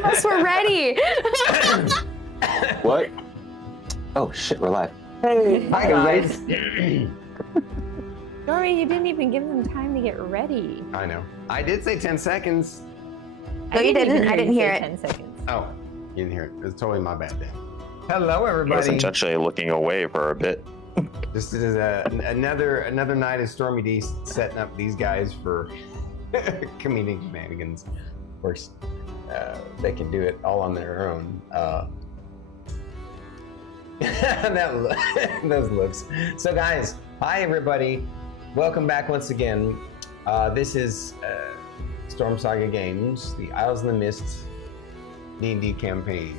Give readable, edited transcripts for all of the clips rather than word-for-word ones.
of us were ready. What? Oh shit, we're live. Hey, Hi guys. Dory, you didn't even give them time to get ready. I know. I did say 10 seconds. No, you didn't. I didn't hear it. 10 seconds. Oh, you didn't hear it. It's totally my bad then. Hello, everybody. I was intentionally looking away for a bit. This is another night of Stormy D setting up these guys for comedic shenanigans. Of course, they can do it all on their own. Those looks. So, guys, hi everybody. Welcome back once again. This is Storm Saga Games, the Isles in the Mist D&D campaign,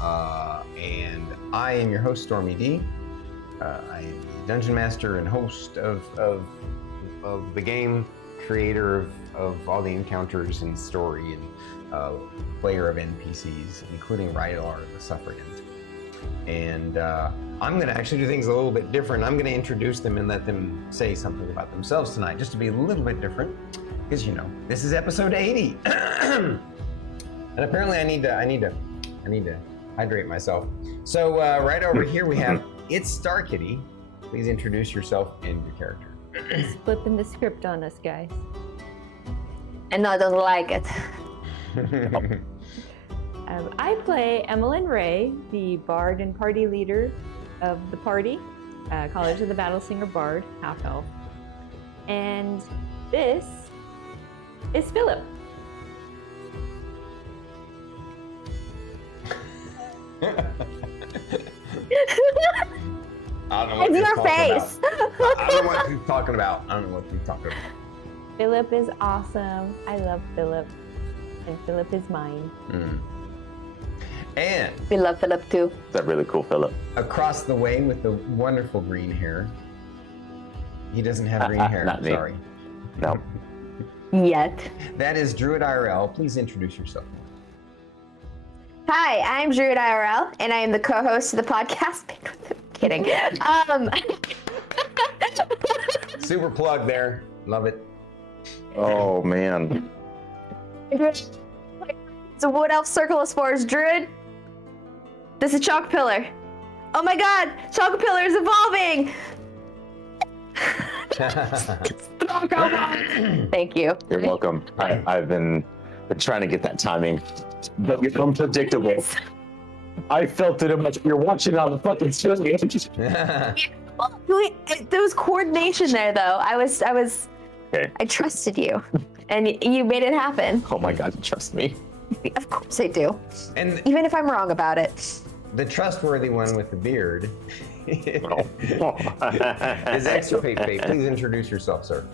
and I am your host, Stormy D. I am the dungeon master and host of the game, creator of all the encounters and story, and player of NPCs, including Rydar the Suffragant. And I'm going to actually do things a little bit different. I'm going to introduce them and let them say something about themselves tonight, just to be a little bit different, because you know this is episode 80, and apparently I need to hydrate myself. So right over here we have It's Star Kitty. Please introduce yourself and your character. He's flipping the script on us, guys. And I don't like it. I play Emmeline Ray, the bard and party leader of the party, College of the Battle Singer Bard, half elf. And this is Philip. I don't know what It's you're your talking face. about. I don't know what you're talking about. I don't know what you're talking about. Philip is awesome. I love Philip. And Philip is mine. And We love Philip too. That really cool, Philip. across the way with the wonderful green hair. He doesn't have green hair. Not me. Sorry. No. Yet. That is Druid IRL. Please introduce yourself. Hi, I'm Druid IRL, and I am the co-host of the podcast. Kidding. Super plug there. Love it. Oh man. It's a wood elf circle of spores. Druid. This is Chalk Pillar. Oh my god! Chalk Pillar is evolving! Thank you. You're welcome. I've been trying to get that timing, but you're unpredictable. I felt it in my. You're watching on the fucking screen. There was coordination there, though. I was. Okay. I trusted you, and you made it happen. Oh my god, trust me. Of course I do, And even if I'm wrong about it. the trustworthy one with the beard Oh. is Extirpate Fate. Please introduce yourself, sir.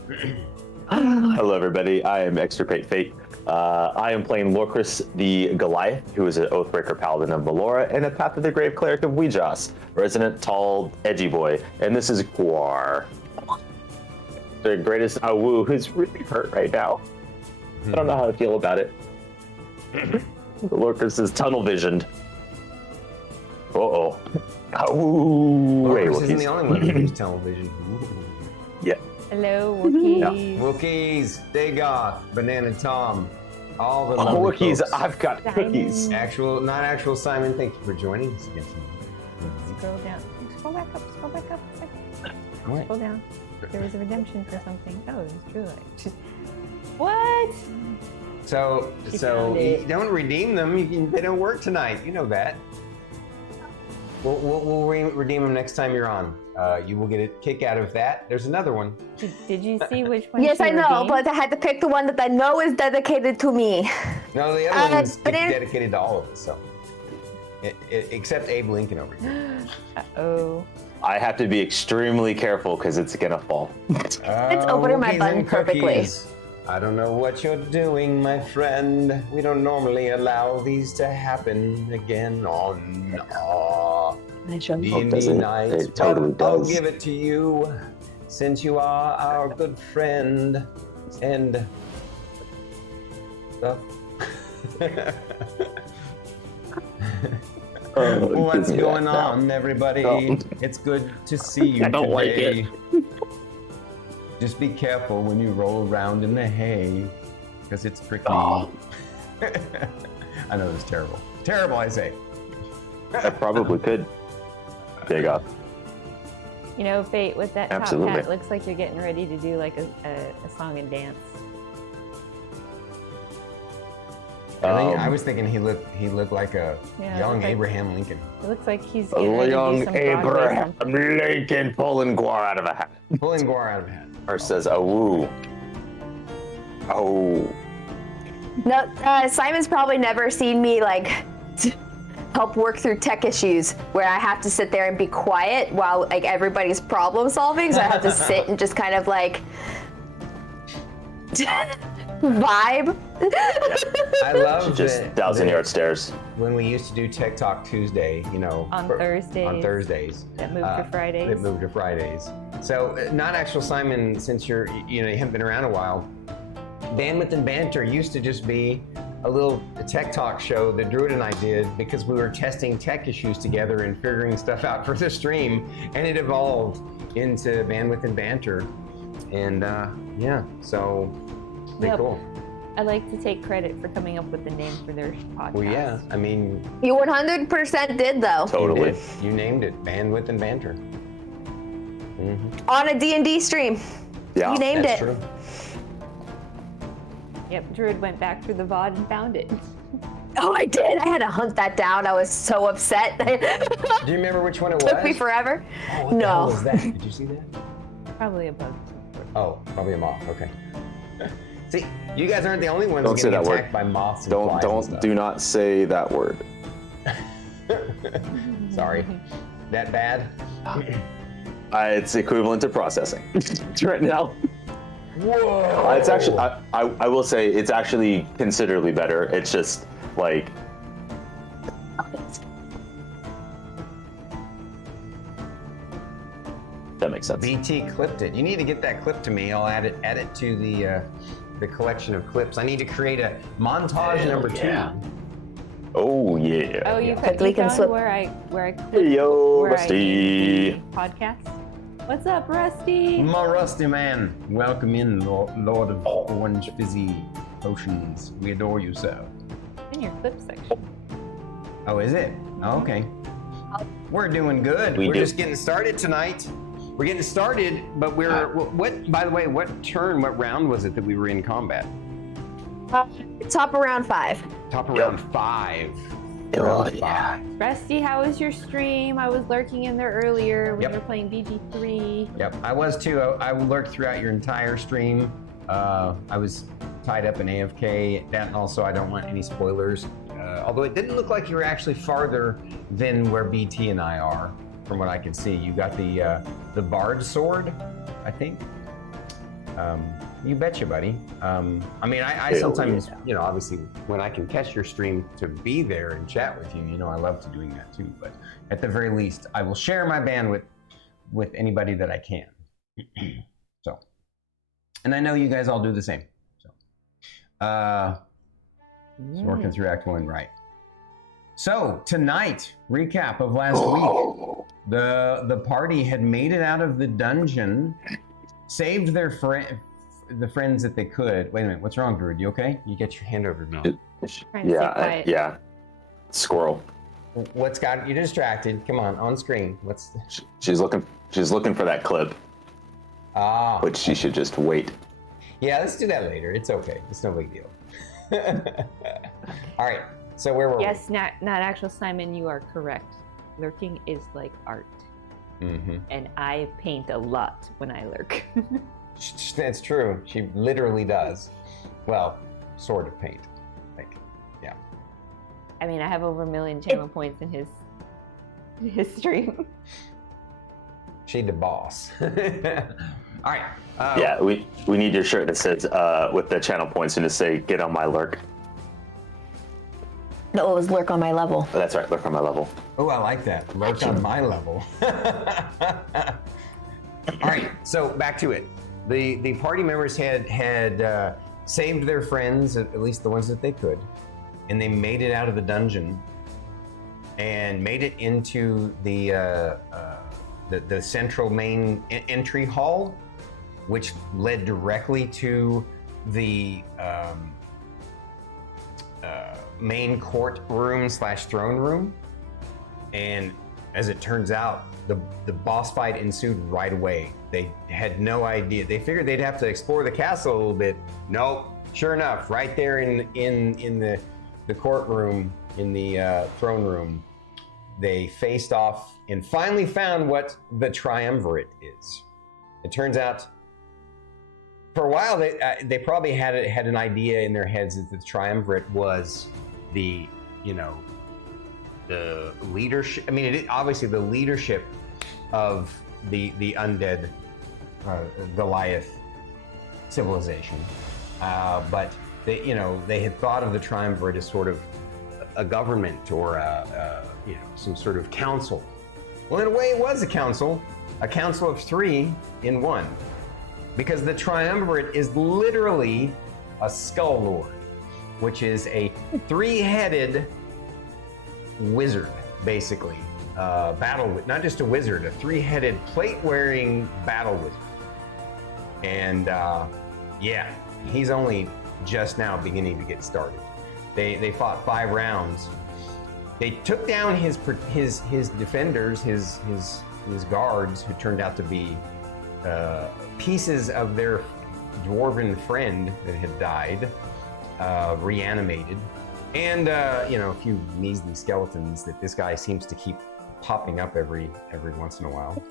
Hello, everybody. I am Extirpate Fate. I am playing Lorcris the Goliath, who is an Oathbreaker Paladin of Melora and a Path of the Grave Cleric of Weejas, resident tall, edgy boy. And this is Guar, the greatest Awu, who's really hurt right now. I don't know how to feel about it. Lorcris is tunnel visioned. Uh-oh. Awu. Wait, Lorcris isn't the only one who uses television. Yeah. Hello, Wookiees. Wookiees, Dagoth, Banana Tom, all the Oh, lovely cookies. folks. I've got cookies. Not actual Simon, thank you for joining us again. Scroll down. Scroll back up. Scroll back up. What? Scroll down. There was a redemption for something. Oh, it was true. What? So She found you it. don't redeem them. They don't work tonight. You know that. We'll redeem them next time you're on. You will get a kick out of that. There's another one. Did you see which one? Yes, she I know, redeemed? but I had to pick the one that I know is dedicated to me. No, the other one's Banana- dedicated to all of us. So, except Abe Lincoln over here. Oh. I have to be extremely careful because it's gonna fall. It's opening my Cookies button and perfectly. cookies. I don't know what you're doing, my friend. We don't normally allow these to happen again on D&D does it? nights. It totally but I'll does. give it to you, since you are our good friend and stuff. What's give me going that now. on, everybody? Don't. It's good to see you I don't like today. it. Just be careful when you roll around in the hay, because it's prickly. Oh. I know it's terrible. Terrible, I say. I probably could dig up. You know, Fate, with that Absolutely. top hat, looks like you're getting ready to do like a song and dance. I was thinking he looked like a Yeah, young looked like- Abraham Lincoln. It looks like he's getting ready to do Young some Broadway Abraham something. Lincoln pulling guar out of a hat. Pulling Guar out of a hat. Or says, "Oh, oh." No, Simon's probably never seen me like help work through tech issues where I have to sit there and be quiet while like everybody's problem solving. So I have to sit and just kind of like vibe. I love Just 1,000-yard stairs. when we used to do Tech Talk Tuesday, you know, On Thursdays. On Thursdays. That moved to Fridays. It moved to Fridays. So, not actual Simon, since you haven't been around a while. Bandwidth and Banter used to just be a little tech talk show that Druid and I did because we were testing tech issues together and figuring stuff out for the stream, and it evolved into Bandwidth and Banter. And yeah, so pretty Yep. cool. I like to take credit for coming up with the name for their podcast. Well, yeah, I mean, You 100% did though. Totally. you named it Bandwidth and Banter. On a D&D stream. Yeah. You named That's it. true. Yep, Druid went back through the VOD and found it. Oh, I did. I had to hunt that down. I was so upset. Do you remember which one it was? Took me forever. Oh, what the hell was that? Did you see that? Probably a bug. Oh, probably a moth. Okay. See, you guys aren't the only ones Don't say getting that word. attacked by moths and flies and stuff. Do not say that word. Sorry. That bad? It's equivalent to processing right now. Whoa! It's actually, I will say, it's actually considerably better. It's just like. That makes sense. BT clipped it. You need to get that clip to me. I'll add it to the collection of clips. I need to create a montage number 2. Oh yeah. Oh, you Quickly can found slip. where I clicked Hey, yo, where I Rusty. podcast. What's up, Rusty? My rusty man. Welcome in, Lord of Orange Fizzy Potions. We adore you, sir. In your clip section. Oh, is it? Oh, okay. We're doing good. We We're do. just getting started tonight. We're getting started, but we're what? By the way, what round was it that we were in combat? Top around 5. Top of round 5. Oh, Round yeah. 5. Rusty, how was your stream? I was lurking in there earlier when Yep. you were playing BG3. Yep, I was too. I lurked throughout your entire stream. I was tied up in AFK. That, and also I don't want any spoilers. Although it didn't look like you were actually farther than where BT and I are, from what I can see. You got the Bard sword, I think. You betcha, buddy. I mean, I Hell sometimes, yeah. you know, obviously, when I can catch your stream to be there and chat with you, you know, I love to doing that too. But at the very least, I will share my bandwidth with anybody that I can. So, and I know you guys all do the same. So, just working through Act 1, right? So tonight, recap of last week. The party had made it out of the dungeon, saved their the friends that they could. Wait a minute, what's wrong, Druid? You okay? You get your hand over your mouth. Trying to stay quiet. Yeah. Squirrel. What's got you distracted? Come on screen. What's She's looking for that clip, which she should just wait. Yeah, let's do that later. It's okay. It's no big deal. All right. So where were we? Yes, not actual Simon, you are correct. Lurking is like art. Mm-hmm. And I paint a lot when I lurk. That's true. She literally does. Well, sort of paint. Like, yeah. I mean, I have over 1 million channel points in his stream. She the boss. All right. Yeah, we need your shirt that says with the channel points and just say "Get on my lurk." No, it was lurk on my level. Oh, that's right, lurk on my level. Oh, I like that. Lurk on my level. All right. So back to it. The party members had saved their friends, at least the ones that they could, and they made it out of the dungeon and made it into the central main entry hall, which led directly to the main courtroom slash throne room. And as it turns out, the boss fight ensued right away. They had no idea. They figured they'd have to explore the castle a little bit. Nope. Sure enough, right there in the courtroom, in the throne room, they faced off and finally found what the triumvirate is. It turns out, for a while, they probably had an idea in their heads that the triumvirate was the leadership. I mean, obviously the leadership of the undead Goliath civilization, but they had thought of the triumvirate as sort of a government or some sort of council. Well, in a way, it was a council of three in one, because the triumvirate is literally a skull lord, which is a three-headed wizard, basically. Not just a wizard, a three-headed plate-wearing battle wizard. And he's only just now beginning to get started. They fought 5 rounds. They took down his defenders, his guards, who turned out to be pieces of their dwarven friend that had died, reanimated, and a few measly skeletons that this guy seems to keep popping up every once in a while.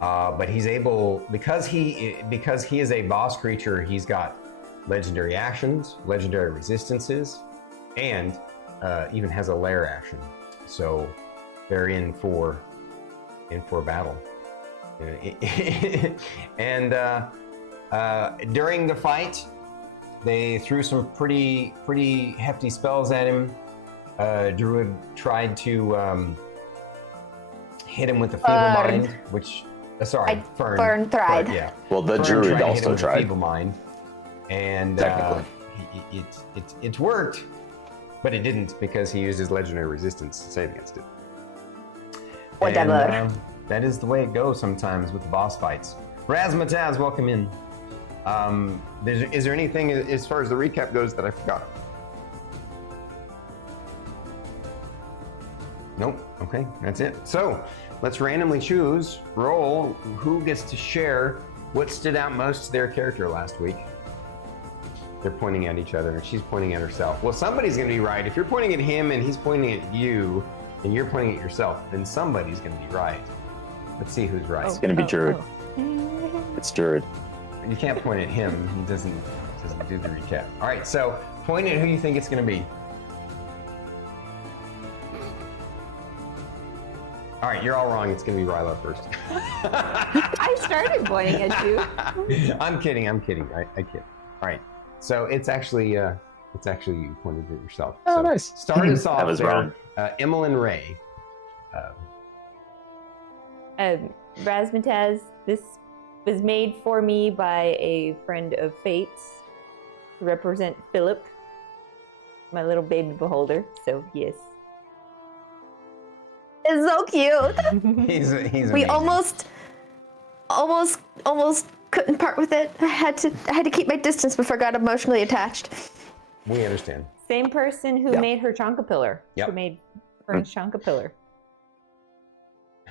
But he's able, because he is a boss creature, he's got legendary actions, legendary resistances, and even has a lair action. So they're in for battle. And during the fight, they threw some pretty hefty spells at him. Druid tried to hit him with the feeble mind, which Fern tried. Yeah. Well, the Fern druid tried to hit him also with the tried. feeble mind, and Technically. it worked, but it didn't, because he used his legendary resistance to save against it. Whatever. And, that is the way it goes sometimes with the boss fights. Razmataz, welcome in. Is there anything as far as the recap goes that I forgot? Nope. Okay, that's it. So let's randomly roll who gets to share what stood out most to their character last week. They're pointing at each other, and she's pointing at herself. Well, somebody's going to be right. If you're pointing at him and he's pointing at you, and you're pointing at yourself, then somebody's going to be right. Let's see who's right. It's gonna be Druid. It's Druid. You can't point at him. He doesn't do the recap. All right, so point at who you think it's going to be. All right, you're all wrong. It's going to be Ryla first. I started pointing at you. I'm kidding. I kid. All right, so it's actually you pointed at yourself. Oh, so nice. Start us off. I was wrong. Emmeline Ray. Razmataz, this was made for me by a friend of Fate's to represent Philip, my little baby beholder. So yes. It's so cute. He's We amazing. almost couldn't part with it. I had to keep my distance before I got emotionally attached. We understand. Same person who Yep. made her Chonka Pillar. Yep. Who made Fern's Chonka Pillar.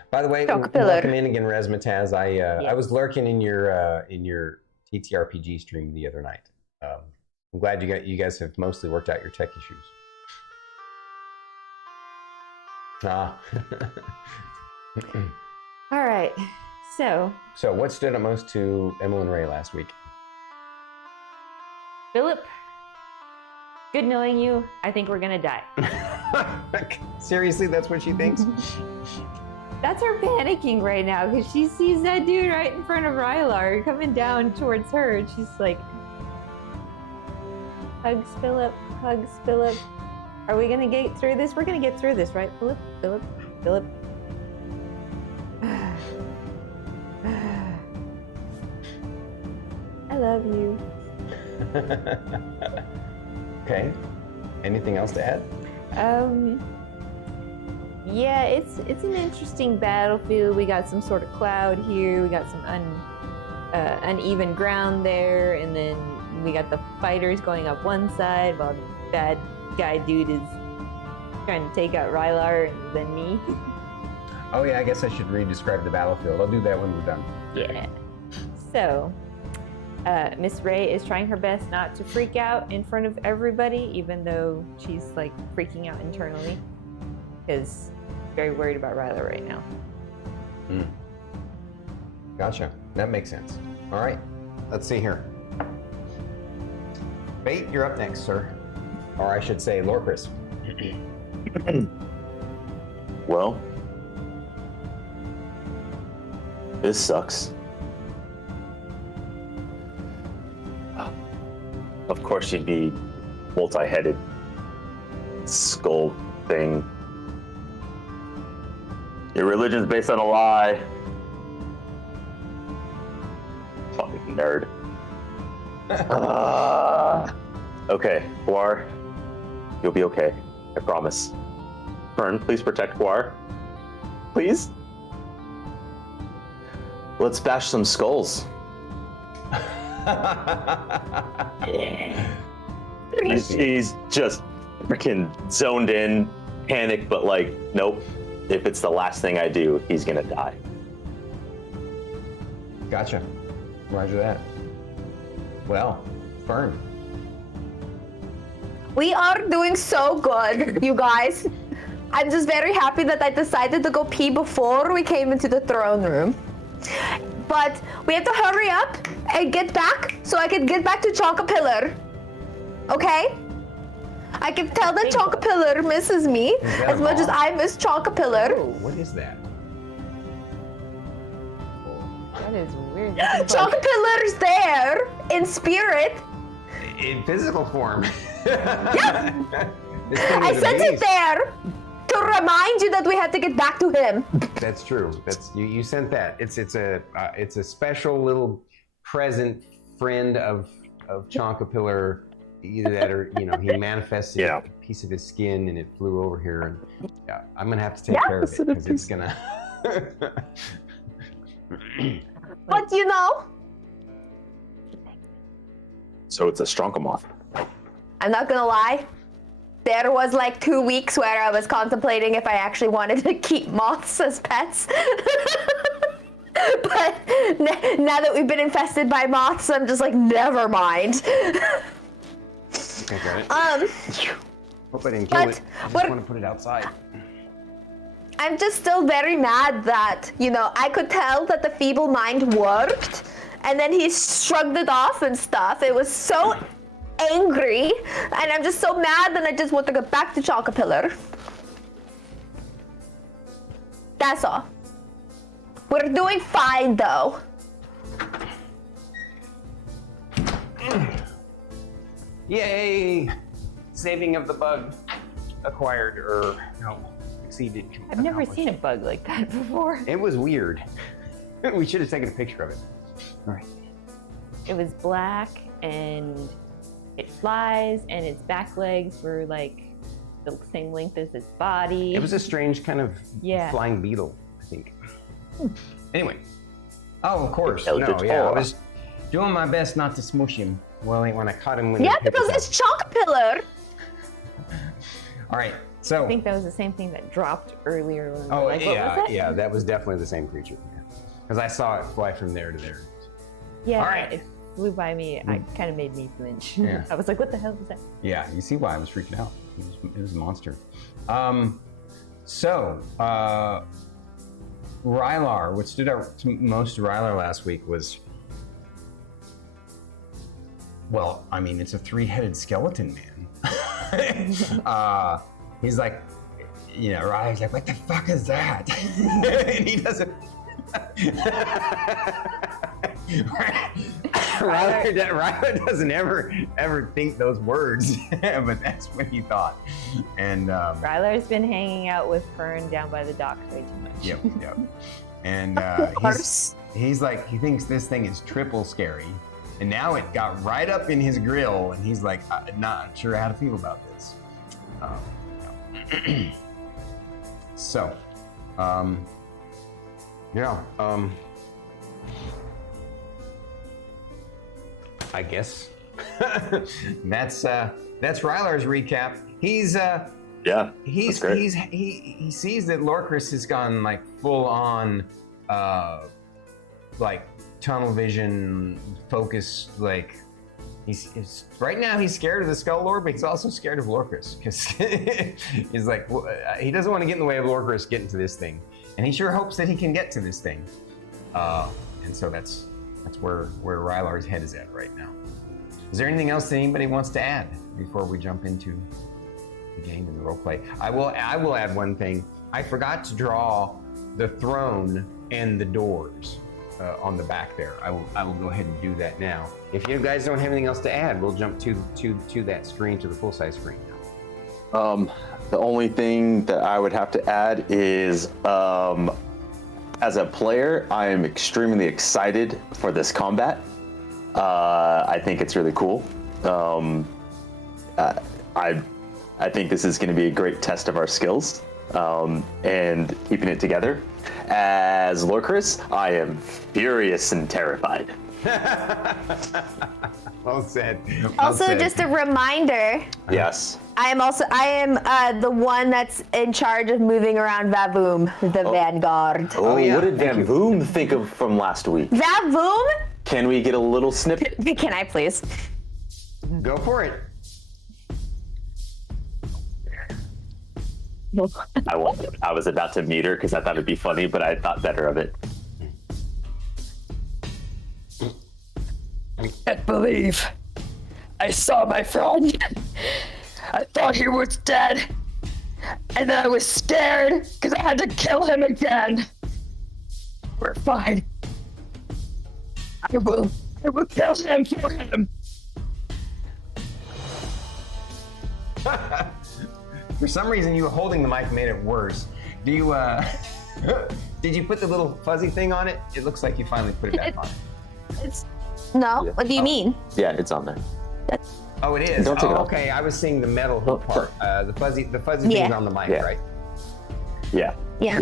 By the way, Chocolate pillar. welcome in again, Razmataz. I was lurking in your TTRPG stream the other night. I'm glad you guys have mostly worked out your tech issues. All right. So, So, what stood out most to Emmeline Ray last week? Philip, good knowing you. I think we're going to die. Seriously, that's what she thinks? That's her panicking right now because she sees that dude right in front of Rylar coming down towards her, and she's like, hugs Philip, hugs Philip. Are we gonna get through this? We're gonna get through this, right, Philip? Philip? Philip? I love you. Okay. Anything else to add? Yeah, it's an interesting battlefield. We got some sort of cloud here. We got some uneven ground there, and then we got the fighters going up one side while the bad guy dude is trying to take out Rylar and then me. Oh yeah, I guess I should re-describe the battlefield. I'll do that when we're done. Yeah. So, Miss Ray is trying her best not to freak out in front of everybody, even though she's like freaking out internally, because she's very worried about Rylar right now. Gotcha. That makes sense. All right. Let's see here. Fate, you're up next, sir. Or I should say, Lorcris. Well, this sucks. Of course, she'd be multi-headed skull thing. Your religion's based on a lie. Fucking nerd. Okay, Guar, you'll be okay. I promise. Fern, please protect Guar. Please? Let's bash some skulls. He's just freaking zoned in, panicked, but like, nope. If it's the last thing I do, he's gonna die. Gotcha. Roger that. Well, Fern. We are doing so good, you guys. I'm just very happy that I decided to go pee before we came into the throne room. But we have to hurry up and get back so I can get back to Chonkapillar. Okay? I can tell that Chonkapillar misses me that as a much as moth? I miss Chonkapillar. Oh, what is that? That is weird. Chonkapillar's there in spirit. In physical form. Yeah. This thing I is a sent it beast. there to remind you that we have to get back to him. That's true. That's you sent that. It's a special little present friend of Chonkapillar. Either that or he manifested a piece of his skin and it flew over here, and yeah, I'm gonna have to take care of it because it's gonna. But So it's a Stronkamoth. I'm not gonna lie. There was like 2 weeks where I was contemplating if I actually wanted to keep moths as pets. But now that we've been infested by moths, I'm just like, never mind. Okay, got it. Hope I didn't kill but it. I just what- want to put it outside. I'm just still very mad that, I could tell that the feeble mind worked, and then he shrugged it off and stuff. It was so angry, and I'm just so mad that I just want to go back to Chonkapillar. That's all. We're doing fine, though. Yay! Saving of the bug acquired, or no, succeeded. I've never seen a bug like that before. It was weird. We should have taken a picture of it. All right. It was black and it flies, and its back legs were like the same length as its body. It was a strange kind of flying beetle, I think. Anyway. Oh, of course. No, yeah, I was doing my best not to smush him. Well, when I caught him when Yeah, he hit because the it's Chonkapillar. All right, so. I think that was the same thing that dropped earlier. When we Oh, were like, what was that? yeah, that was definitely the same creature. Because I saw it fly from there to there. Yeah, All right. it flew by me. It kind of made me flinch. Yeah. I was like, what the hell was that? Yeah, you see why I was freaking out. It was a monster. Rylar, what stood out to most to Rylar last week was, well, I mean, it's a three-headed skeleton man. He's like, Rylar's like, what the fuck is that? And he doesn't. Rylar doesn't ever think those words, but that's what he thought. And Rylar's been hanging out with Fern down by the docks way too much. Yep. And he's like, he thinks this thing is triple scary. And now it got right up in his grill, and he's like, not sure how to feel about this. So, I guess that's Rylar's recap. He's Yeah. He's That's great. he sees that Lorcris has gone like full on like tunnel vision focused, like he's right now he's scared of the Skull Lord, but he's also scared of Lorcris because he's like he doesn't want to get in the way of Lorcris getting to this thing, and he sure hopes that he can get to this thing, and so that's where Rylar's head is at right now. Is there anything else that anybody wants to add before we jump into the game and the roleplay? I will add one thing. I forgot to draw the throne and the doors on the back there. I will go ahead and do that now. If you guys don't have anything else to add, we'll jump to that screen, to the full size screen now. The only thing that I would have to add is, as a player, I am extremely excited for this combat. I think it's really cool. I think this is going to be a great test of our skills and keeping it together. As Lorcris, I am furious and terrified. Well said. Also, just a reminder, Yes. I am the one that's in charge of moving around Vavoom, the Vanguard. Oh, yeah. what did Van Voom think of from last week? Vavoom? Can we get a little snippet? Can I please? Go for it. I was about to meet her because I thought it'd be funny, but I thought better of it. I can't believe I saw my friend. I thought he was dead. And then I was scared because I had to kill him again. We're fine. I will kill him for him. For some reason, you holding the mic made it worse. Do you, did you put the little fuzzy thing on it? It looks like you finally put it back on. No, Yeah. what do you mean? Yeah, it's on there. Oh, it is. Don't take it off. Okay. I was seeing the metal Oh, part. The fuzzy Yeah. thing's on the mic, Yeah. right? Yeah. Yeah.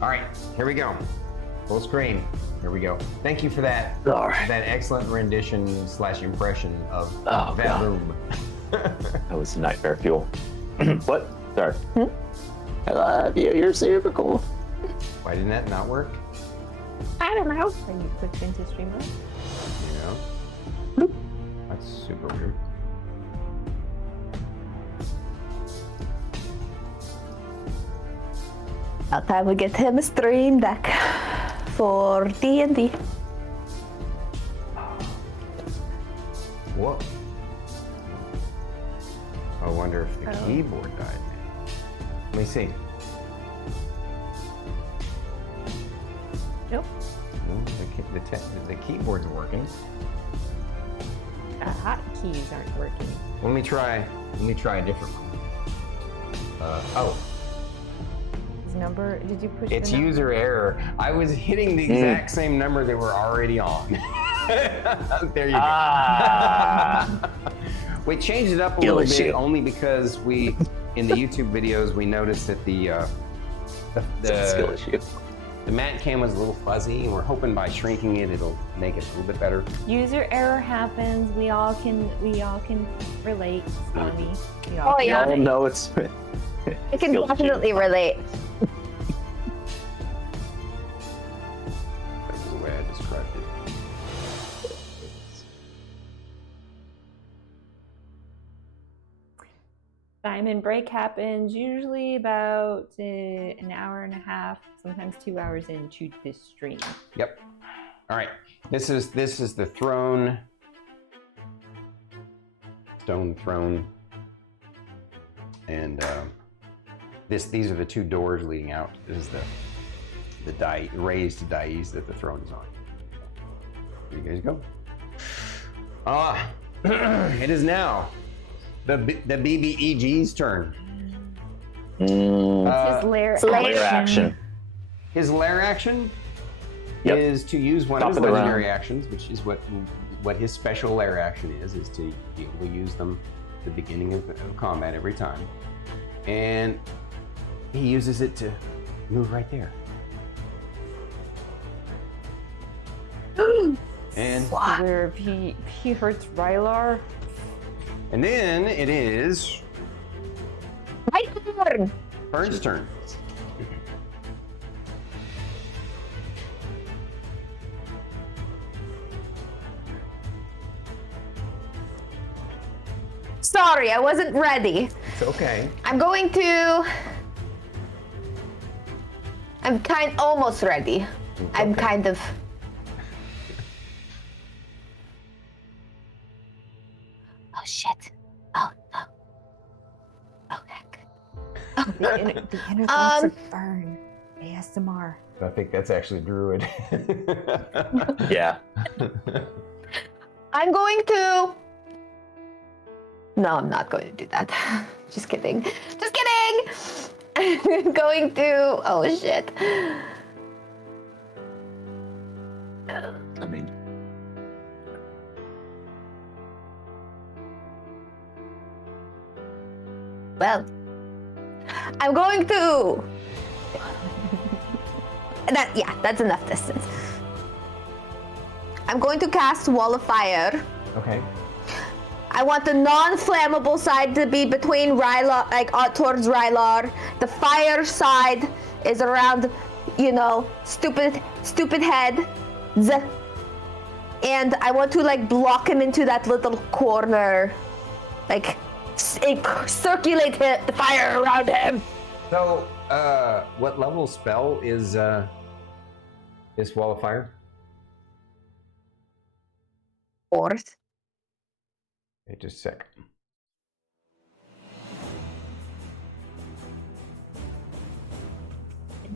All right. Here we go. Full screen. Here we go. Thank you for that. All right. That excellent rendition / impression of Oh, Vavoom. That was nightmare fuel. What? Sorry. I love you. You're super cool. Why didn't that not work? I don't know. When you clicked into stream mode. You know? That's super weird. About time we get him a stream deck for D&D. Whoa. I wonder if the keyboard died. Let me see. Nope. The keyboard's working. Hotkeys aren't working. Let me try a different one. Oh, His number, did you push it's the number? user error. I was hitting the exact same number they were already on. There you go. We changed it up a Skill little issue. bit only because we, in the YouTube videos, we noticed that the Skill issue. the mat cam was a little fuzzy, and we're hoping by shrinking it, it'll make it a little bit better. User error happens. We all can relate, Stormy. We all Oh, can yeah. Oh relate. no, it's. I can definitely relate. That was the way I described it. Time break happens usually about an hour and a half, sometimes 2 hours into this stream. Yep. All right. This is the throne. Stone throne. And these are the two doors leading out. This is the raised dais that the throne is on. Here you guys go. It is now the BBEG's turn. His lair Layer action. His lair action Yep. is to use one Top of of his the legendary round. actions, which is what his special lair action is to be able to use them at the beginning of combat every time. And he uses it to move right there. And where if he hurts Rylar, And then it is My turn. Fern's turn. Sorry, I wasn't ready. It's okay. I'm going to. I'm almost ready. I'm Okay. kind of. Oh shit. Oh no. Oh heck. The inner thoughts Um, of Fern. ASMR. I think that's actually Druid. Yeah. I'm going to. No, I'm not going to do that. Just kidding. Just kidding! I'm going to. Oh shit. I mean, Well, I'm going to. That's enough distance. I'm going to cast Wall of Fire. Okay. I want the non-flammable side to be between Rylar, towards Rylar. The fire side is around, stupid head. And I want to block him into that little corner, circulate the fire around him. So, what level spell is Wall of Fire? Fourth. Okay, just a sec.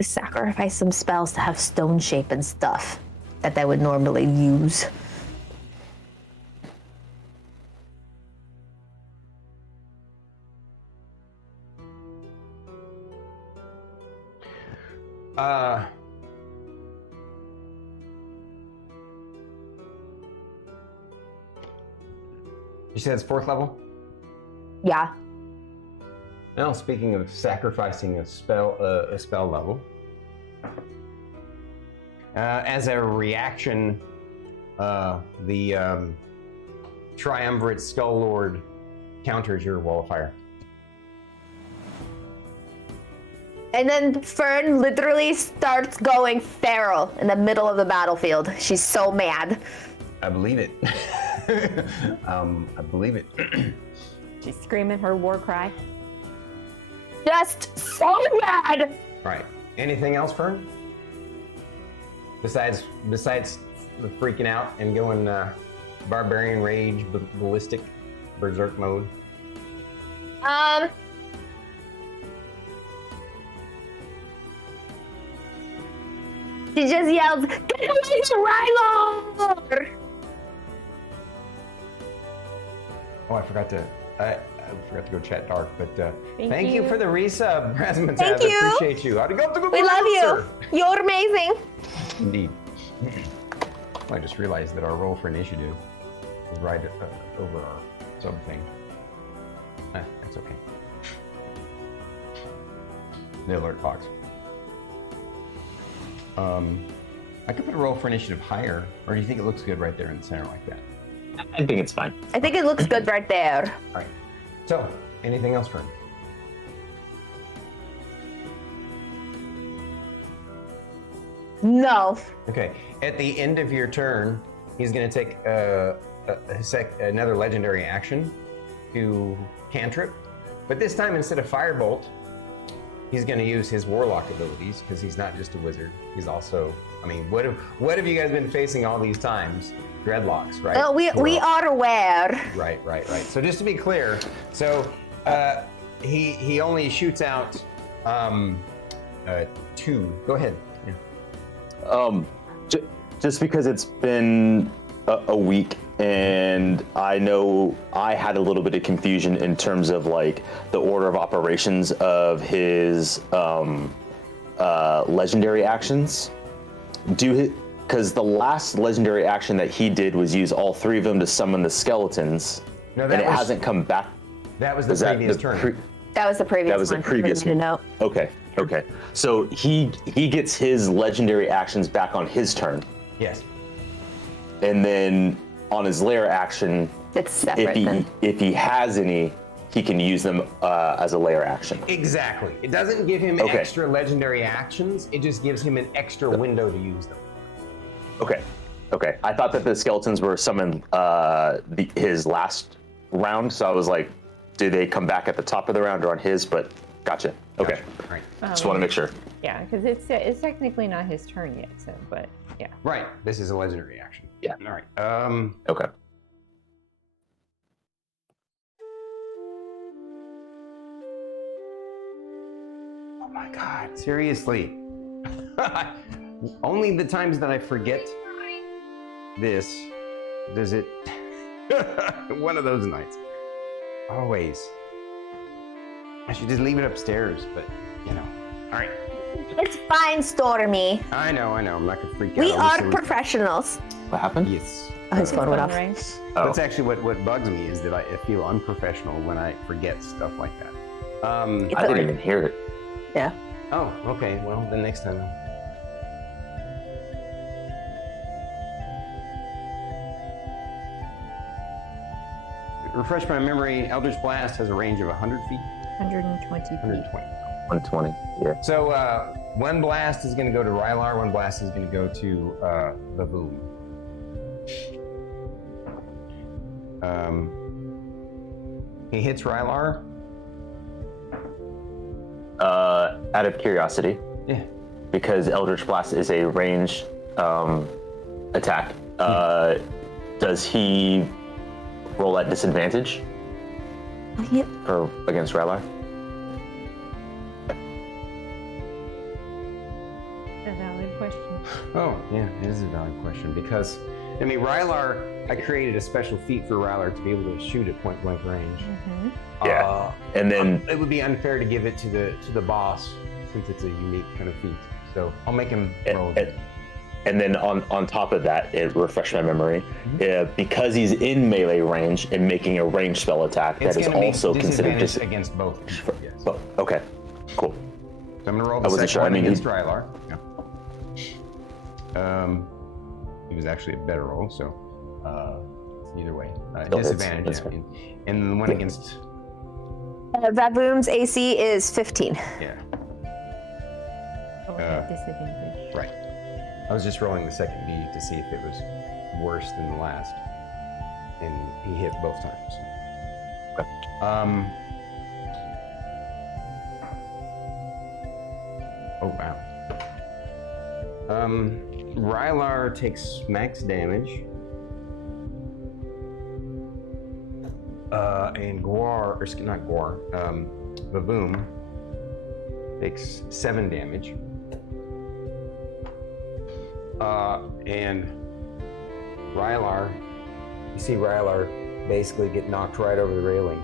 Sacrifice some spells to have stone shape and stuff that I would normally use. You said it's 4th level? Yeah. Now, speaking of sacrificing a spell level, as a reaction, the Triumvirate Skull Lord counters your Wall of Fire. And then Fern literally starts going feral in the middle of the battlefield. She's so mad. I believe it. I believe it. She's screaming her war cry. Just so mad. All right. Anything else, Fern? Besides the freaking out and going barbarian rage, ballistic, berserk mode. She just yells, "Get away from Rylar!" Oh, I forgot to go chat dark, but Thank you you. for the resub, Rasmussen. Thank you. Appreciate you. We love you. You're amazing. Indeed. I just realized that our roll for initiative is right over our sub thing. That's okay. The alert box. I could put a roll for initiative higher, or do you think it looks good right there in the center like that? I think it's fine. I think it looks good right there. All right. So, anything else, Fern? No. Okay. At the end of your turn, he's going to take another legendary action to cantrip, but this time instead of firebolt, he's going to use his warlock abilities because he's not just a wizard. He's also, what have you guys been facing all these times? Dreadlocks, right? We are aware. Right. So just to be clear, he only shoots out 2. Go ahead. Yeah. Just because it's been a week, and I know I had a little bit of confusion in terms of the order of operations of his legendary actions. Because the last legendary action that he did was use all 3 of them to summon the skeletons, No, and it hasn't come back. That was the previous turn. That was the previous one. That was the previous one. one. Okay. So he gets his legendary actions back on his turn. Yes. And then on his lair action, It's separate then. If he has any, he can use them as a layer action. Exactly. It doesn't give him Okay. extra legendary actions. It just gives him an extra window to use them. Okay. I thought that the skeletons were summoned his last round, so I was like, do they come back at the top of the round or on his? But gotcha. Okay. Right. Just want to make sure. Yeah, because it's technically not his turn yet. So, but yeah. Right. This is a legendary action. Yeah. All right. Okay. Oh my God. Seriously. Only the times that I forget this does it. One of those nights. Always. I should just leave it upstairs, but you know. All right. It's fine, Stormy. I know. I'm not gonna freak out. We over are some- professionals. What happened? Yes. Oh, his phone went off. Ring. Oh. That's actually what bugs me is that I feel unprofessional when I forget stuff like that. I didn't even hear it. Yeah. Oh, okay. Well, then next time. Refresh my memory. Eldritch Blast has a range of 100 feet. 120 feet. 120. 120. Yeah. So one blast is going to go to Rylar. One blast is going to go to Baboon. He hits Rylar. Out of curiosity, Yeah. because Eldritch Blast is a ranged attack, does he roll at disadvantage for against Rylar? A valid question. Oh, yeah, it is a valid question because, I mean, Rylar, I created a special feat for Rylar to be able to shoot at point blank range. Mm-hmm. Yeah. And then It would be unfair to give it to the boss since it's a unique kind of feat. So I'll make him roll. and then on top of that, it refresh my memory, because he's in melee range and making a ranged spell attack, It's that is gonna be also considered disadvantage against both. Yes. So Oh, okay, cool. I'm gonna roll I the wasn't second sure. I one mean, against Rylar. Yeah. He was actually a better roll, so either way, Still hits. disadvantage. That's Yeah. fine. And the one against Vavoom's AC is 15. yeah. Disadvantage. Right. I was just rolling the second D to see if it was worse than the last, and he hit both times. Okay. Oh wow. Rylar takes max damage. And Vavoom takes 7 damage. And Rylar, you see Rylar basically get knocked right over the railing.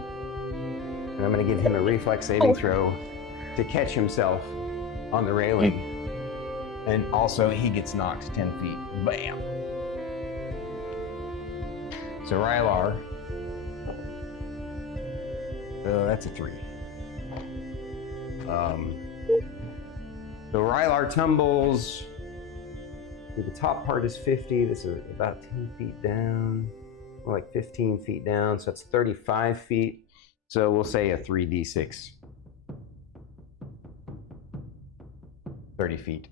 And I'm gonna give him a reflex saving throw to catch himself on the railing. And also he gets knocked 10 feet. Bam! So Rylar, that's a 3. So Rylar tumbles. The top part is 50. This is about 10 feet down, more like 15 feet down. So that's 35 feet. So we'll say a 3d6. 30 feet.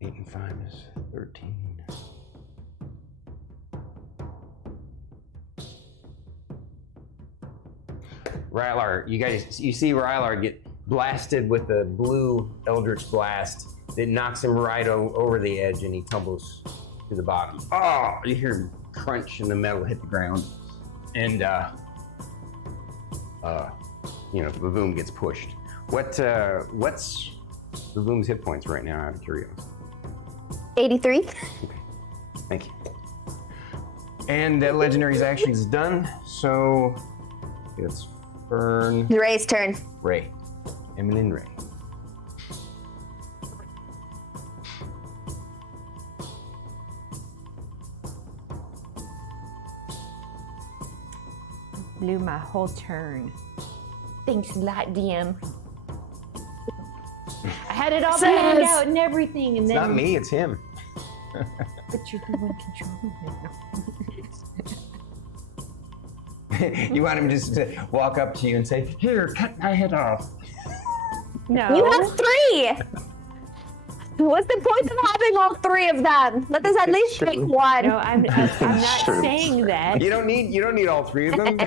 8 and 5 is 13. Rylar, you see Rylar get blasted with the blue Eldritch Blast that knocks him right over the edge and he tumbles to the bottom. Oh, you hear him crunch and the metal hit the ground. And, Vavoom gets pushed. What's Vavoom's hit points right now, out of curiosity? 83. Thank you. And that legendary's action is done, so it's Fern, Ray's turn. Ray. Evelyn Ray. Blew my whole turn. Thanks a lot, DM. I had it all planned out and everything, and It's then not me, it's him. But you're the one controlling it. You want him just to walk up to you and say, "Here, cut my head off." No. You have 3! What's the point of having all 3 of them? Let us at least pick one. No, I'm not True. saying that. You don't need all 3 of them.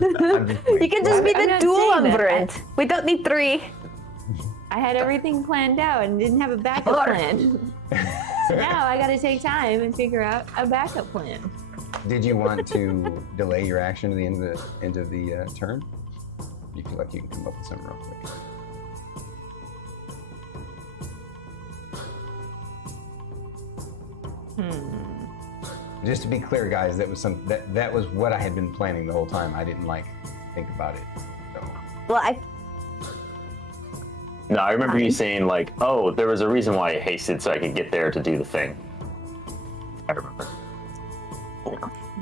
You can just be I'm the not dual saying that. umbrant. We don't need 3. I had everything planned out and didn't have a backup plan. So now I gotta take time and figure out a backup plan. Did you want to delay your action to the end of the turn? You feel like you can come up with something real quick. Just to be clear, guys, that was what I had been planning the whole time. I didn't think about it. So. Well, No, I remember you saying like, "Oh, there was a reason why I hasted so I could get there to do the thing." I remember.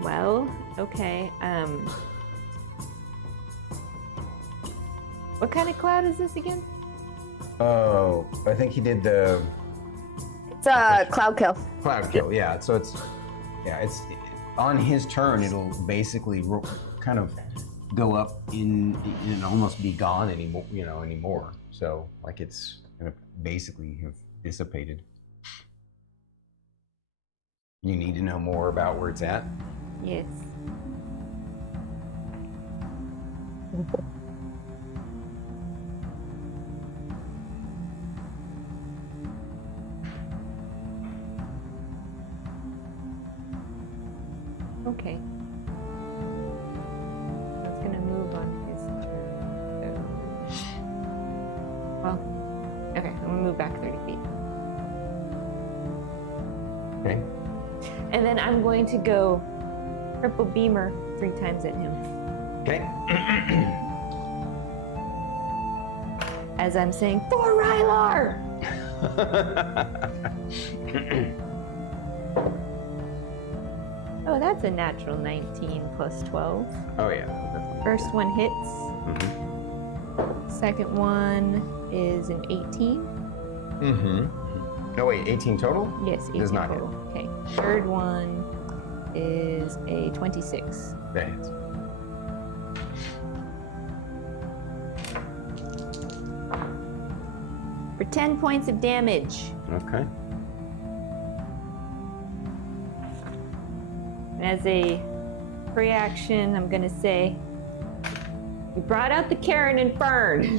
Well, okay. What kind of cloud is this again? Oh, I think he did the it's a cloud kill. cloud kill. Yeah, so it's on his turn. It'll basically kind of go up and almost be gone anymore. So it's gonna basically have dissipated. You need to know more about where it's at. Yes. Okay. That's gonna move on his turn. Well, okay, I'm gonna move back 30 feet. Okay. And then I'm going to go triple beamer 3 times at him. Okay. As I'm saying, for Rylar! Oh, that's a natural 19 plus 12. Oh yeah. Definitely. First one hits. Mm-hmm. Second one is an 18. Mm-hmm. No wait, 18 total? Yes, 18 Does not total. Okay. Third one is a 26. That hits. For 10 points of damage. Okay. And as a reaction, I'm gonna say, you brought out the Karen and Fern.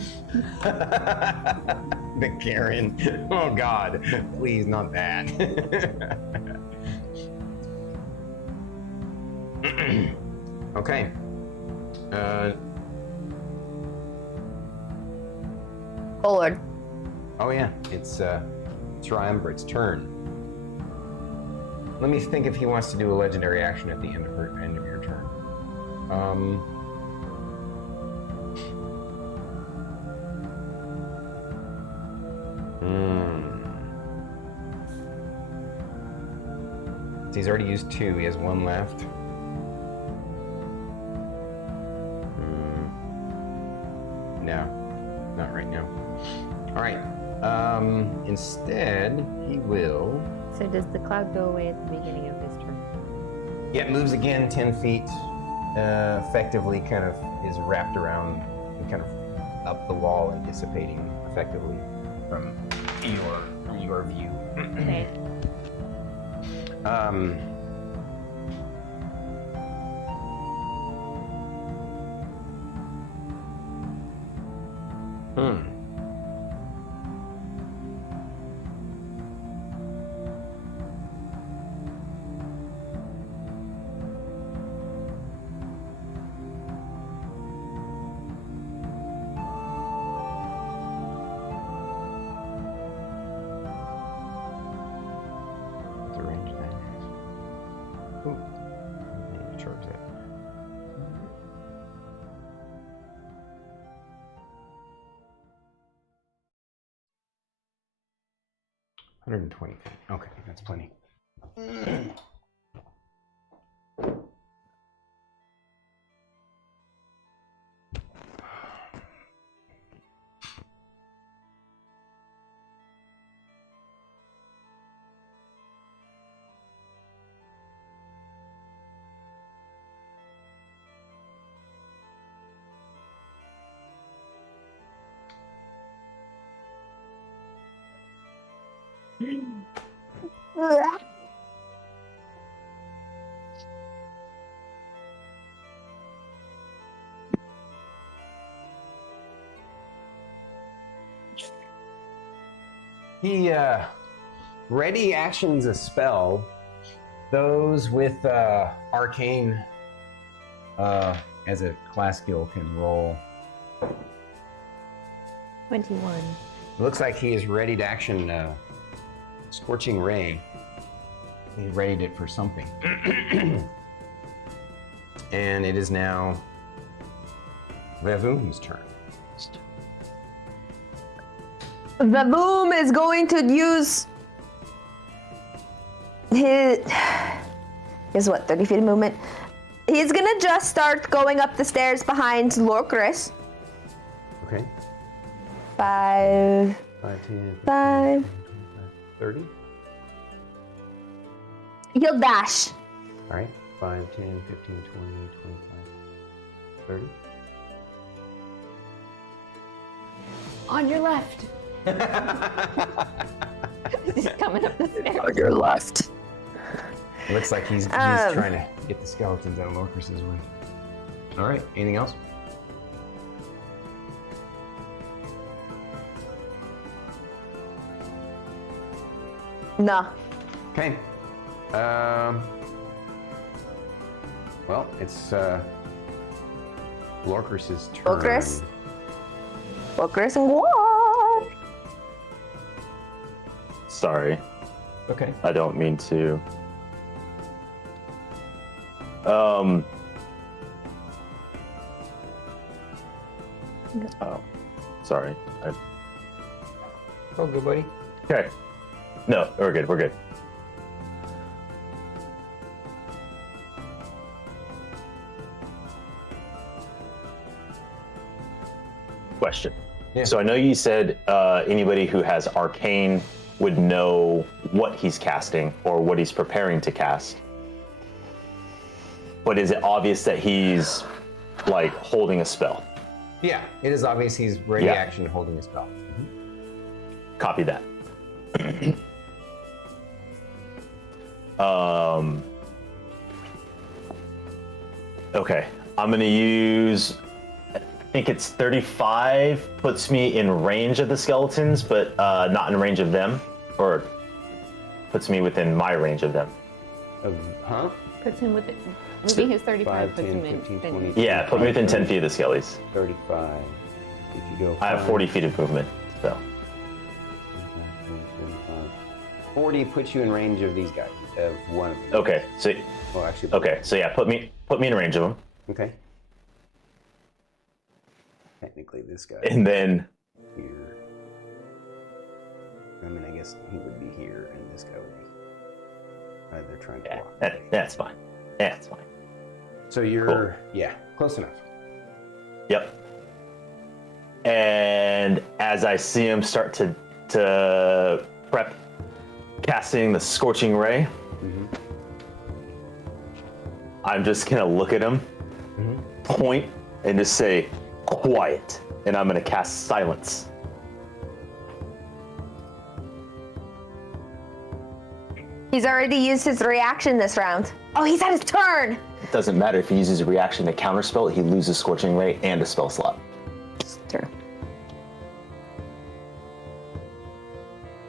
The Karen. Oh God, please not that. Okay. Oh Lord. Oh yeah, it's Triumvirate's turn. Let me think if he wants to do a legendary action at the end of your turn. He's already used 2. He has 1 left. No, not right now. All right. Instead, he will. So does the cloud go away at the beginning of his turn? Yeah, moves again 10 feet. Effectively, kind of is wrapped around and kind of up the wall and dissipating effectively from your view. Okay. What's the range then? Ooh. Let me charge that. $120 feet. Okay, that's plenty. He ready actions a spell. Those with arcane as a class skill can roll. 21. It looks like he is ready to action Scorching Ray. He readied it for something. And it is now Vavoom's turn. Vavoom is going to use his 30 feet of movement. He's gonna just start going up the stairs behind Lorcris. Okay. 5, 5, 10, 5. 30. He'll dash. All right. 5, 10, 15, 20, 25, 30. On your left. He's coming up the stairs. On your left. Looks like he's trying to get the skeletons out of Locris's way. All right. Anything else? No. Okay. Well, it's Lorcris's turn. Lorcris? Lorcris and what? Sorry, Okay. I don't mean to. Oh, sorry. Oh, good buddy. Okay. No, we're good. We're good. Question. Yeah. So I know you said anybody who has arcane would know what he's casting or what he's preparing to cast. But is it obvious that he's like holding a spell? Yeah, it is obvious he's ready Yeah. action holding a spell. Copy that. Okay, I'm gonna use. I think it's 35 puts me in range of the skeletons, but not in range of them, or puts me within my range of them. Huh? Puts him with it. Moving his 35 5, puts 10, him in. 15, then- 20. Yeah, put me within 10 feet of the skellies. 35. If you go I have 40 feet of movement, so 40 puts you in range of these guys, of one of them. okay. So Well, actually. okay, so yeah, put me in range of them, Okay. Technically, this guy and then here. I mean, I guess he would be here, and this guy would be. They're trying to block. that's fine. Yeah, that's fine. So you're, yeah, close enough. Yep. And as I see him start to prep casting the Scorching Ray, I'm just gonna look at him, point, and just say, quiet. And I'm gonna cast Silence. He's already used his reaction this round. Oh, he's at his turn. It doesn't matter if he uses a reaction to counterspell it, he loses Scorching Ray and a spell slot. Turn.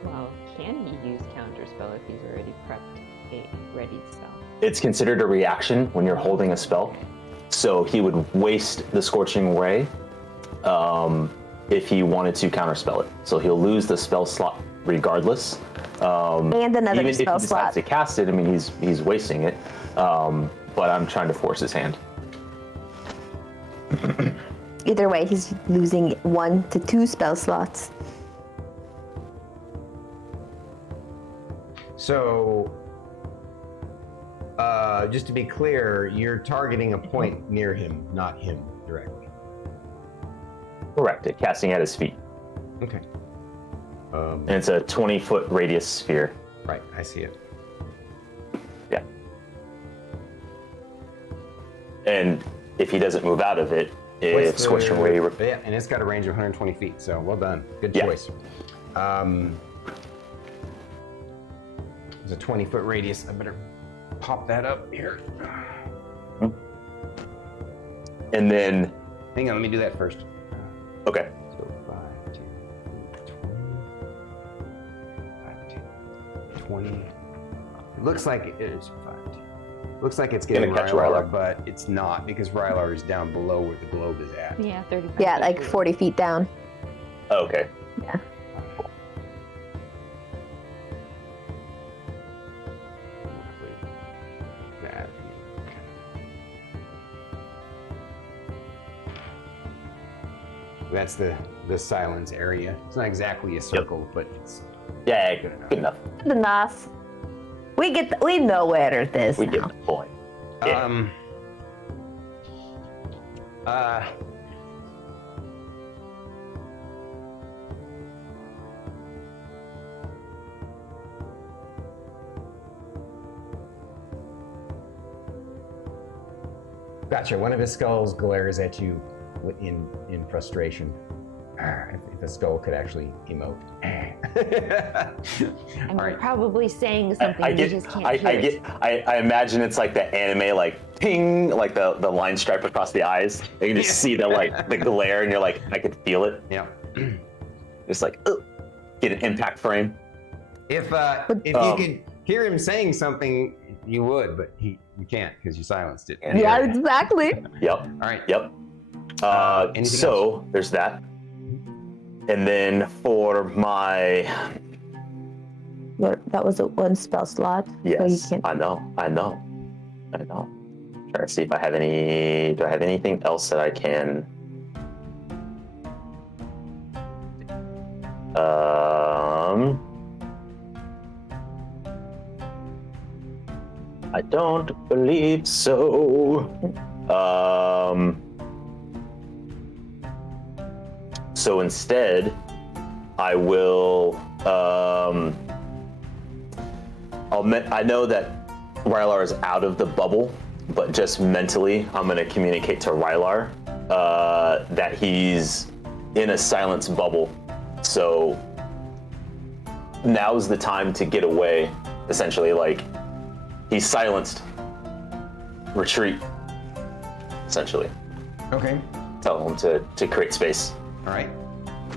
Well, can he use counterspell if he's already prepped a ready spell? It's considered a reaction when you're holding a spell. So he would waste the Scorching Ray if he wanted to counterspell it. So he'll lose the spell slot regardless. And another Even if he spell decides slot. to cast it, I mean, he's wasting it. But I'm trying to force his hand. Either way, he's losing 1 to 2 spell slots. So, just to be clear, you're targeting a point near him, not him directly. Correct. It casting at his feet. Okay. And it's a 20-foot radius sphere. Right, I see it. Yeah. And if he doesn't move out of it, it's Scorching Ray. Yeah, and it's got a range of 120 feet, so well done. Good Yeah. choice. There's a 20-foot radius. I better pop that up here. And then, Hang on, let me do that first. okay. So 5, 10, 20. 5, 10, 20. It looks like it is 5, 10. Looks like it's getting Gonna catch Rylar, Rylar. but it's not because Rylar is down below where the globe is at. Yeah, 30. Yeah, like 40 feet down. Okay. Yeah. That. That's the silence area. It's not exactly a circle, but it's Yeah, good enough. good enough. Good enough. We know where it is We now. get the point. Yeah. Gotcha. One of his skulls glares at you in frustration. If a skull could actually emote. And All we're right. probably saying something I you get, just can't I hear. get, I imagine it's like the anime, like ping, like the line stripe across the eyes. You can just see the like the glare, and you're like, I could feel it. Yeah. It's like, get an impact frame. If you could hear him saying something, you would, but you can't because you silenced it. Yeah, exactly. Yep, All right. yep. Anything So there's that, and then for my That was a one spell slot. So you yes, can't. I know. Trying to see if I have any. Do I have anything else that I can? I don't believe so. So instead, I will. I know that Rylar is out of the bubble, but just mentally, I'm going to communicate to Rylar that he's in a silence bubble. So now's the time to get away. Essentially, like he's silenced. Retreat. Essentially, Okay. tell him to create space. All right.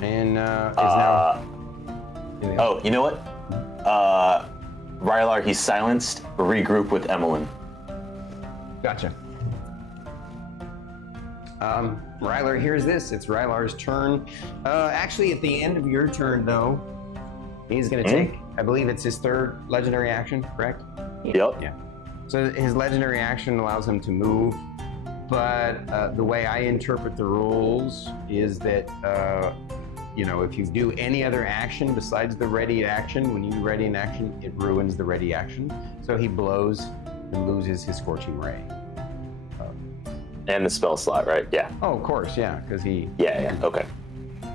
And is now. Oh, you know what? Rylar, he's silenced. Regroup with Emmeline. Gotcha. Rylar hears this. It's Rylar's turn. Actually, at the end of your turn, though, he's going to take, I believe it's his third legendary action, correct? Yep. Yeah. So his legendary action allows him to move, but the way I interpret the rules is that, if you do any other action besides the ready action, when you ready an action, it ruins the ready action. So he blows and loses his Scorching Ray. And the spell slot, right? Yeah. Oh, of course, yeah, because he. Yeah. Okay.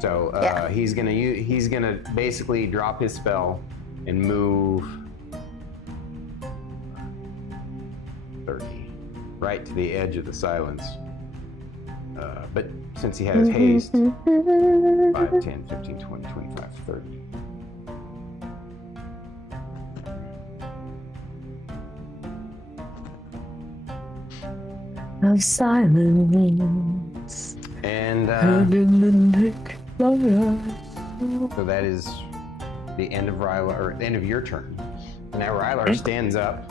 So Yeah. he's gonna basically drop his spell and move 30 right to the edge of the silence. But since he has haste, 5, 10, 15, 20, 25, 30. Of silence. And in the neck, so that is the end of Rylar, or the end of your turn. And now Rylar stands up,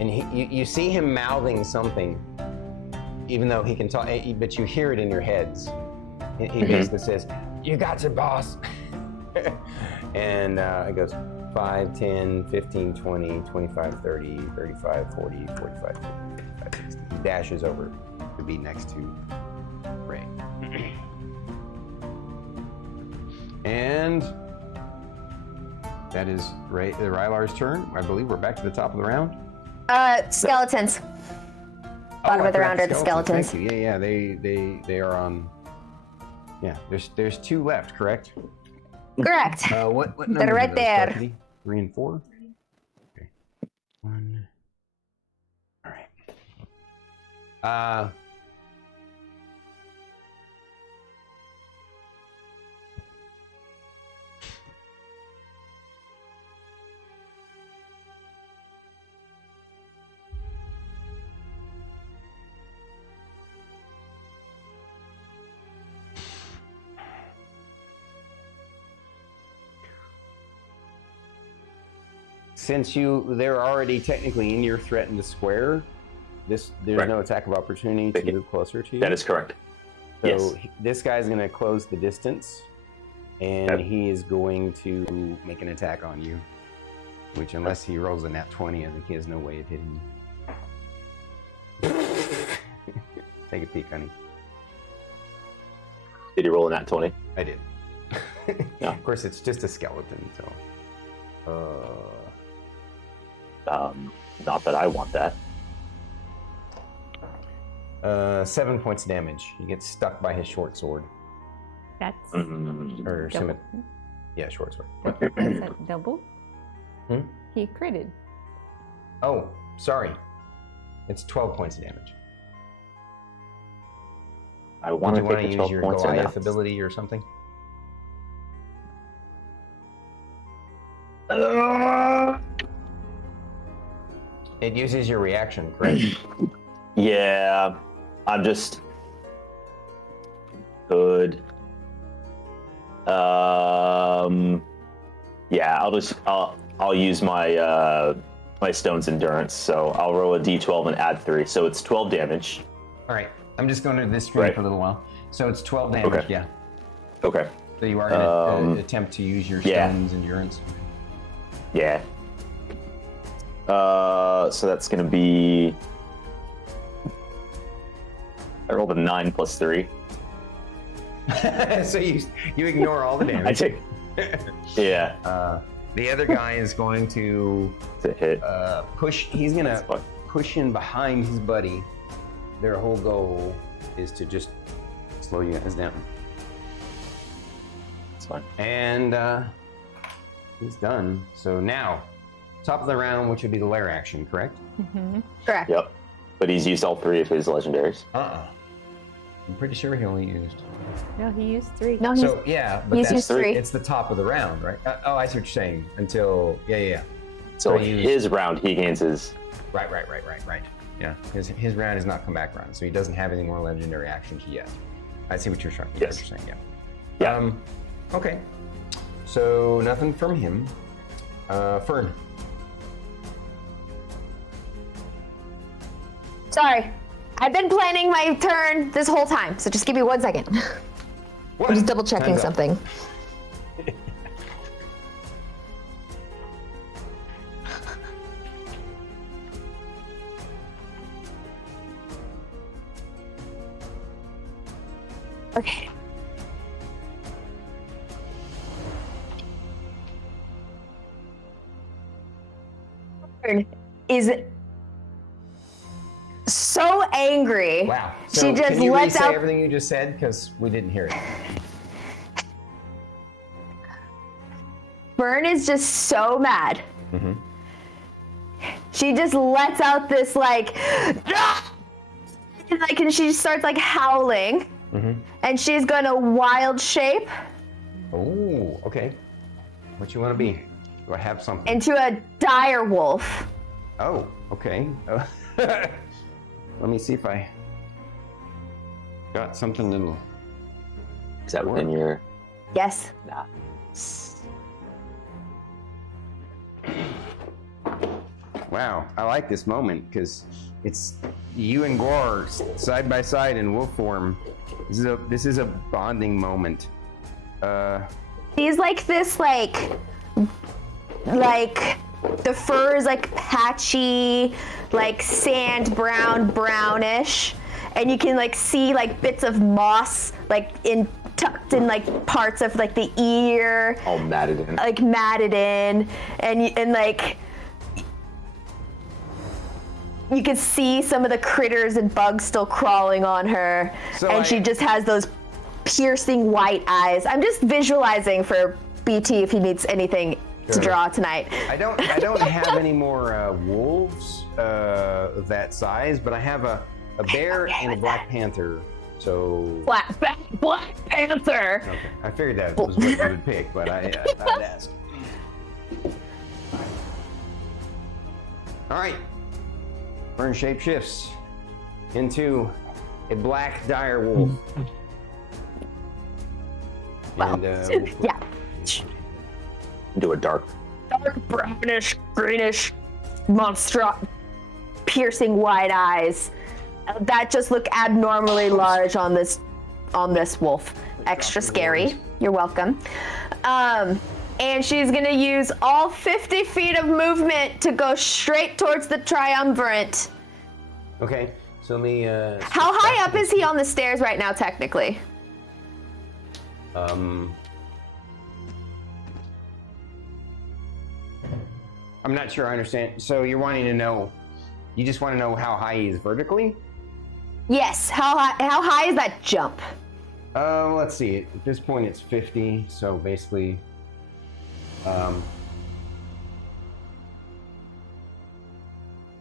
and you see him mouthing something, even though he can talk, but you hear it in your heads. He basically says, "You got your boss." And it goes 5, 10, 15, 20, 25, 30, 35, 40, 45, 50, 55, 60. He dashes over to be next to Ray. And that is Rylar's turn. I believe we're back to the top of the round. Skeletons. Bottom I of the forgot round are the skeletons. Thank you. Yeah, they are on. Yeah, there's 2 left, correct? Correct. What They're numbers right are those, there. Stephanie? 3 and 4. Okay. 1. All right. since they're already technically in your threatened square, there's Right. no attack of opportunity Thank to you. move closer to you. That is correct. So Yes. this guy's going to close the distance, and Okay. he is going to make an attack on you. Which, unless he rolls a nat 20, I think he has no way of hitting you. Take a peek, honey. Did you roll a nat 20? I did. Yeah. Of course, it's just a skeleton, so. Not that I want that. 7 points of damage. You get stuck by his short sword. That's Mm, Or double. yeah, short sword. Is that double? Hmm? He critted. Oh, sorry. It's 12 points of damage. I want Would to you want take to the use 12 your points and Goliath now. ability or something? It uses your reaction, correct? Yeah, I'm just good. Yeah, I'll use my my stone's endurance. So I'll roll a d12 and add 3. So it's 12 damage. All right. I'm just going to this stream Right. for a little while. So it's 12 damage, Okay. yeah. Okay. So you are going to Um, attempt to use your yeah. stone's endurance. Yeah. So that's gonna be. I rolled a 9 plus 3. So you ignore all the I damage. take. Yeah, The other guy is going to it's a hit. push. He's going That's to fine. push in behind his buddy. Their whole goal is to just slow you guys down. It's fine. And he's done. So now, top of the round, which would be the lair action, correct? Mm-hmm. Correct. Yep. But he's used all 3 of his legendaries. I'm pretty sure he only used. No, he used 3. No, he's, So yeah, but he's that's used 3. it's the top of the round, right? Oh, I see what you're saying. Until yeah. So he used- his round, he gains his. Right. Yeah, his round has not come back around, so he doesn't have any more legendary actions yet. I see what you're trying. Yes. What you're saying. Yeah. Okay. So nothing from him. Fern. Sorry. I've been planning my turn this whole time, so just give me 1 second. What? I'm just double checking Time's up. something. Okay. Is so angry. Wow. She So just can you lets re-say out. everything you just said because we didn't hear it. Fern is just so mad. Mm-hmm. She just lets out this like, and she starts like howling, Mm-hmm. and she's gonna wild shape Oh, okay. What you want to be? Do I have something? into a dire wolf. Oh, okay. Let me see if I got something that'll. Is that within your? Yes. Nah. Wow, I like this moment because it's you and Gore side by side in wolf form. This is a bonding moment. She's like this, like the fur is like patchy, like sand brown, brownish, and you can like see like bits of moss like tucked in like parts of like the ear, All matted in. like matted in, and like you can see some of the critters and bugs still crawling on her, So and she just has those piercing white eyes. I'm just visualizing for BT if he needs anything to Sure. draw tonight. I don't have any more wolves of that size, but I have a bear okay and a with black panther. So Black Panther. okay, I figured that was what you would pick, but I'd ask. All right, Fern shape shifts into a black dire wolf. Well, And, yeah. Do a dark dark brownish, greenish, piercing white eyes that just look abnormally large on this wolf. Extra scary. You're welcome. And she's gonna use all 50 feet of movement to go straight towards the triumvirate. Okay, so let me. How high up is he on the stairs right now, technically? I'm not sure I understand. So you're wanting to know? You just want to know how high he is vertically? Yes. How high is that jump? Let's see. At this point, it's 50. So basically,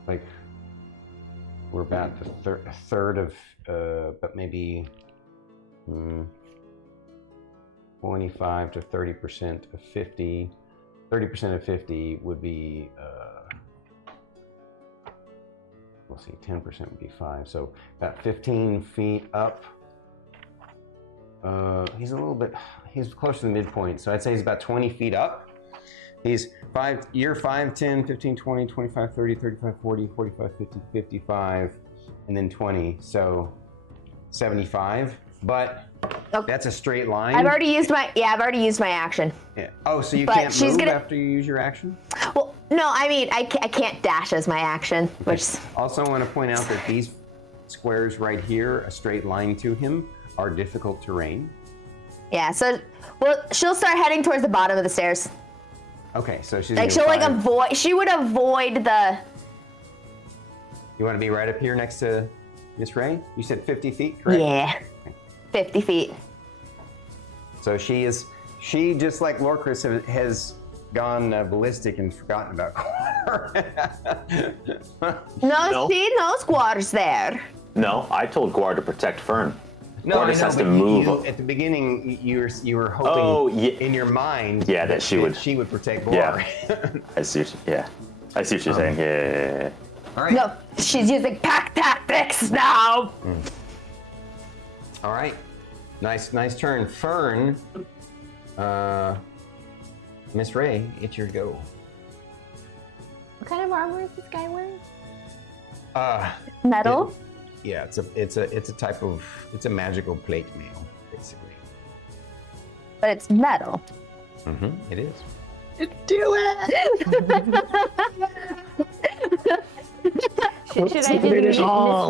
like we're about the third of, but maybe 25 to 30% of 50. 30% of 50 would be, we'll see, 10% would be 5. So about 15 feet up. He's close to the midpoint. So I'd say he's about 20 feet up. You're 5, 10, 15, 20, 25, 30, 35, 40, 45, 50, 55, and then 20. So 75. But that's a straight line. I've already used my action. Yeah. Oh, so you But can't she's move gonna- after you use your action? Well, no, I mean I can't dash as my action, which Also, I want to point out that these squares right here, a straight line to him, are difficult terrain. yeah. So she'll start heading towards the bottom of the stairs. Okay, so she's Like gonna she'll fire. avoid. She would avoid the. You want to be right up here next to Miss Ray? You said 50 feet, correct? Yeah. 50 feet. So she just like Lorcris has gone ballistic and forgotten about Guar. No, see, no squatters there. No, I told Guar to protect Fern. No, Guar I just know, has to but move. at the beginning, you were hoping Oh, yeah. in your mind Yeah, that she would- protect Yeah. Guar. I see what I see what you're saying. Yeah. All right. No, she's using pack tactics now. All right. Nice turn. Fern, Miss Ray, it's your go. What kind of armor is this guy wearing? Metal. Yeah, it's a type of, it's a magical plate mail, basically. But it's metal. It is. Do it! Should I do the Miss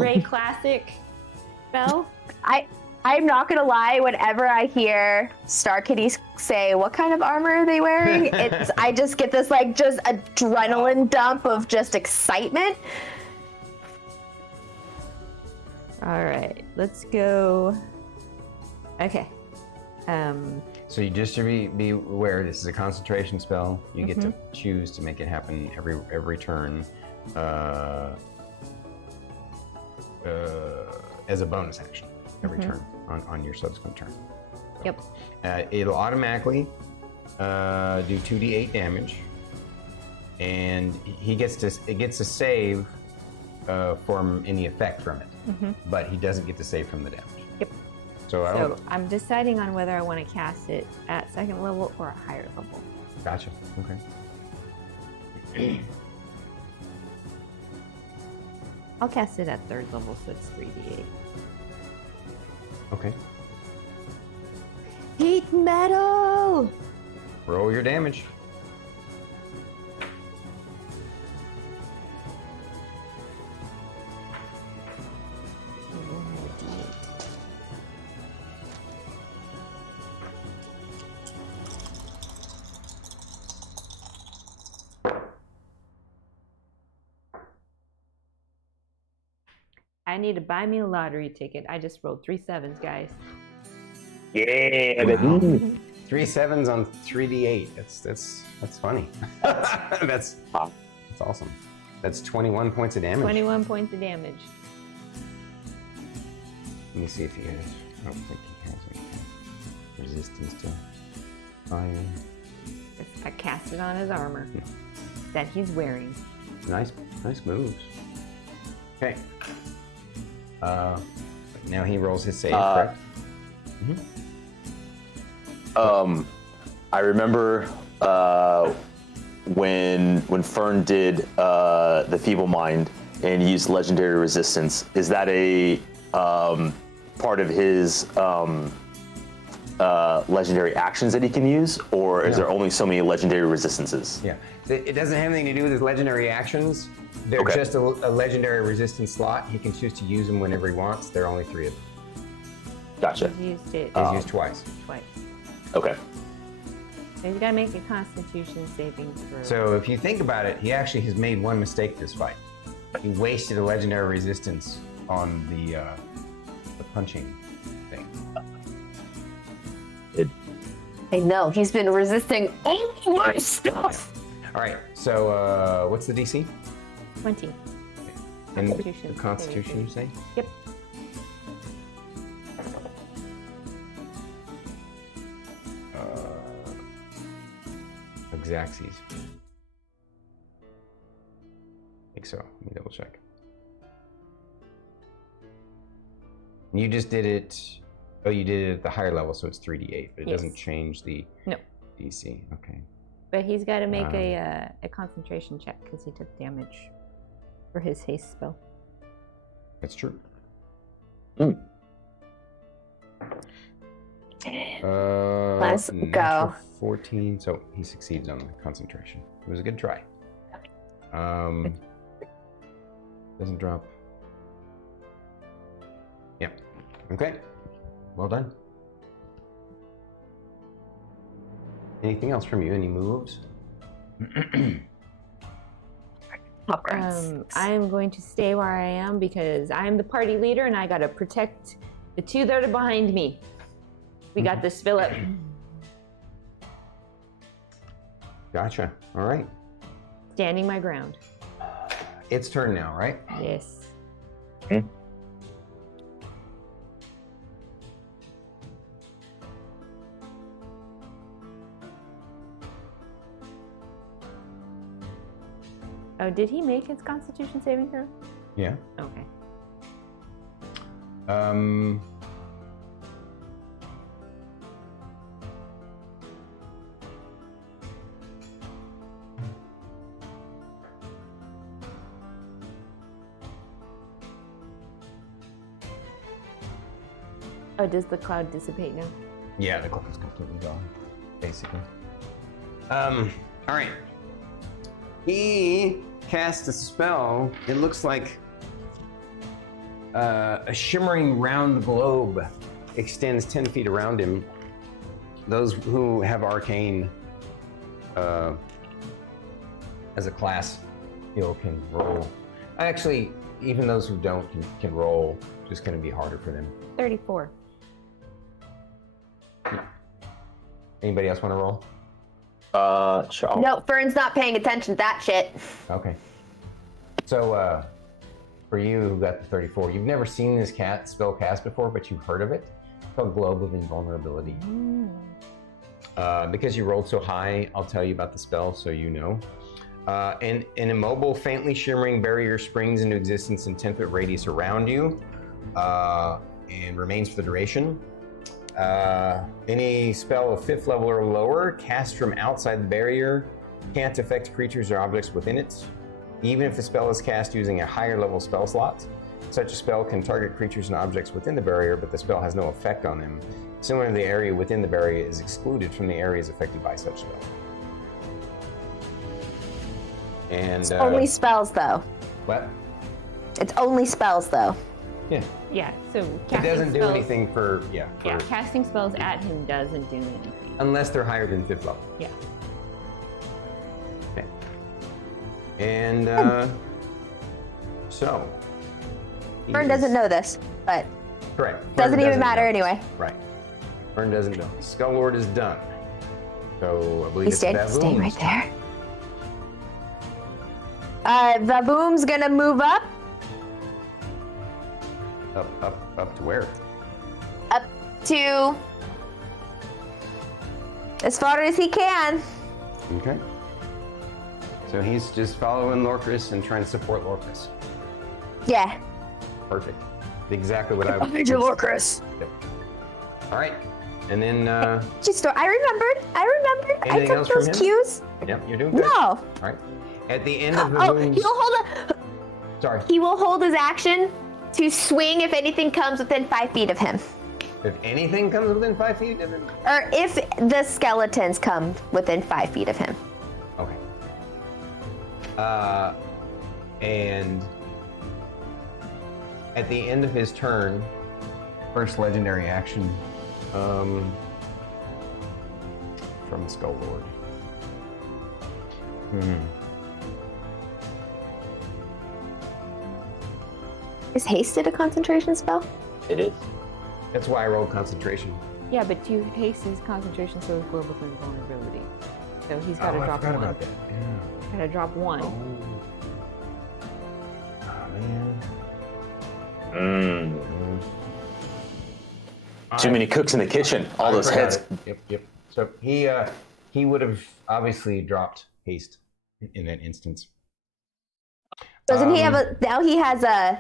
Ray classic spell? I'm not gonna lie, whenever I hear Star Kitty say what kind of armor are they wearing, I just get this like just adrenaline dump of just excitement. All right, let's go. Okay. So you just to be aware, this is a concentration spell. You get to choose to make it happen every turn, as a bonus action every turn on your subsequent turn. Yep. It'll automatically do 2d8 damage, and it gets to save from any effect from it, but he doesn't get to save from the damage. Yep. So I'm deciding on whether I want to cast it at second level or a higher level. Gotcha. Okay. I'll cast it at third level, so it's 3d8. Okay. Heat metal! Roll your damage. I need to buy me a lottery ticket. I just rolled 3 7s, guys. Yeah. Wow. baby. 3 7s on 3d8. That's funny. that's awesome. That's 21 points of damage. 21 points of damage. Let me see if he has. I don't think he has any resistance to fire. I cast it on his armor that he's wearing. Nice moves. Okay. Now he rolls his save, correct? I remember when Fern did the Feeble Mind and used Legendary Resistance, is that a part of his legendary actions that he can use, or is there only so many legendary resistances? Yeah. It doesn't have anything to do with his legendary actions. They're Okay. just a legendary resistance slot. He can choose to use them whenever he wants. There are only 3 of them. Gotcha. He's used it He's used twice. twice. Okay. So he's got to make a Constitution saving throw. So if you think about it, he actually has made one mistake this fight. He wasted a legendary resistance on the punching thing. I know, he's been resisting all my stuff. All right. So what's the DC? 20. And Constitution. the Constitution, you say? Yep. Xaxes. I think so. Let me double check. You just did it. Oh, you did it at the higher level, so it's 3d8, but it Yes. doesn't change the No. DC. Okay. But he's got to make a concentration check because he took damage for his haste spell. That's true. Let's natural go. 14, so he succeeds on the concentration. It was a good try. Doesn't drop. Yeah. Okay. Well done. Anything else from you? Any moves? I'm going to stay where I am because I'm the party leader and I got to protect the 2 that are behind me. We got this, Philip. Gotcha. All right. Standing my ground. It's turn now, right? Yes. Oh, did he make his Constitution saving throw? Yeah. Okay. Oh, does the cloud dissipate now? Yeah, the clock is completely gone, basically. All right. He cast a spell. It looks like a shimmering round globe extends 10 feet around him. Those who have arcane as a class skill can roll. Actually, even those who don't can roll. Just going to be harder for them. 34. Anybody else want to roll? Sure. No, Fern's not paying attention to that shit. Okay. So, for you who got the 34, you've never seen this spell cast before, but you've heard of it. It's called Globe of Invulnerability. Because you rolled so high, I'll tell you about the spell so you know. An immobile, faintly shimmering barrier springs into existence in 10-foot radius around you and remains for the duration. Any spell of 5th level or lower cast from outside the barrier can't affect creatures or objects within it, even if the spell is cast using a higher level spell slot. Such a spell can target creatures and objects within the barrier, but the spell has no effect on them. Similarly, the area within the barrier is excluded from the areas affected by such spell. And It's only spells, though. what? It's only spells, though. Yeah, Yeah, so it casting doesn't do spells, anything for Yeah, casting spells at him doesn't do anything. unless they're higher than 5th level. Yeah. Okay. And so. Fern doesn't know this, but Correct. doesn't Fern even matter know. anyway. Right. Fern doesn't know. Skull Lord is done. So I believe He's it's stay Baboon's right there. Vaboom's gonna move up Up to where? to as far as he can. Okay. So he's just following Lorcris and trying to support Lorcris. Yeah. Perfect. Exactly what I Major Lorcris. Yep. All right. And then Just I remembered. I Anything took else from those him? cues. Yep, you're doing good. No. All right. At the end of the Oh, wounds. he will hold Sorry. He will hold his action to swing if anything comes within 5 feet of him, If anything comes within 5 feet of him. or if the skeletons come within 5 feet of him. Okay. And at the end of his turn, first legendary action from Skull Lord. Is hasted a concentration spell? It is. That's why I rolled concentration. Yeah, but you haste his concentration so it's well within vulnerability. So he's got to I drop forgot one. about that. Yeah. Got to drop one. Oh man. Too many cooks in the kitchen. All I those forgot heads. it. Yep. So he would have obviously dropped haste in that instance. Doesn't he have a? Now he has a.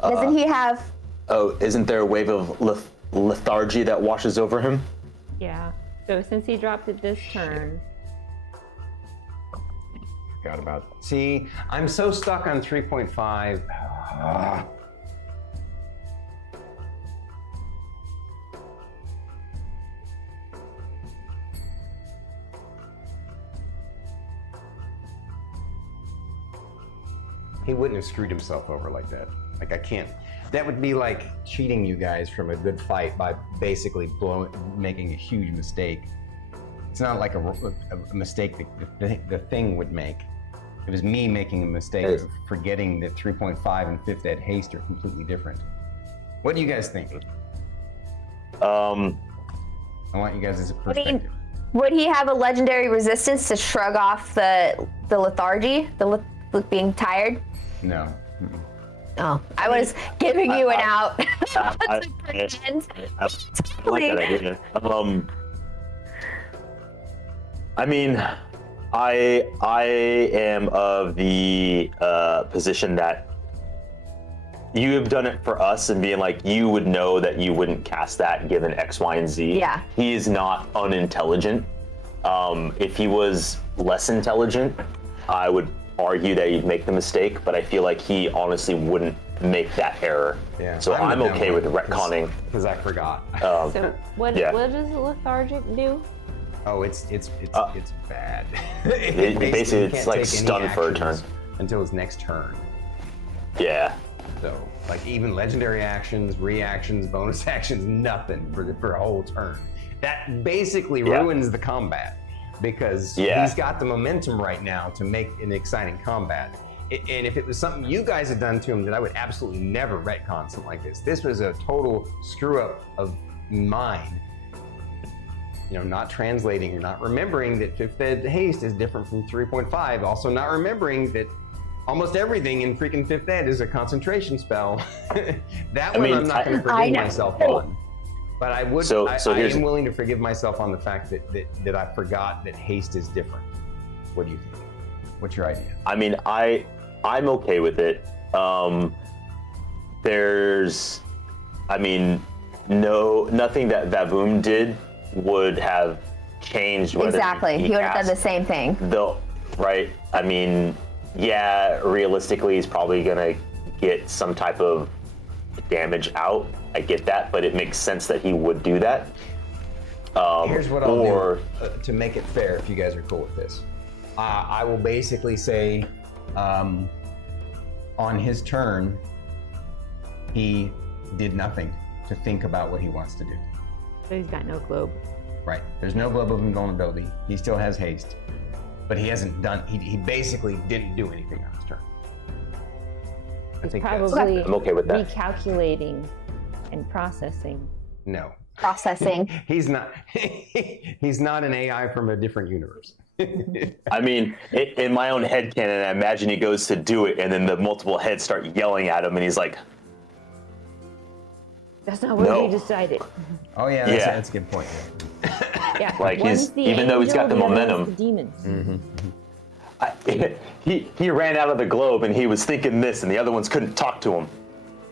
Doesn't he have? Oh, isn't there a wave of lethargy that washes over him? Yeah. So since he dropped it this turn, Forgot about. See, I'm so stuck on 3.5. He wouldn't have screwed himself over like that. Like, I can't. That would be like cheating you guys from a good fight by basically making a huge mistake. It's not like a mistake that the thing would make. It was me making a mistake of forgetting that 3.5 and 5th ed haste are completely different. What do you guys think? I want you guys' perspective. Would he have a legendary resistance to shrug off the lethargy, being tired? No. Oh, I was giving you an out. I Pretend. like that idea. I mean, I am of the position that you have done it for us and being like, you would know that you wouldn't cast that given X, Y, and Z. Yeah. He is not unintelligent. If he was less intelligent, I would argue that he'd make the mistake, but I feel like he honestly wouldn't make that error. Yeah. So I'm okay with retconning. Because I forgot. so what Yeah. does lethargic do? Oh, it's bad. Basically, you it's can't like take any stun for a actions turn. until his next turn. Yeah. So, like, even legendary actions, reactions, bonus actions, nothing for a whole turn. That basically ruins the combat because he's got the momentum right now to make an exciting combat. And if it was something you guys had done to him, then I would absolutely never retcon something like this. This was a total screw up of mine. You know, not translating or not remembering that 5th ed haste is different from 3.5. Also not remembering that almost everything in freaking 5th ed is a concentration spell. That one I'm not going to forgive myself on. But I would. I am willing to forgive myself on the fact that I forgot that haste is different. What do you think? What's your idea? I mean, I'm okay with it. There's, I mean, nothing that Vavoom did would have changed. Exactly. He would have done the same thing. Right. I mean, yeah, realistically, he's probably gonna get some type of damage out. I get that, but it makes sense that he would do that. Here's what I'll do to make it fair, if you guys are cool with this. I will basically say, on his turn, he did nothing to think about what he wants to do. So he's got no globe. Right. There's no globe of invulnerability. He still has haste, but he hasn't done. He basically didn't do anything on his turn. I think Probably I'm okay with that. recalculating and processing. No. Processing. He's not. He's not an AI from a different universe. I mean, in my own head canon, I imagine he goes to do it, and then the multiple heads start yelling at him, and he's like, That's not what we decided. Oh yeah, that's a good point. Yeah. Like One's the even though he's got the angel, other momentum. one's the demons. He ran out of the globe, and he was thinking this, and the other ones couldn't talk to him.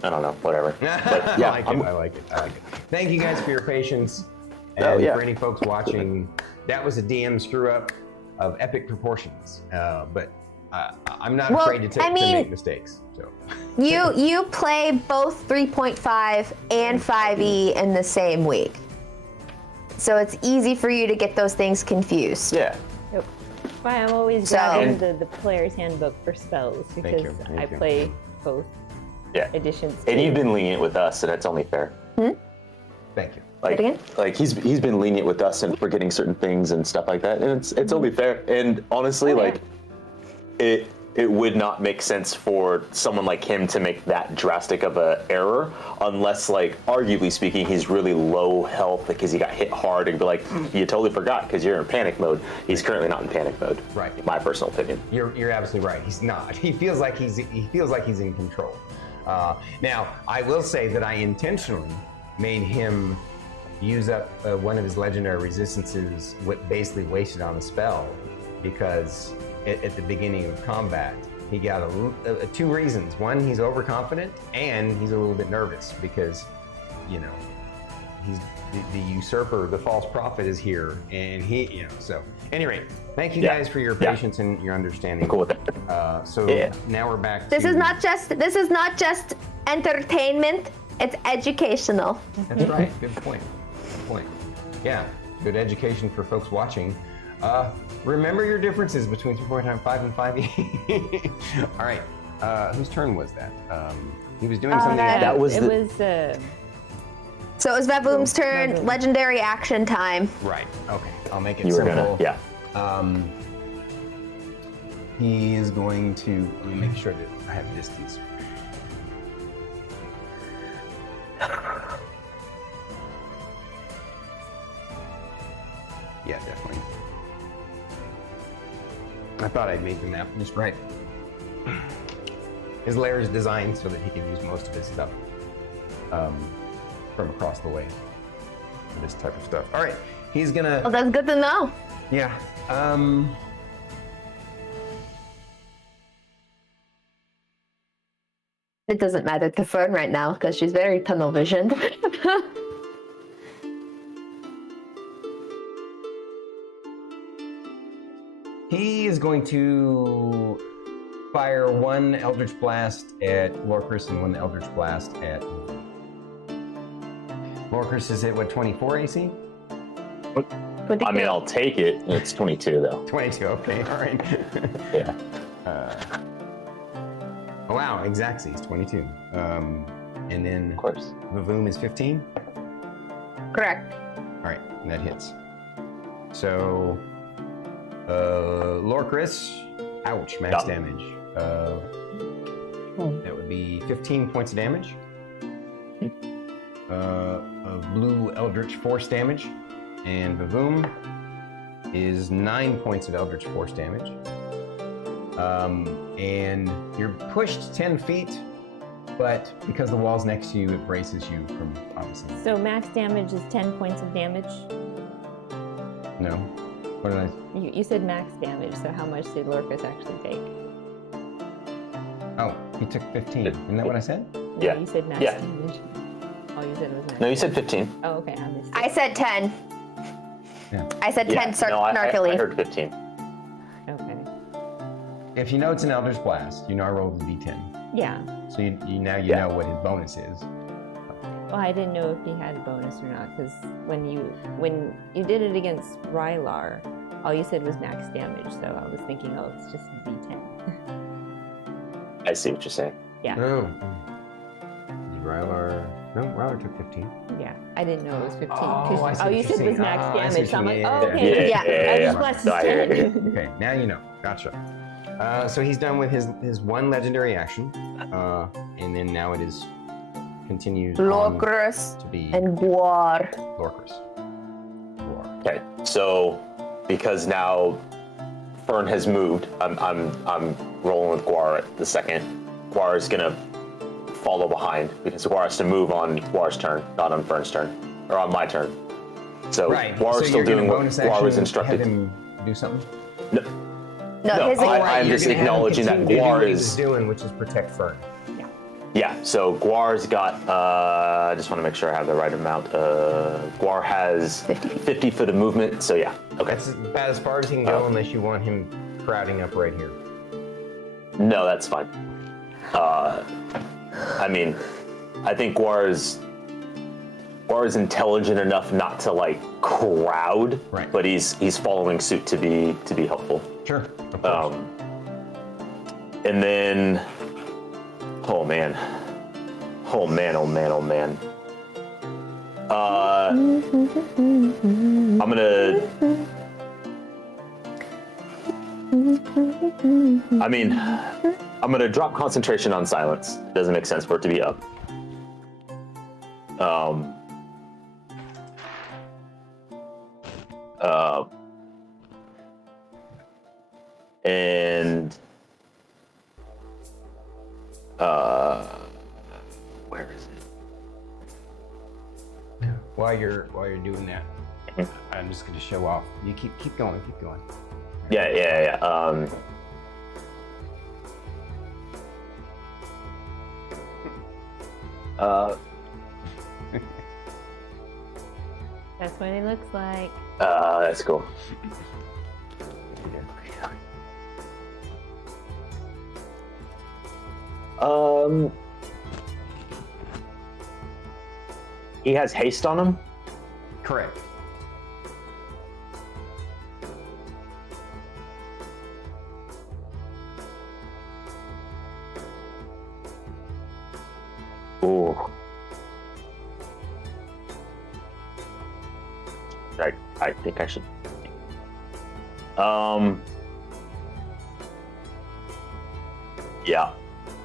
I don't know, whatever. But yeah, I like it. Thank you guys for your patience. And for any folks watching, that was a DM screw up. of epic proportions. But I'm not Well, afraid to I mean- make mistakes. So You play both 3.5 and 5e in the same week. So it's easy for you to get those things confused. Yeah. Yep. Why I'm always So- grabbing the player's handbook for spells because you, thank I you. play both Yeah. editions. And too. you've been lenient with us, and that's only fair. thank you. Like, again? like he's been lenient with us and forgetting certain things and stuff like that, and it's only fair. And honestly, Oh, yeah. like it would not make sense for someone like him to make that drastic of a error unless, like, arguably speaking, he's really low health because he got hit hard and be like, you totally forgot because you're in panic mode. He's currently not in panic mode. Right. In my personal opinion. You're absolutely right. He's not. He feels like he's in control. Now, I will say that I intentionally made him use up one of his legendary resistances, basically wasted on a spell, because at the beginning of combat, he got two reasons. One, he's overconfident, and he's a little bit nervous because, you know, he's the usurper, the false prophet is here, and he, you know. So, anyway, thank you Yeah. guys for your Yeah. patience and your understanding. I'm cool with that. So Yeah. now we're back. This to, is not just entertainment, it's educational. That's right. Good point. Good point. Yeah. Good education for folks watching. Remember your differences between 3.5 and 5e. All right. Whose turn was that? He was doing something. that was it the- was So it was Vavoom's turn, Vavoom. legendary action time. Right. Okay. I'll make it You were simple. gonna, yeah. He is going to. Let me make sure that I have distance. Yeah, definitely. I thought I'd made the map just right. His lair is designed so that he can use most of his stuff from across the way for this type of stuff. All right, he's gonna. Well, that's good to know. Yeah. It doesn't matter to Fern right now because she's very tunnel visioned. He is going to fire one Eldritch Blast at Lorcris and one Eldritch Blast at. Lorcris is at what, 24 AC? I mean, I'll take it. It's 22 though. 22. Okay. All right. Yeah. Oh wow, Exacxi is 22. And then Of course. Vavoom is 15. Correct. All right, and that hits. So, Lorcris, ouch, max Yeah. damage. That would be 15 points of damage. Blue Eldritch Force damage. And Vavoom is 9 points of Eldritch Force damage. And you're pushed 10 feet, but because the wall's next to you, it braces you from obviously. so max damage is 10 points of damage. No. What did I? You said max damage, so how much did Lorcris actually take? Oh, he took 15. Isn't that what I said? No, Yeah. you said max Yeah. damage. All you said was max. No, you said 15. Oh, okay, I missed it. I said 10. Yeah. I said 10 no, I snarkily. heard 15. Okay. If you know it's an Eldritch Blast, you know I rolled a D10. Yeah. So you now you Yeah. know what his bonus is. Well, I didn't know if he had a bonus or not because when you did it against Rylar, all you said was max damage. So I was thinking, oh, it's just a D10. I see what you're saying. Yeah. Oh. Rylar. No, Rylar took 15. Yeah, I didn't know it was 15. Oh, I see what you you're said saying. was max Oh, I see damage. what So I'm you like, mean. oh, okay. Yeah. Eldritch Blast is No, I hear you. 10. Okay, now you know. Gotcha. So he's done with his one legendary action, and then now it is continues on Lorcris to be and Guar. Lorcris. Guar. Okay, so because now Fern has moved, I'm rolling with Guar at the second. Guar is gonna follow behind because Guar has to move on Guar's turn, not on Fern's turn, or on my turn. So Right. Guar so is still you're gonna doing what bonus Guar action was instructed. Have him do something. No, No, his I'm You're just gonna have him acknowledging that continue to do Guar what he is. was doing, which is protect Fern. Yeah, so Guar's got, I just want to make sure I have the right amount. Guar has 50 foot of movement, so yeah, okay. That's about as far as he can go unless you want him crowding up right here. No, that's fine. I mean, I think Guar is intelligent enough not to like crowd, Right. but he's following suit to be helpful. Sure. Of course. And then, oh man. I'm gonna drop concentration on silence. It doesn't make sense for it to be up. And where is it? While you're doing that, I'm just gonna show off. You keep going. Yeah. That's what it looks like. That's cool. He has haste on him. Correct. Ooh. I think I should. Yeah.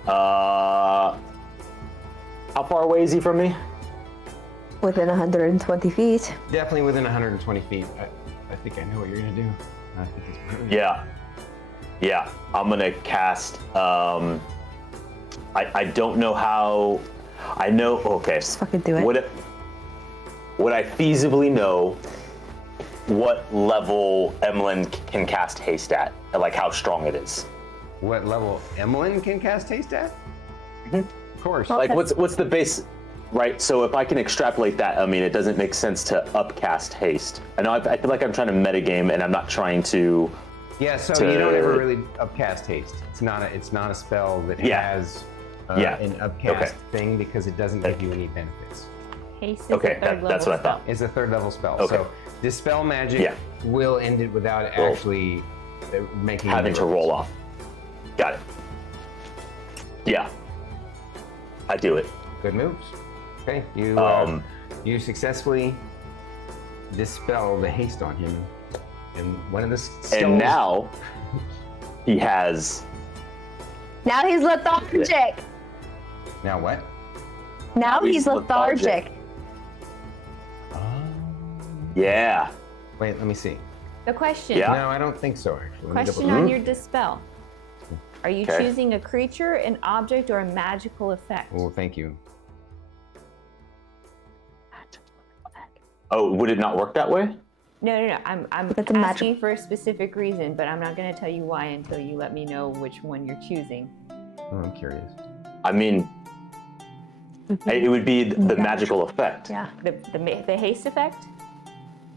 How far away is he from me? Within 120 feet. Definitely within 120 feet. I think I know what you're gonna do. I think it's brilliant. Yeah. I'm gonna cast. I don't know how. I know. Okay. Just fucking do it. Would I feasibly know what level Emlyn can cast haste at? Like how strong it is? What level Emlyn can cast haste at? Of course. Like what's the base? Right, so if I can extrapolate that, I mean, it doesn't make sense to upcast haste. I know I feel like I'm trying to metagame, and I'm not trying to. Yeah, so you don't ever really upcast haste. It's not a spell that has an upcast thing because it doesn't give you any benefits. Haste is Okay, a third level that's what I thought. It's a third level spell. Okay. So dispel magic will end it without actually making having to roll off. Got it. Yeah, I do it. Good moves. Okay, you successly dispel the haste on him, and one of the stones. And now he has. Now he's lethargic. Now what? Now he's lethargic. Yeah. Wait, let me see. The question. Yeah. No, I don't think so. Actually, Let me Question double- on your dispel. Are you Okay. choosing a creature, an object, or a magical effect? Oh, thank you. Oh, would it not work that way? No. I'm That's a asking for a specific reason, but I'm not going to tell you why until you let me know which one you're choosing. Oh, I'm curious. I mean, it would be the magical effect. Yeah. The haste effect?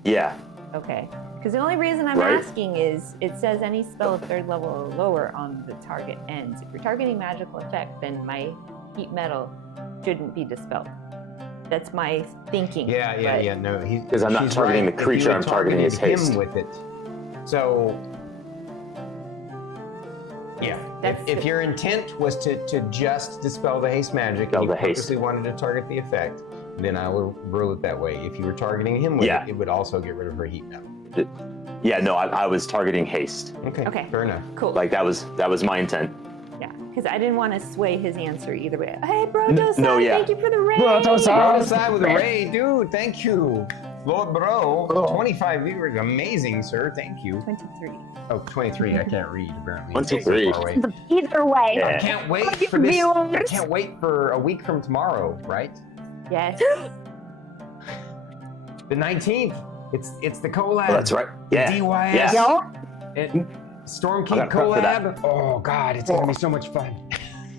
Yeah. Okay. Because the only reason I'm Right. asking is it says any spell of third level or lower on the target ends. If you're targeting magical effect, then my heat metal shouldn't be dispelled. That's my thinking. Yeah. but- No, 'Cause I'm not she's targeting right. the If you creature, had I'm targeting his targeted him haste. with it. So, yeah. If your intent was to just dispel the haste magic Dispel and you the haste. purposely wanted to target the effect, then I will rule it that way. If you were targeting him with Yeah. it would also get rid of her heat metal. Yeah, no, I was targeting haste. Okay. Fair enough. Cool. Like that was my intent. Yeah. Because I didn't want to sway his answer either way. Hey, Broto-san, no, yeah. thank you for the raid. Roll aside with a raid, dude. Thank you. Lord Bro, 25 viewers. Amazing, sir. Thank you. 23. Oh, 23. I can't read, apparently. 23. So far away. Either way. Yeah. I can't wait Fuck you, for this. I viewers. can't wait for a week from tomorrow, right? Yes. The 19th. It's the collab. Oh, that's right. Yeah. DYS. Yeah. Yo, Storm I King gotta prep for that. collab. Oh God, it's gonna be so much fun.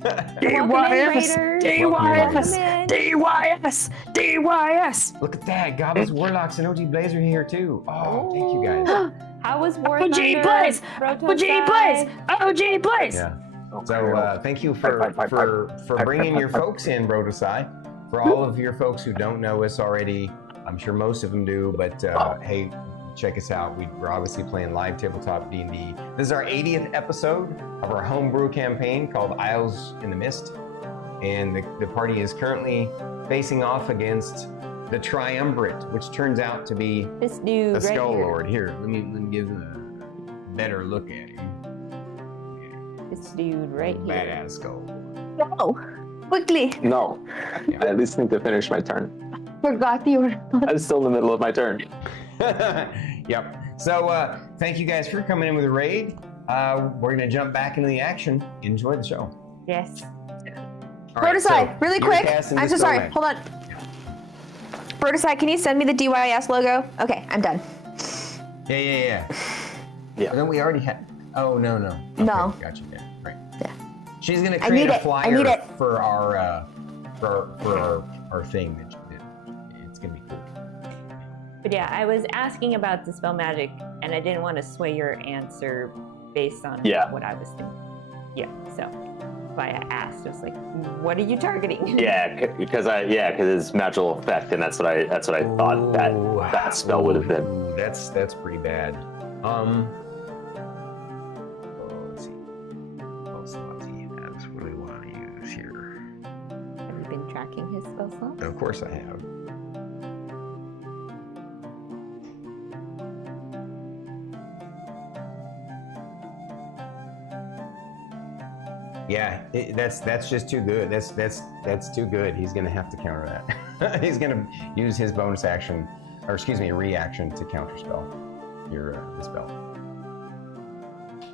DYS, Raiders. DYS, Welcome in. DYS, DYS. Look at that. Goblins, Warlocks, and OG Blazer here too. Oh, thank you guys. How was War OG Thunder? Blaze, Proto OG Blaze, OG Blaze. Yeah. So thank you for bringing your folks in, Brodosai. For all of your folks who don't know us already, I'm sure most of them do, but hey, check us out. We're obviously playing live tabletop D&D. This is our 80th episode of our homebrew campaign called Isles in the Mist. And the party is currently facing off against the Triumvirate, which turns out to be This dude a right Skull here. Lord. Here, let me give a better look at him. This dude right here. Badass Skull. No. Quickly. No. I at least need to finish my turn. Forgot you were. I'm still in the middle of my turn. Yep. So thank you guys for coming in with a raid. We're gonna jump back into the action. Enjoy the show. Yes. All right, Protosai, so really you're quick. casting I'm so Dispel sorry. Magic. Hold on. Protosai, can you send me the DYS logo? Okay, I'm done. Yeah. Yeah. Then we already had. Oh no. Okay, No. Gotcha. Yeah. Right. Yeah. She's gonna I create need a it. I flyer need it. for our our thing. That it's gonna be cool. But yeah, I was asking about Dispel Magic, and I didn't want to sway your answer based on Yeah. what I was thinking. Yeah, so that's why I asked. I was like, what are you targeting? Yeah, because it's magical effect, and that's what I thought that spell would have been. Ooh, that's pretty bad. Let's see. That's what we want to use here. Have you been tracking his spell slots? Of course I have. Yeah, that's just too good. That's too good. He's gonna have to counter that. He's gonna use his bonus action, or excuse me, reaction to counterspell your the spell.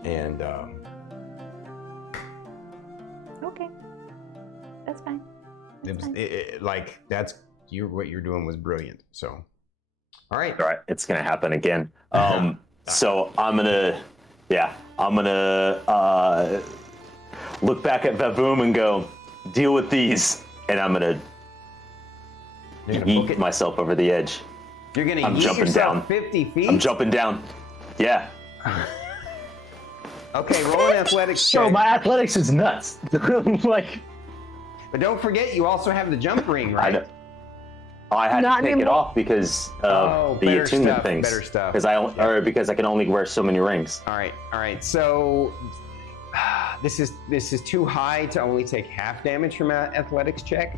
And Okay, that's fine. it was like that's what you're doing was brilliant. So, all right. All right, it's gonna happen again. So I'm gonna look back at Baboom and go, deal with these, and I'm gonna You're gonna book yeet it. myself over the edge. You're gonna I'm yeet jumping yourself down. 50 feet. I'm jumping down. Yeah. Okay, roll an athletics So check. my athletics is nuts. Like But don't forget, you also have the jump ring, I right? know. I had Not to take it anymore. off because Oh, of the better attunement stuff, things. better stuff. Because I can only wear so many rings. All right. So this is too high to only take half damage from an athletics check.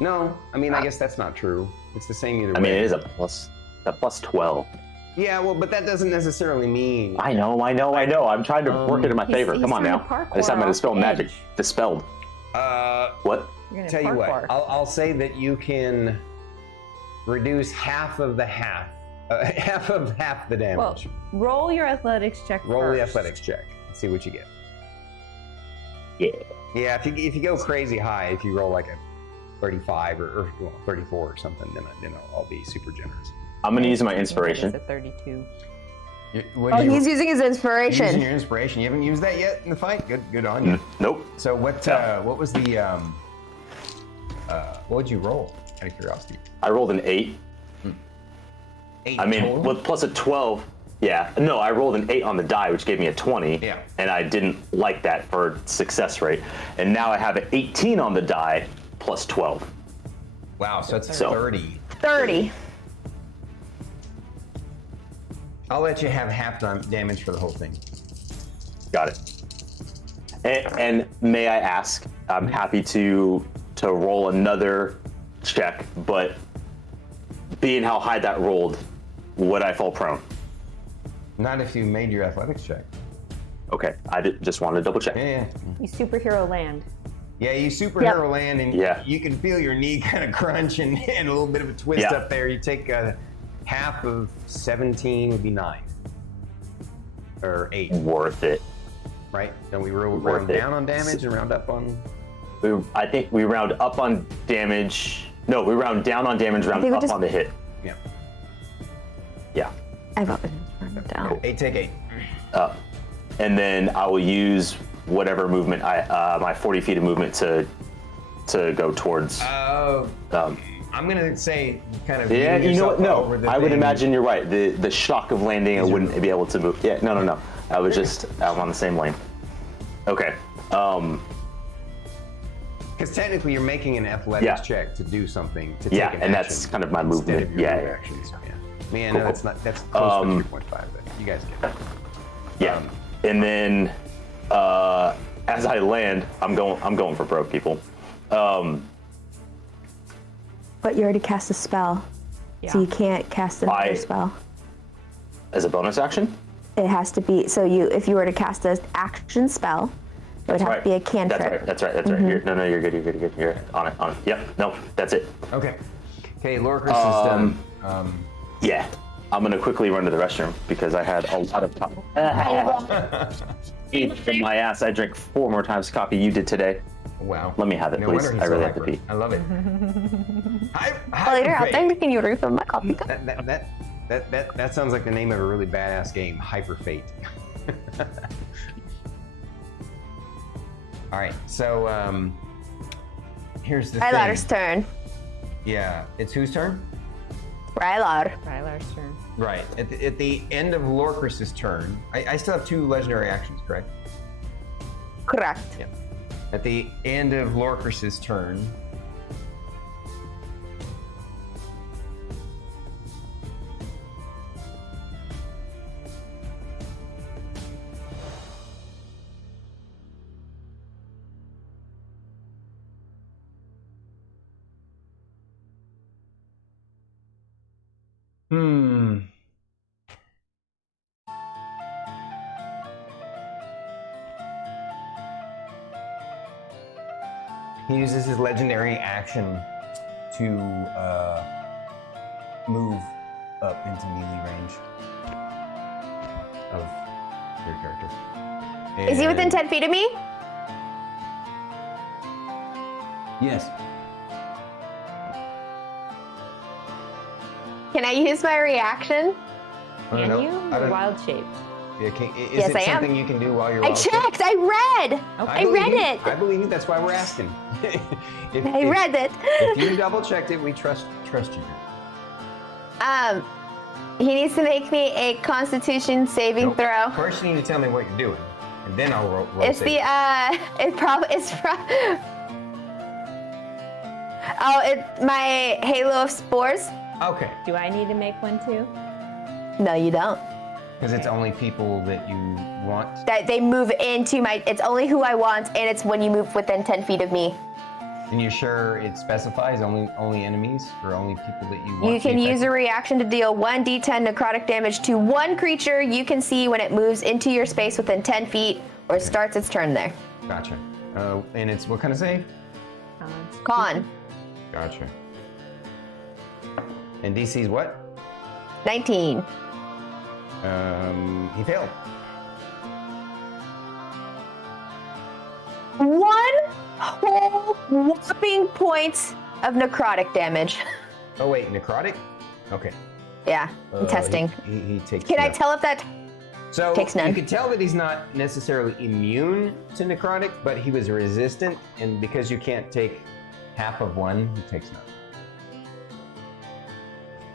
No, I mean I guess that's not true. It's the same either way. I mean, it is a plus 12. Yeah, well, but that doesn't necessarily mean. I know. I'm trying to work it in my favor. he's Come on trying now. to parkour I just have my off dispel the magic edge. dispelled. What? You're gonna Tell you what, parkour. I'll say that you can reduce half of the half the damage. Well, roll your athletics check Roll first. the athletics check and see what you get. Yeah. Yeah, if you go crazy high, if you roll like a 35 or 34 or something, then I'll be super generous. I'm gonna use my I think inspiration. it's a 32. What Oh, did you- he's using his using inspiration. your inspiration. You haven't used that yet in the fight. Good on you. Nope. So what was the what would you roll? Out of curiosity. I rolled an 8. 8 I mean, total? with plus a 12. Yeah. No, I rolled an 8 on the die, which gave me a 20. Yeah. And I didn't like that for success rate. And now I have an 18 on the die plus 12. Wow, so it's So- 30. 30. I'll let you have half damage for the whole thing. Got it. And may I ask? I'm happy to roll another check, but being how high that rolled, would I fall prone? Not if you made your athletics check. Okay, just wanted to double check. Yeah. You superhero land. Yeah, you superhero Yep. land and Yeah. you can feel your knee kind of crunch and a little bit of a twist Yeah. up there. You take half of 17 would be 9. Or 8, Worth it. right? Then we round Worth it. down on damage and round up on... I think we round up on damage. No, we round down on damage, round think we up just- on the hit. Yeah. Yeah. I voted down. 8 take 8. And then I will use whatever movement my 40 feet of movement to go towards. I'm gonna say kind of. Yeah, you know what? No, over the I would thing. imagine you're right. The shock of landing, I wouldn't be able to move. Yeah, no. I was just I'm on the same lane. Okay. Because technically, you're making an athletics Yeah. check to do something. To Yeah, take an and action that's kind of my instead movement. of your Yeah, move yeah. actions. Yeah. Man, Cool, no, that's cool. not. That's close to 3.5. But you guys get it. Yeah. And then as I land, I'm going for broke, people. But you already cast a spell, so you can't cast another spell. As a bonus action? It has to be, so if you were to cast an action spell, it would have to be a cantrip. That's right. You're good. You're on it. Yep. No, that's it. Okay. Okay, Lorcris is done. Yeah. I'm gonna quickly run to the restroom because I had a lot of time. In my ass, I drank 4 more times the coffee you did today. Wow. Let me have it, No please. wonder he's I so really have to hyper. pee. I love it. Later, I'll thank you for my coffee cup. That sounds like the name of a really badass game, Hyper Fate. All right, so here's the thing. Rylar's turn. Yeah, it's whose turn? Rylar. Rylar's turn. Right. At the end of Lorcris's turn, I still have 2 legendary actions, correct? Correct. Yeah. At the end of Lorcris's turn, he uses his legendary action to move up into melee range of your character. Is he within And- 10 feet of me? Yes. Can I use my reaction? I don't Can know. you? I don't- Wild shaped. Yeah, is Yes, it I am. something you can do while you're I wild? checked. I read. I believe read you. it. I believe you. That's why we're asking. I read it. If you double checked it, we trust you. He needs to make me a Constitution saving Nope. throw. First, you need to tell me what you're doing, and then I'll roll. It's save. it's my Halo of Spores. Okay, Do I need to make one too? No, you don't. because it's only people that you want. That they move into my. It's only who I want, and it's when you move within 10 feet of me. And you're sure it specifies only enemies or only people that you want? You can use a reaction to deal 1d10 necrotic damage to one creature you can see when it moves into your space within 10 feet or starts its turn there. Gotcha. And it's what kind of save? Con. Gotcha. And DC's what? 19. He failed. One whole whopping point of necrotic damage. Oh wait, necrotic? Okay. Yeah, I'm testing. He takes. Can I none. tell if that So takes none? you could tell that he's not necessarily immune to necrotic, but he was resistant, and because you can't take half of one, he takes none.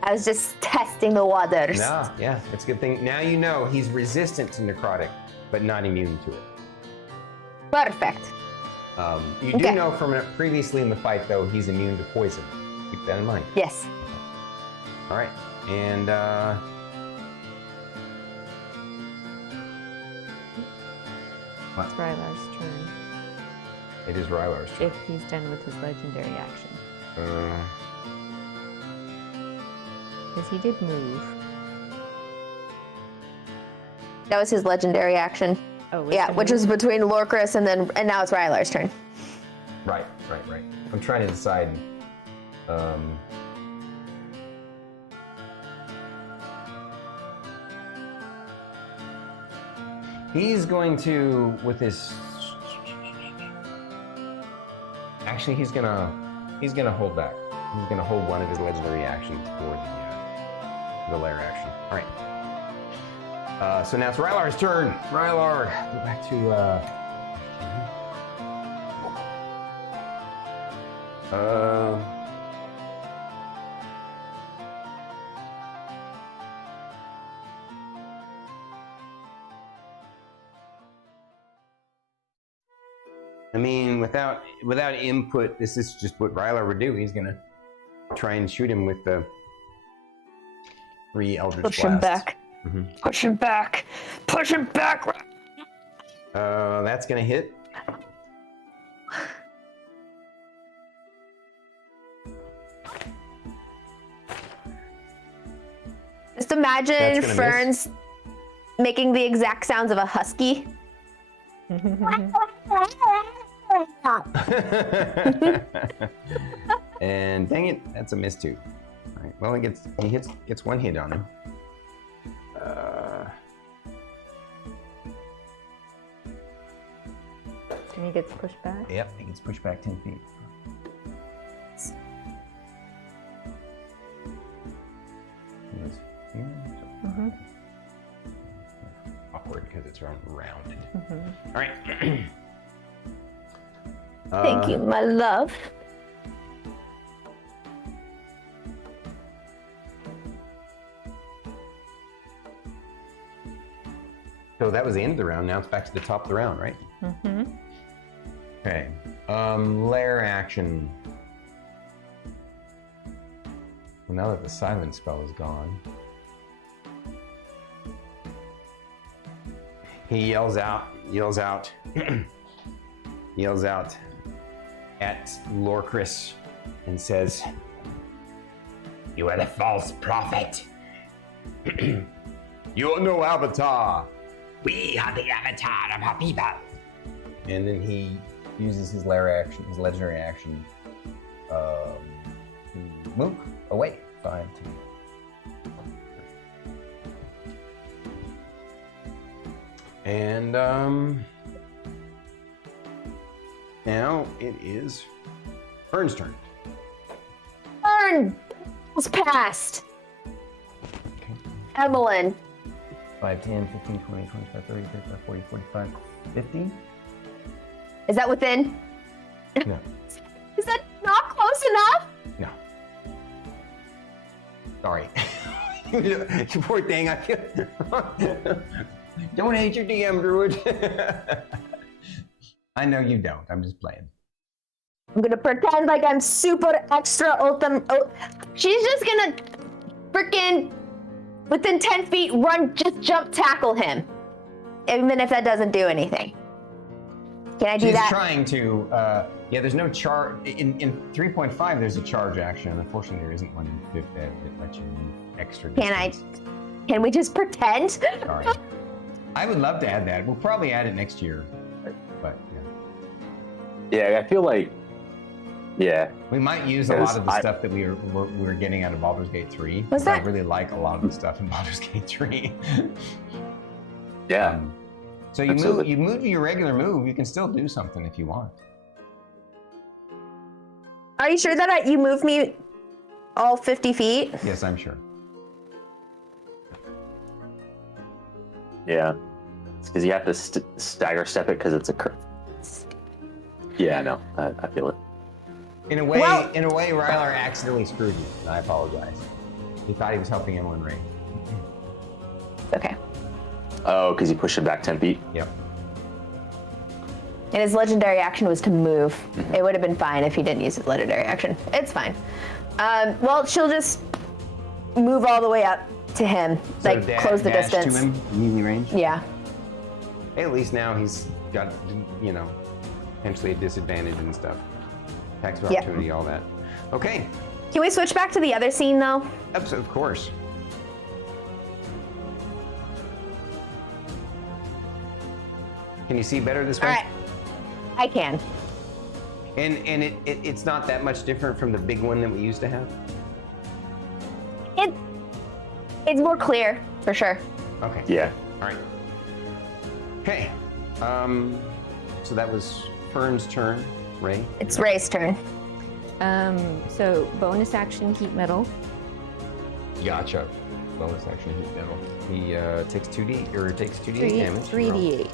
I was just testing the waters. No, yeah, it's a good thing. Now you know he's resistant to necrotic, but not immune to it. Perfect. You do Okay. know from previously in the fight, though, he's immune to poison. Keep that in mind. Yes. All right, and It's Rylar's turn. it is Rylar's turn. If he's done with his legendary action. Because he did move. That was his legendary action. Oh, was Yeah, the which move? was between Lorcris and now it's Rylar's turn. Right. I'm trying to decide. He's going to, with his. Actually, he's gonna hold back. He's gonna hold one of his legendary actions for the lair action. All right. So now it's Rylar's turn. Rylar, go back to I mean, without input, this is just what Rylar would do. He's gonna try and shoot him with the 3 Eldritch Push Blasts. him back. Mhm. Push him back. Push him back. That's gonna hit. Just That's imagine gonna Ferns making the exact sounds of a husky. And dang it, that's a miss too. All right. Well, he gets 1 hit on him. And he gets pushed back. Yep, he gets pushed back 10 feet. He was here, so- Mm-hmm. Awkward because it's rounded. Mm-hmm. All right. Thank you, my love. So that was the end of the round. Now it's back to the top of the round, right? Mm-hmm. Okay. Lair action. Well, now that the silent spell is gone, he yells out at Lorcris and says, "You are the false prophet. You are no avatar. We are the avatar of our people." And then he uses his lair action, his legendary action, to move away 5 to. And now it is Fern's turn. Fern was passed. Evelyn. 5, 10, 15, 20, 25, 30, 35, 40, 45, 50. Is that within? No, Is that not close enough? no. Sorry. You poor thing. I feel. Don't hate your DM, Druid. I know you don't. I'm just playing. I'm gonna pretend like I'm super extra she's just gonna freaking within 10 feet run, just jump tackle him. Even if that doesn't do anything. Can I do She's that? trying to. Yeah, there's no charge in 3.5. There's a charge action. Unfortunately, there isn't one in 5th that lets you move extra distance. Can we just pretend? Sorry. I would love to add that. We'll probably add it next year. But yeah. Yeah, I feel like, yeah. We might use a lot of the stuff that we were getting out of Baldur's Gate 3. What's that? I really like a lot of the stuff in Baldur's Gate 3. Yeah. So you Absolutely. move your regular move. You can still do something if you want. Are you sure that you moved me all 50 feet? Yes, I'm sure. Yeah. It's because you have to stagger step it because it's a Yeah, no, I feel it. In a way, Well- Rylar accidentally screwed you, and I apologize. He thought he was helping Emlyn Ray. Okay. Oh, because you pushed it back 10 feet? Yep. And his legendary action was to move. It would have been fine if he didn't use his legendary action. It's fine. Well, she'll just move all the way up to him, So like close the dash distance. to him, melee range. Yeah. Hey, at least now he's got, potentially a disadvantage and stuff. Attacks of Yeah. opportunity, all that. Okay. Can we switch back to the other scene though? Of course. Can you see better this way? All right. I can. And it's not that much different from the big one that we used to have? It's more clear for sure. Okay. Yeah. All right. Okay. So that was Fern's turn. Ray? It's Ray's turn. So bonus action heat metal. Gotcha. Bonus action heat metal. He takes 2d damage. 3d8.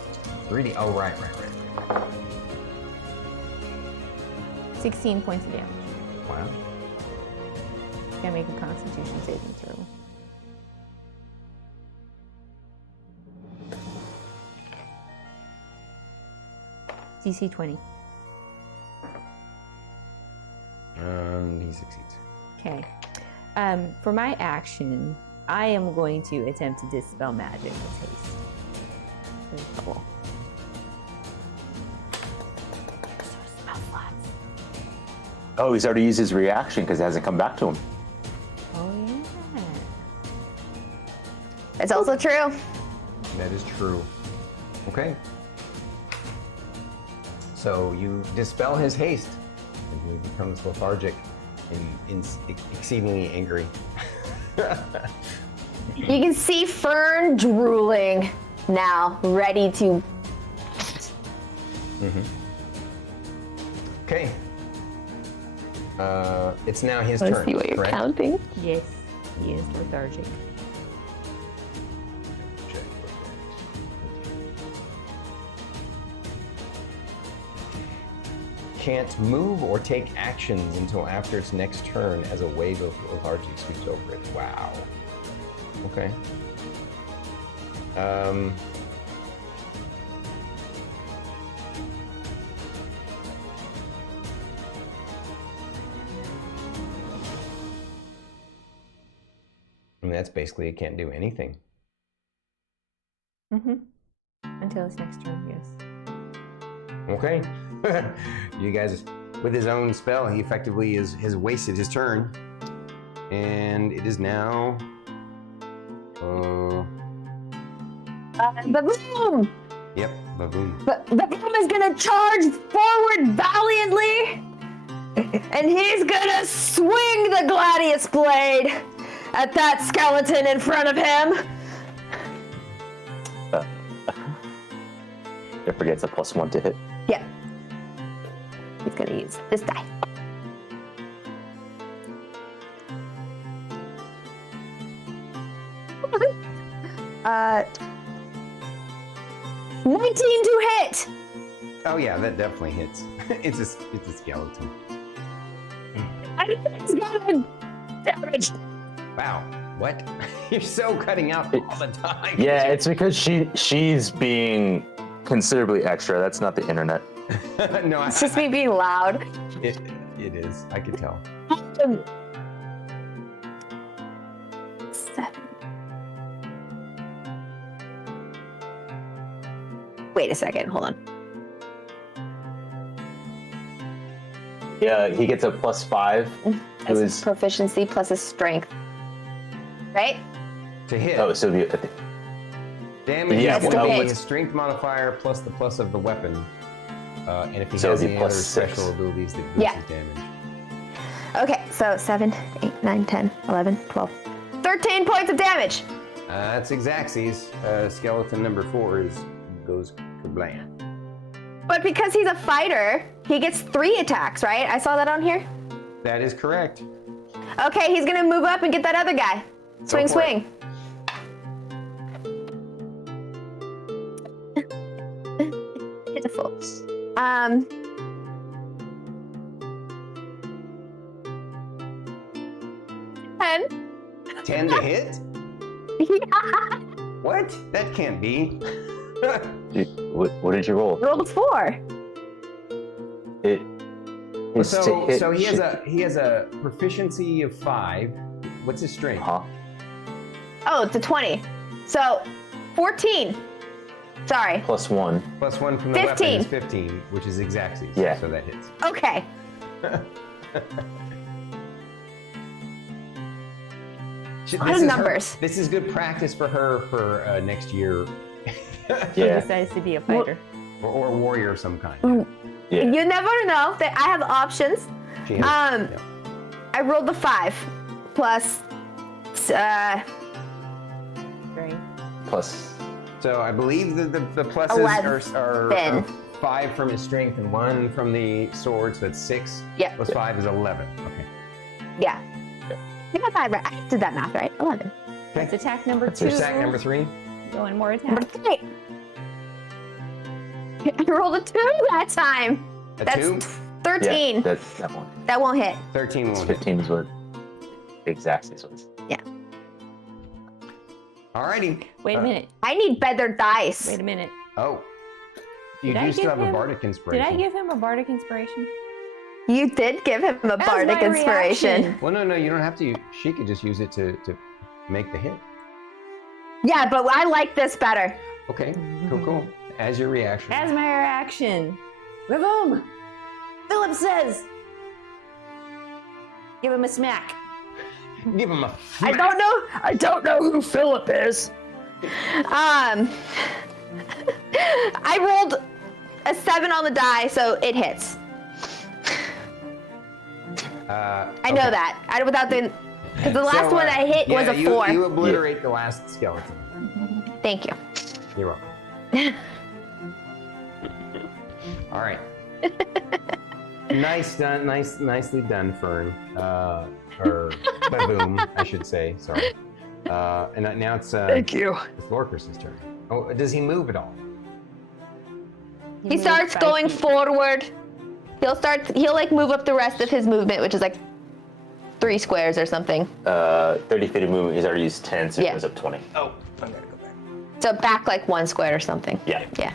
3d. Oh, right. 16 points of damage. Wow. Gonna make a Constitution saving throw. DC 20. He succeeds. Okay. For my action, I am going to attempt to dispel magic with haste. Very cool. Oh, he's already used his reaction because it hasn't come back to him. Oh yeah. It's also true. That is true. Okay. So you dispel his haste, and he becomes lethargic and exceedingly angry. You can see Fern drooling now, ready to. Okay. It's now his Let's turn. see what you're correct? counting. Yes, he is lethargic. Check. Can't move or take actions until after its next turn as a wave of lethargy sweeps over it. Wow. Okay. I mean, that's basically it can't do anything. Until his next turn, yes. Okay. You guys, with his own spell, he effectively has wasted his turn. And it is now. Baboom! Yep, Baboom. Baboom is gonna charge forward valiantly, and he's gonna swing the Gladius blade at that skeleton in front of him. It forgets a +1 to hit. Yeah. He's gonna use this die. Uh, 19 to hit. Oh yeah, that definitely hits. It's a skeleton. I think he's gonna damage. Wow. What? You're so cutting out all the time. Yeah, it's because she's being considerably extra. That's not the internet. No, It's just me being loud. It is. I can tell. 7. Wait a second. Hold on. Yeah, he gets a +5 to That's his. proficiency plus his strength. Right? To hit. Oh, so the, Damage Yeah, is well, going to no, be his strength modifier plus the plus of the weapon. And if he So has it'd be any other +6. special abilities that boost Yeah. his damage. Okay, so 7, 8, 9, 10, 11, 12. 13 points of damage. That's Xaxes. Skeleton number 4 goes kablam. But because he's a fighter, he gets 3 attacks, right? I saw that on here. That is correct. Okay, he's gonna move up and get that other guy. Swing, for it. swing. Pitiful. 10. 10 to hit? Yeah. What? That can't be. what did you roll? Rolled a 4. It. It's to So hit he has a proficiency of 5. What's his strength? Huh? Oh, it's a 20. So 14. Sorry. +1. Plus 1 from the 15. weapon is 15, which is Xaxes. Yeah. So that hits. Okay. This lot of is her- numbers. This is good practice for her for next year. He Yeah. decides to be a fighter. or a warrior of some kind. Yeah. You never know that I have options. She has- yeah. I rolled the 5 plus Right. Plus. So I believe the pluses 11. are 5 from his strength and 1 from the sword, so that's 6. Yeah. Plus 5 is 11. Okay. Yeah. I got that right. I did that math right. 11. That's attack number 2. Attack number 3. Going more Number attack. 3. I rolled a 2 that time. A That's 2. 13. Yeah, that one. That won't hit. 13 won't hit. 15 is what the exact axis was. Alrighty. Wait a minute. I need better dice. Wait a minute. Oh. You Did I do still give have a him- bardic Did inspiration. I give him a bardic inspiration? You did give him a That was bardic my inspiration. reaction. Well, no, you don't have to. She could just use it to make the hit. Yeah, but I like this better. Okay, cool. As your reaction. As my reaction. Boom! Philip says. Give him a smack. Give him a. I don't know. I don't know who Philip is. I rolled a 7 on the die, so it hits. I know that. Without the, because the last one I hit was a 4. You obliterate the last skeleton. Thank you. You're welcome. All right. Nicely done, Fern. Or Baboom, I should say. Sorry. And now it's Thank you. Lorcris' turn. Oh, does he move at all? He starts going forward. He'll like move up the rest of his movement, which is like 3 squares or something. 30 feet of movement. He's already used 10, so he Yeah. goes up 20. Oh, I gotta go back. So back like 1 square or something. Yeah. Yeah.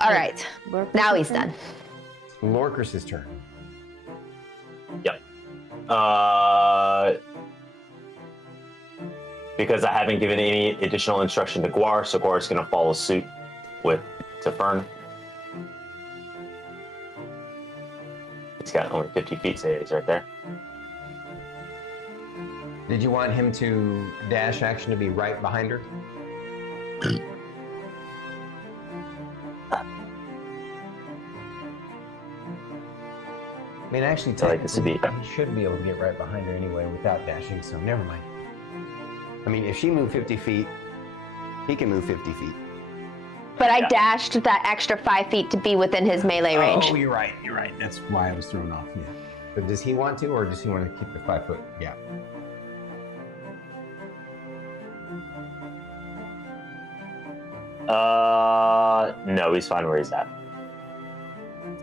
All right. Now he's done. Lorcris' turn. Yep. Because I haven't given any additional instruction to Guar, so Guar's going to follow suit to Fern. He's got only 50 feet, so he's right there. Did you want him to dash action to be right behind her? I mean, actually, I like this to be- technically, he should be able to get right behind her anyway without dashing, so never mind. I mean, if she moved 50 feet, he can move 50 feet. But I dashed that extra 5 feet to be within his melee range. Oh, you're right. That's why I was thrown off. Yeah. But does he want to, or does he want to keep the 5 foot gap? No, he's fine where he's at.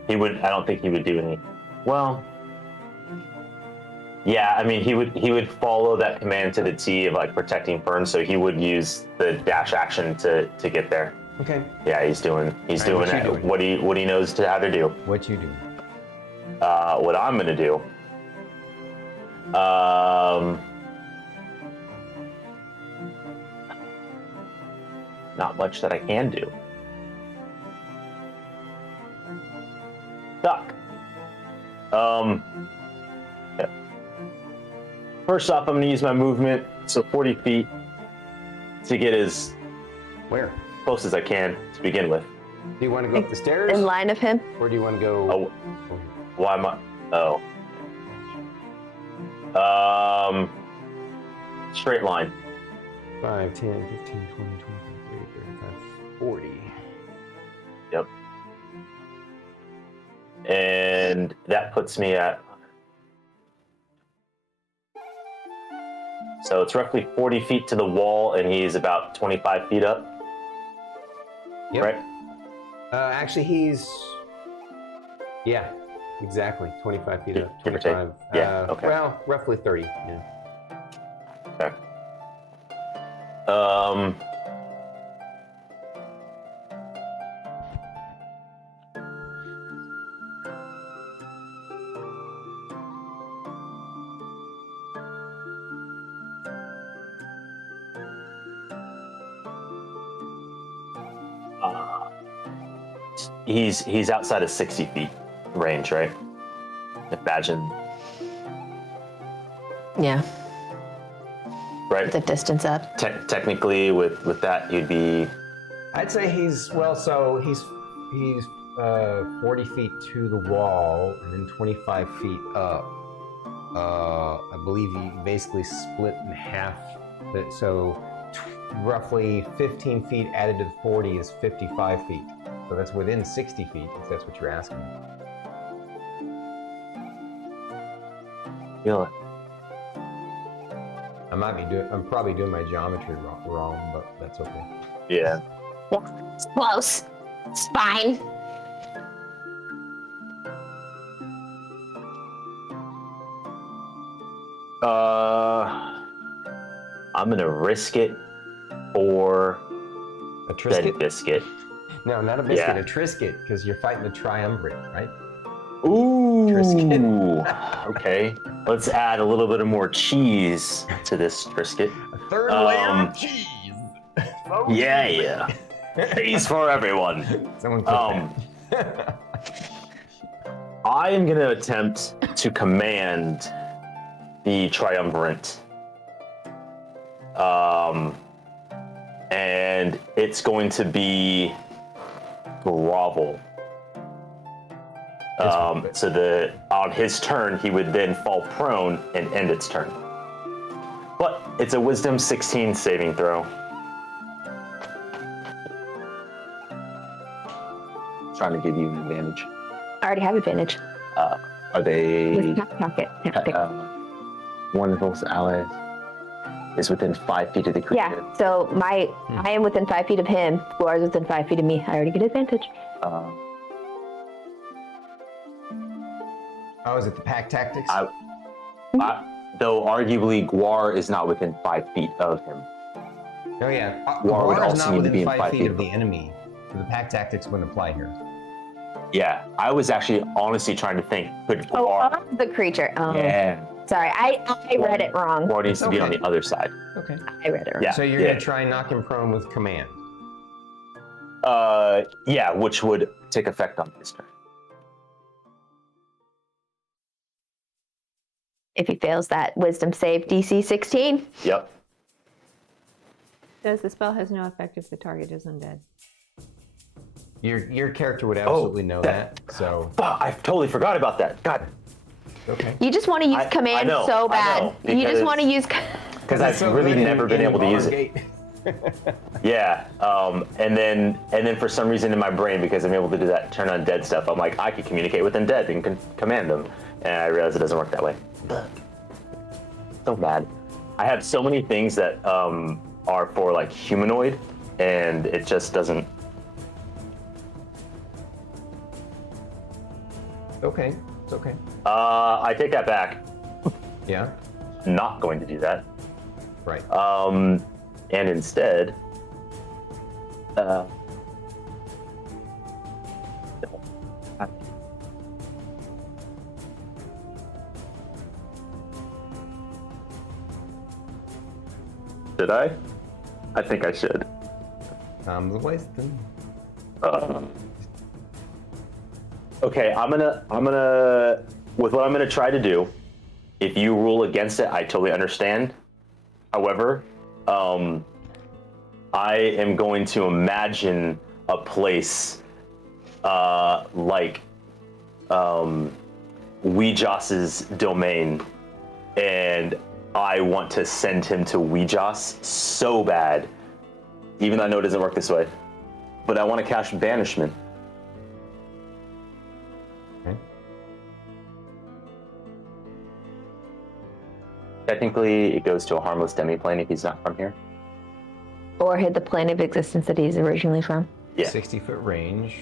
I don't think he would do any. Well, yeah, I mean, he would follow that command to the T of like protecting Fern, so he would use the dash action to get there. Okay. Yeah, he's doing what you doing? what he knows how to do. What you do? What I'm gonna do. Not much that I can do. Duck. Yeah. First off, I'm gonna use my movement, so 40 feet, to get as Where? close as I can to begin with. Do you want to go up the stairs, In line of him. or do you want to go? Oh, why am I? Oh. Straight line. 5, 10, 15, 20, 25, 30, 35, 40. Yep. And that puts me at. So it's roughly 40 feet to the wall, and he's about 25 feet up. Yep. Right? Actually, he's. Yeah, exactly. 25 feet up. Give or take. 25. Yeah, okay. Well, roughly 30. Yeah. Okay. He's outside of 60 feet range, right? Imagine, Yeah. right? The distance up. Technically, with that, you'd be. I'd say he's 40 feet to the wall and then 25 feet up. I believe you basically split in half. So roughly 15 feet added to the 40 is 55 feet. So that's within 60 feet, if that's what you're asking. Feel it. I'm probably doing my geometry wrong, but that's okay. Yeah. It's close. It's fine. I'm gonna risk it for A Dead Trisket? Biscuit. No, not a biscuit, Yeah. a Trisket, because you're fighting the Triumvirate, right? Ooh. Trisket. Okay. Let's add a little bit of more cheese to this Trisket. A third layer Um, of cheese. Yeah. Cheese for everyone. Someone put that. I am gonna attempt to command the Triumvirate. And it's going to be grovel. So on his turn, he would then fall prone and end its turn. But it's a Wisdom 16 saving throw. Trying to give you an advantage. I already have advantage. Are they With pocket tactic. one of those allies is within 5 feet of the creature? Yeah, so I am within 5 feet of him. Floor is within 5 feet of me. I already get advantage. Oh, is it the pack tactics? Though arguably Guar is not within 5 feet of him. Oh yeah, Guar would Guar is also not need to be within in 5 feet of of the enemy. So the pack tactics wouldn't apply here. Yeah, I was actually honestly trying to think, could Oh, Guar... of the creature. Oh, Yeah. sorry. I read it wrong. Guar needs to be on okay. the other side. Okay. I read it wrong. Yeah. So you're gonna try and knock him prone with command. Yeah, which would take effect on his turn. If he fails that wisdom save, DC 16. Yep. Says the spell has no effect if the target is undead. Your character would absolutely know that. So Fuck, I totally forgot about that. God. okay. You just want to use command know, so I bad. know, You just because- want to use. Because I've really never been able to use it. Yeah, and then for some reason in my brain, because I'm able to do that turn undead stuff, I'm like, I could communicate with undead and command them, and I realize it doesn't work that way. So bad. I have so many things that are for like humanoid, and it just doesn't. Okay, it's okay. I take that back. Yeah, Not going to do that. right. And instead, should I? I think I should. The wisdom. Okay, I'm gonna, with what I'm gonna try to do, if you rule against it, I totally understand. However, I am going to imagine a place like Weejos's domain, and I want to send him to Weejos so bad, even though I know it doesn't work this way. But I want to cast Banishment. Okay. Technically, it goes to a harmless demiplane if he's not from here. Or hit the plane of existence that he's originally from. Yeah. 60-foot range.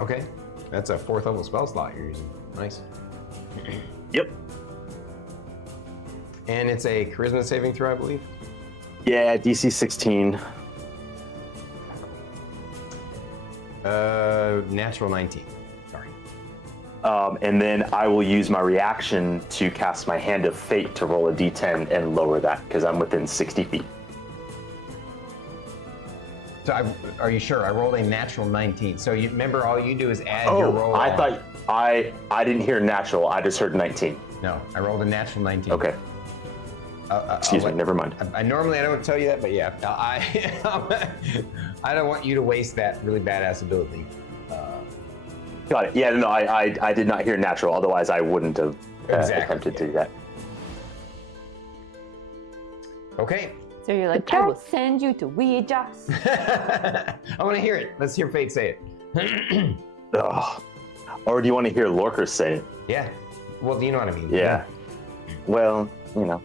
Okay, that's a 4th level spell slot you're using. Nice. Yep. And it's a charisma saving throw, I believe. Yeah, DC 16. Natural 19. Sorry. And then I will use my reaction to cast my Hand of Fate to roll a d10 and lower that because I'm within 60 feet. So are you sure? I rolled a natural 19. So you remember, all you do is add your roll. I on. thought I didn't hear natural. I just heard 19. No, I rolled a natural 19. Okay. Excuse me. Never mind. I normally I don't tell you that, but yeah, I don't want you to waste that really badass ability. Got it. Yeah. No, I did not hear natural. Otherwise, I wouldn't have Exactly, attempted to do that. Okay. So you're like, I will send you to Ouija's. I want to hear it. Let's hear Fate say it. Ugh. Or do you want to hear Lorker say it? Yeah. Well, do you know what I mean? Yeah. Well, you know.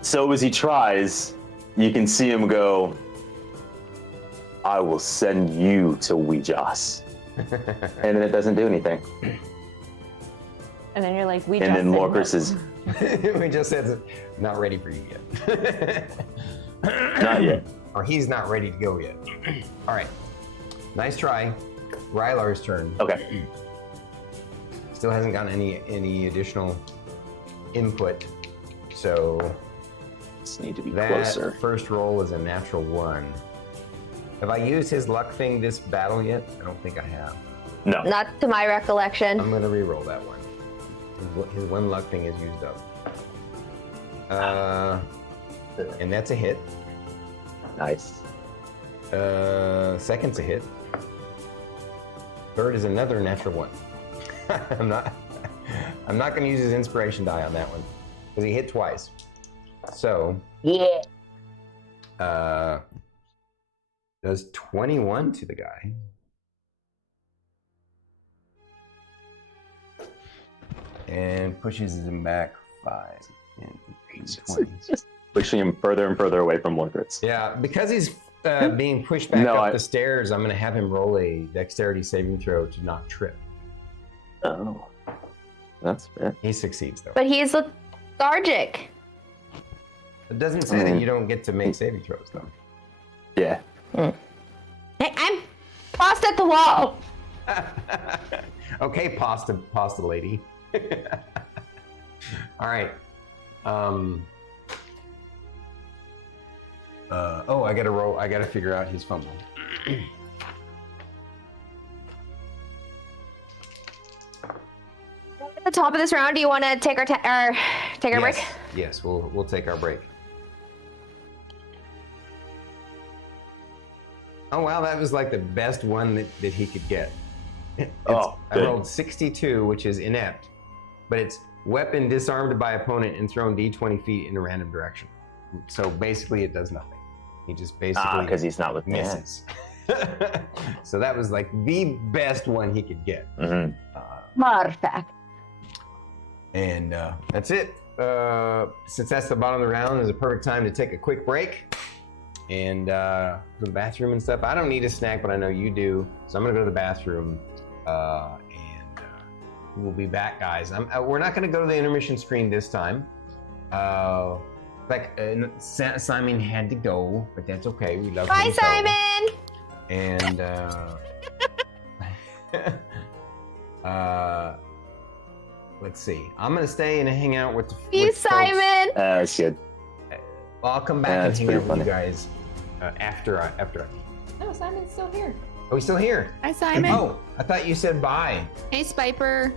So as he tries, you can see him go, I will send you to Ouija's. And then it doesn't do anything. And then you're like, Ouija. And then Lorker says, We just said not ready for you yet. not yet. Or he's not ready to go yet. All right. Nice try. Rylar's turn. Okay. Still hasn't gotten any additional input. So Just need to be that closer. first roll is a natural 1. Have I used his luck thing this battle yet? I don't think I have. No. Not to my recollection. I'm gonna re-roll that one. His one luck thing is used up. And that's a hit. Nice. Second's a hit. Third is another natural 1. I'm not gonna use his inspiration die on that one because he hit twice. So Yeah. does 21 to the guy. And pushes him back 5, 10, 15, 20. Just pushing him further and further away from Lorker. Yeah, because he's being pushed back up the stairs, I'm going to have him roll a dexterity saving throw to not trip. Oh. That's fair. He succeeds, though. But he's lethargic. It doesn't say that you don't get to make saving throws, though. Yeah. Hey, I'm tossed at the wall. Okay, pasta lady. All right. I gotta roll. I gotta figure out his fumble. At the top of this round, do you want to take our break? Yes, we'll take our break. Oh wow, that was like the best one that he could get. I rolled 62, which is inept, but it's weapon disarmed by opponent and thrown d20 feet in a random direction. So basically, it does nothing. He just basically because he's not with me. misses. So that was like the best one he could get. Mm-hmm. Perfect. And that's it. Since that's the bottom of the round, is a perfect time to take a quick break and go to the bathroom and stuff. I don't need a snack, but I know you do, so I'm gonna go to the bathroom. And we'll be back, guys. We're not gonna go to the intermission screen this time. Simon had to go, but that's okay. We love Bye, him so. Simon. And let's see. I'm gonna stay and hang out with You, with folks. Simon. That's good. Well, I'll come back and That's hang pretty out with you funny. guys after I. No, Simon's still here. Oh, he's still here. Hi, Simon. Oh, I thought you said bye. Hey, Spiper.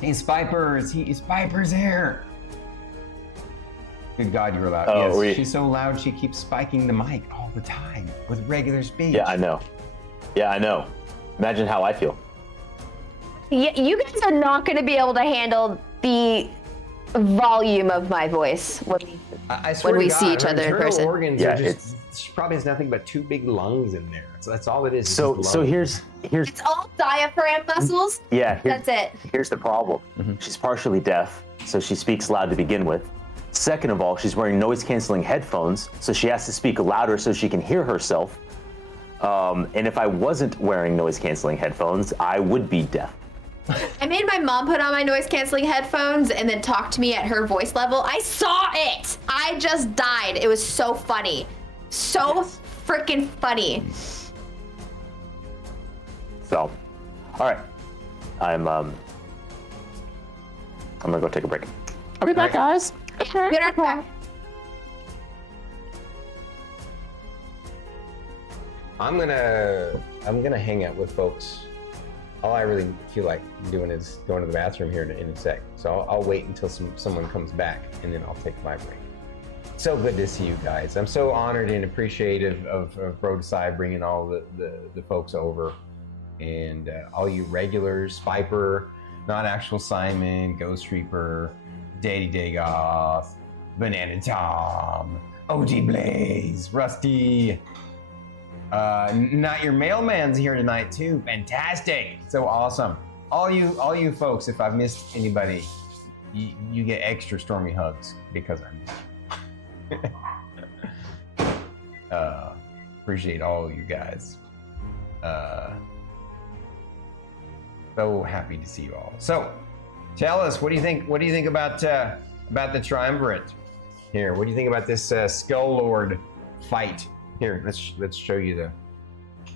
Hey, Spipers. Spiper's here. Good God, you're loud. Oh, Yes, she's so loud she keeps spiking the mic all the time with regular speech. Yeah, I know. Imagine how I feel. Yeah, you guys are not going to be able to handle the volume of my voice I swear when to we God, see each her other in internal person. organs Yeah, are just, she probably has nothing but 2 big lungs in there. So that's all it is. So just so lungs. here's It's all diaphragm muscles. That's it. Here's the problem. She's partially deaf, so she speaks loud to begin with. Second of all, she's wearing noise-canceling headphones, so she has to speak louder so she can hear herself. And if I wasn't wearing noise-canceling headphones, I would be deaf. I made my mom put on my noise canceling headphones and then talk to me at her voice level. I saw it. I just died. It was so funny. So freaking funny. So, all right, I'm gonna go take a break. I'll be back, guys. Good night. I'm gonna hang out with folks. All I really feel like doing is going to the bathroom here in a sec. So I'll wait until someone comes back, and then I'll take my break. So good to see you guys. I'm so honored and appreciative of Roadside bringing all the folks over, and all you regulars, Viper, Not Actual Simon, Ghost Reaper, Daddy Dagoth, Banana Tom, OG Blaze, Rusty. Not Your Mailman's here tonight too. Fantastic. So awesome. All you folks, if I've missed anybody, you get extra stormy hugs because I missed you. Appreciate all you guys. So happy to see you all. So, tell us, what do you think? What do you think about the triumvirate? Here, what do you think about this Skull Lord fight? Here, let's show you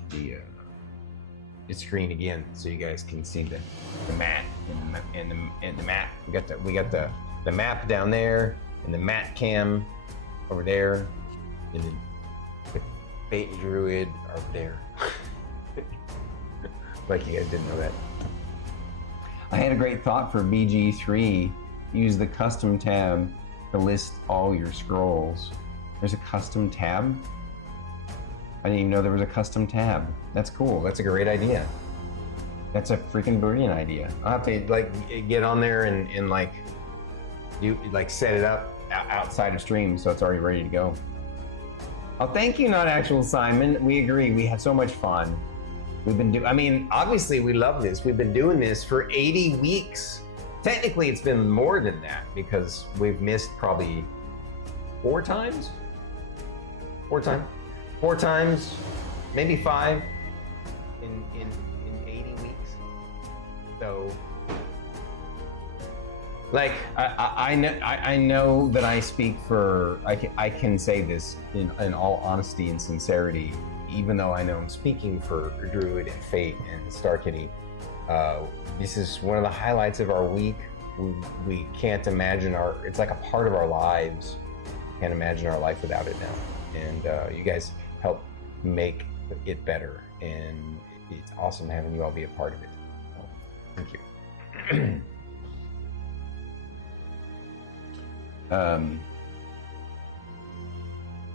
the screen again, so you guys can see the map and the map. We got the map down there, and the map cam over there, and then the Fate and Druid are over there. Like you guys didn't know that. I had a great thought for BG3. Use the custom tab to list all your scrolls. There's a custom tab? I didn't even know there was a custom tab. That's cool. That's a great idea. That's a freaking brilliant idea. I'll have to like get on there and like you like set it up outside of stream so it's already ready to go. Oh, thank you, Not Actual Simon. We agree. We had so much fun. I mean, obviously we love this. We've been doing this for 80 weeks. Technically, it's been more than that because we've missed probably 4 times. 4 times, maybe 5 in 80 weeks. So, like, I know that I speak for, I can say this in all honesty and sincerity, even though I know I'm speaking for Druid and Fate and Star Kitty. This is one of the highlights of our week. We can't imagine it's like a part of our lives. Can't imagine our life without it now. And you guys help make it better. And it's awesome having you all be a part of it. So, thank you.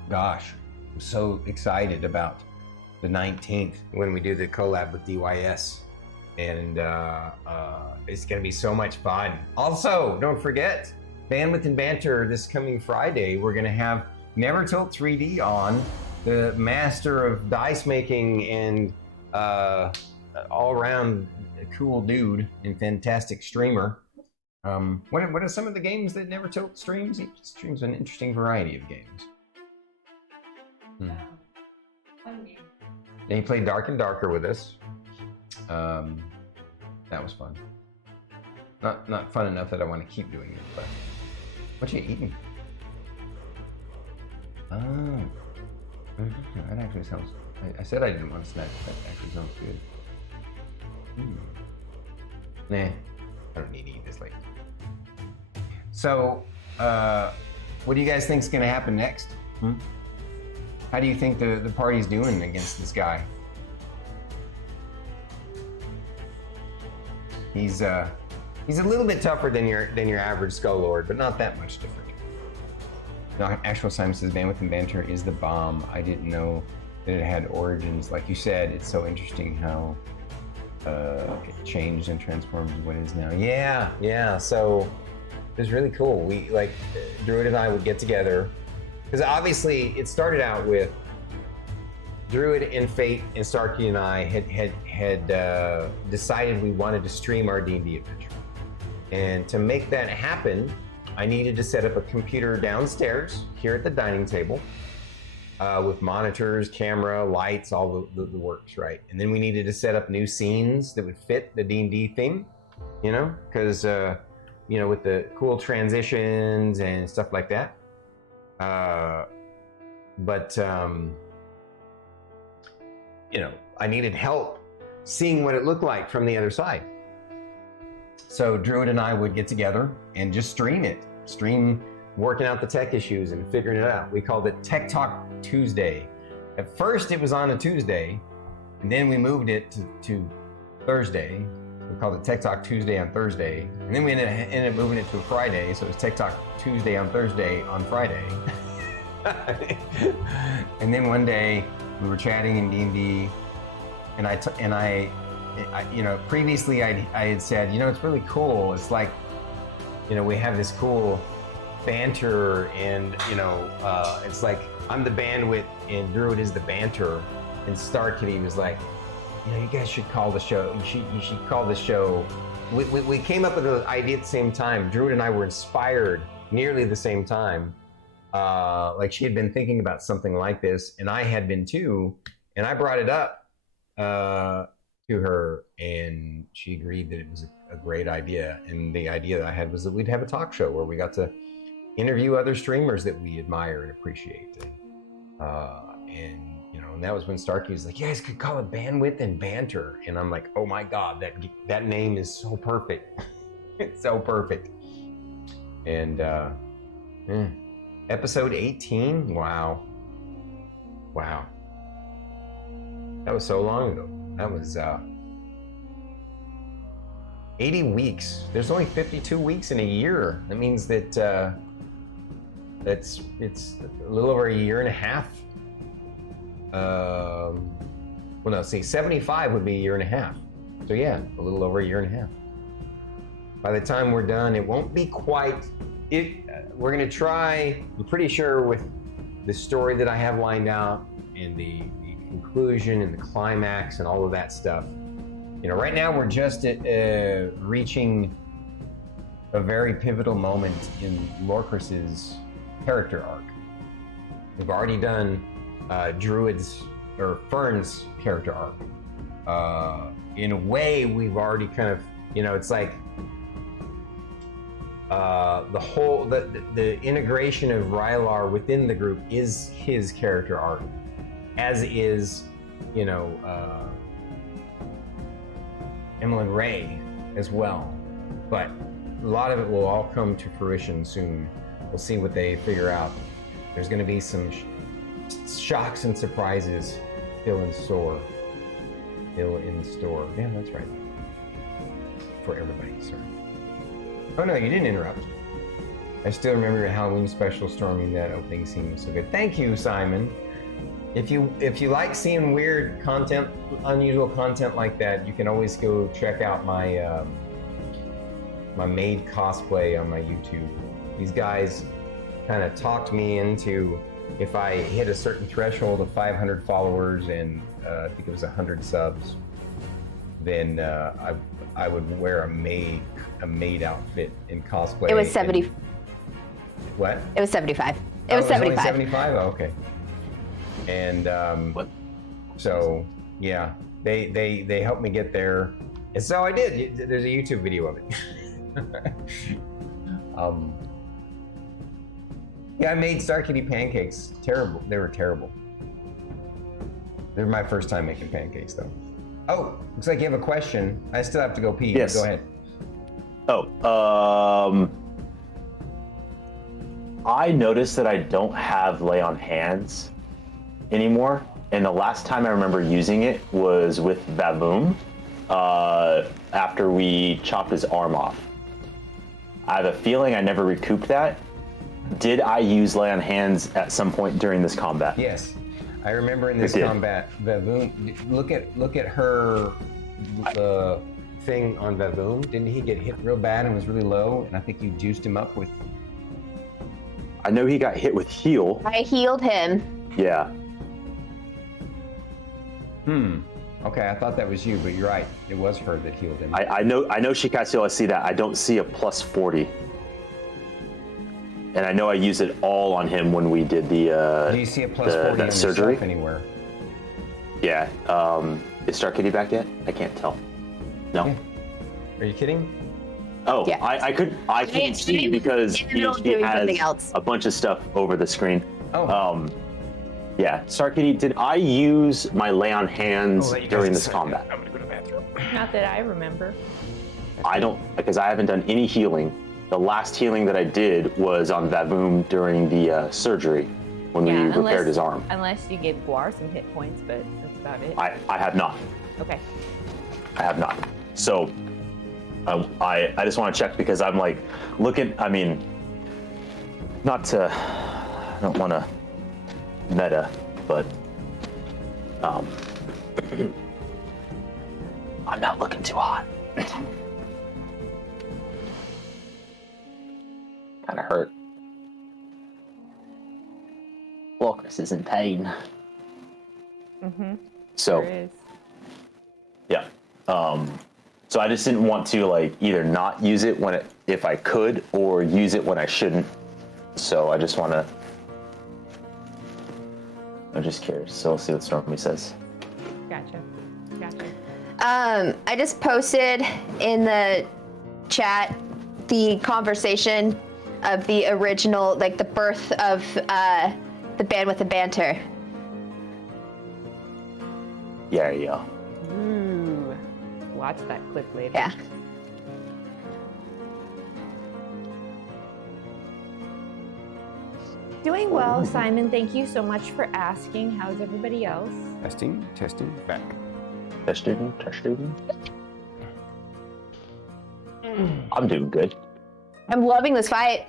Gosh, I'm so excited about the 19th when we do the collab with DYS. And it's gonna be so much fun. Also, don't forget, Bandwidth and Banter this coming Friday, we're gonna have Nevertilt 3D on, the master of dice making and all around cool dude and fantastic streamer. What are some of the games that Nevertilt streams? He streams an interesting variety of games. And he played Dark and Darker with us. That was fun. Not fun enough that I want to keep doing it, but what you eating? Oh, that actually sounds. I said I didn't want to snack. That actually sounds good. Nah, I don't need to eat this late. So, what do you guys think is going to happen next? How do you think the party's doing against this guy? He's a little bit tougher than your average Skull Lord, but not that much different. No, Actual Simon says Bandwidth and Banter is the bomb. I didn't know that it had origins. Like you said, it's so interesting how it changed and transformed to what it is now. Yeah. So it was really cool. We Druid and I would get together because obviously it started out with Druid and Fate and Starkey and I had decided we wanted to stream our D&D adventure. And to make that happen, I needed to set up a computer downstairs here at the dining table with monitors, camera, lights, all the works, right? And then we needed to set up new scenes that would fit the D&D theme, because, with the cool transitions and stuff like that. I needed help seeing what it looked like from the other side. So Druid and I would get together and just stream working out the tech issues and figuring it out. We called it Tech Talk Tuesday. At first it was on a Tuesday, and then we moved it to Thursday. We called it Tech Talk Tuesday on Thursday, and then we ended up moving it to a Friday, so it was Tech Talk Tuesday on Thursday on Friday. And then one day we were chatting in D&D, and I previously I had said, it's really cool. It's like, we have this cool banter, and it's like I'm the bandwidth and Druid is the banter, and Starkitty was like, you guys should call the show. You should call the show. We came up with the idea at the same time. Druid and I were inspired nearly the same time. Like she had been thinking about something like this, and I had been too. And I brought it up to her, and she agreed that it was a great idea. And the idea that I had was that we'd have a talk show where we got to interview other streamers that we admire and appreciate. And that was when Starkey was like, you guys could call it Bandwidth and Banter. And I'm like, oh my God, that name is so perfect. It's so perfect. And episode 18, wow. That was so long ago. That was 80 weeks. There's only 52 weeks in a year. That means that it's a little over a year and a half. 75 would be a year and a half. So yeah, a little over a year and a half. By the time we're done, it won't be quite. We're gonna try. I'm pretty sure with the story that I have lined out and the conclusion and the climax and all of that stuff. Right now we're just at reaching a very pivotal moment in Lorcris's character arc. We've already done Fern's character arc. In a way, we've already kind of, it's like the integration of Rylar within the group is his character arc, as is, Emmeline Ray as well. But a lot of it will all come to fruition soon. We'll see what they figure out. There's going to be some shocks and surprises still in store. Yeah, that's right. For everybody, sorry. Oh no, you didn't interrupt. I still remember your Halloween special storming. That opening scene was so good. Thank you, Simon. If you like seeing weird content, unusual content like that, you can always go check out my my maid cosplay on my YouTube. These guys kind of talked me into, if I hit a certain threshold of 500 followers and I think it was 100 subs, then I would wear a maid outfit in cosplay. It was 70. What? It was 75. It was only 75. 75? Oh, okay. And so yeah, they helped me get there, and so I did. There's a YouTube video of it. Yeah, I made Starkitty pancakes. Terrible. They were terrible. They were my first time making pancakes, though. Oh, looks like you have a question. I still have to go pee. Yes. Go ahead. I noticed that I don't have lay on hands anymore, and the last time I remember using it was with Vavoom after we chopped his arm off. I have a feeling I never recouped that. Did I use lay on hands at some point during this combat? Yes, I remember in this combat, Vavoom. Look at her thing on Vavoom. Didn't he get hit real bad and was really low? And I think you juiced him up with. I know he got hit with heal. I healed him. Yeah. Okay, I thought that was you, but you're right. It was her that healed him. I know she cast heal. I see that. I don't see a plus 40. And I know I used it all on him when we did the Do you see a plus 40 on surgery yourself anywhere? Yeah. Is Starkitty back yet? I can't tell. No. Yeah. Are you kidding? Oh, Yeah. I couldn't see because he has a bunch of stuff over the screen. Oh. Yeah, Starkitty, did I use my lay on hands during this combat? I'm gonna go to the bathroom. Not that I remember. I don't, because I haven't done any healing. The last healing that I did was on Vavoom during the surgery when we repaired his arm. Unless you gave Guar some hit points, but that's about it. I have not. Okay. I have not. So I just want to check because I'm like looking. I mean, I don't want to meta, but I'm not looking too hot. Kind of hurt. Locris is in pain. Mm-hmm. So There is. yeah. So I just didn't want to like either not use it when if I could, or use it when I shouldn't. So I just want to. I'm just curious. So we'll see what Stormy says. Gotcha. I just posted in the chat the conversation of the original, like the birth of the band with the banter. Yeah, yeah. Ooh. Watch that clip later. Yeah. Doing well, Simon. Thank you so much for asking. How's everybody else? Testing, back. Testing. I'm doing good. I'm loving this fight.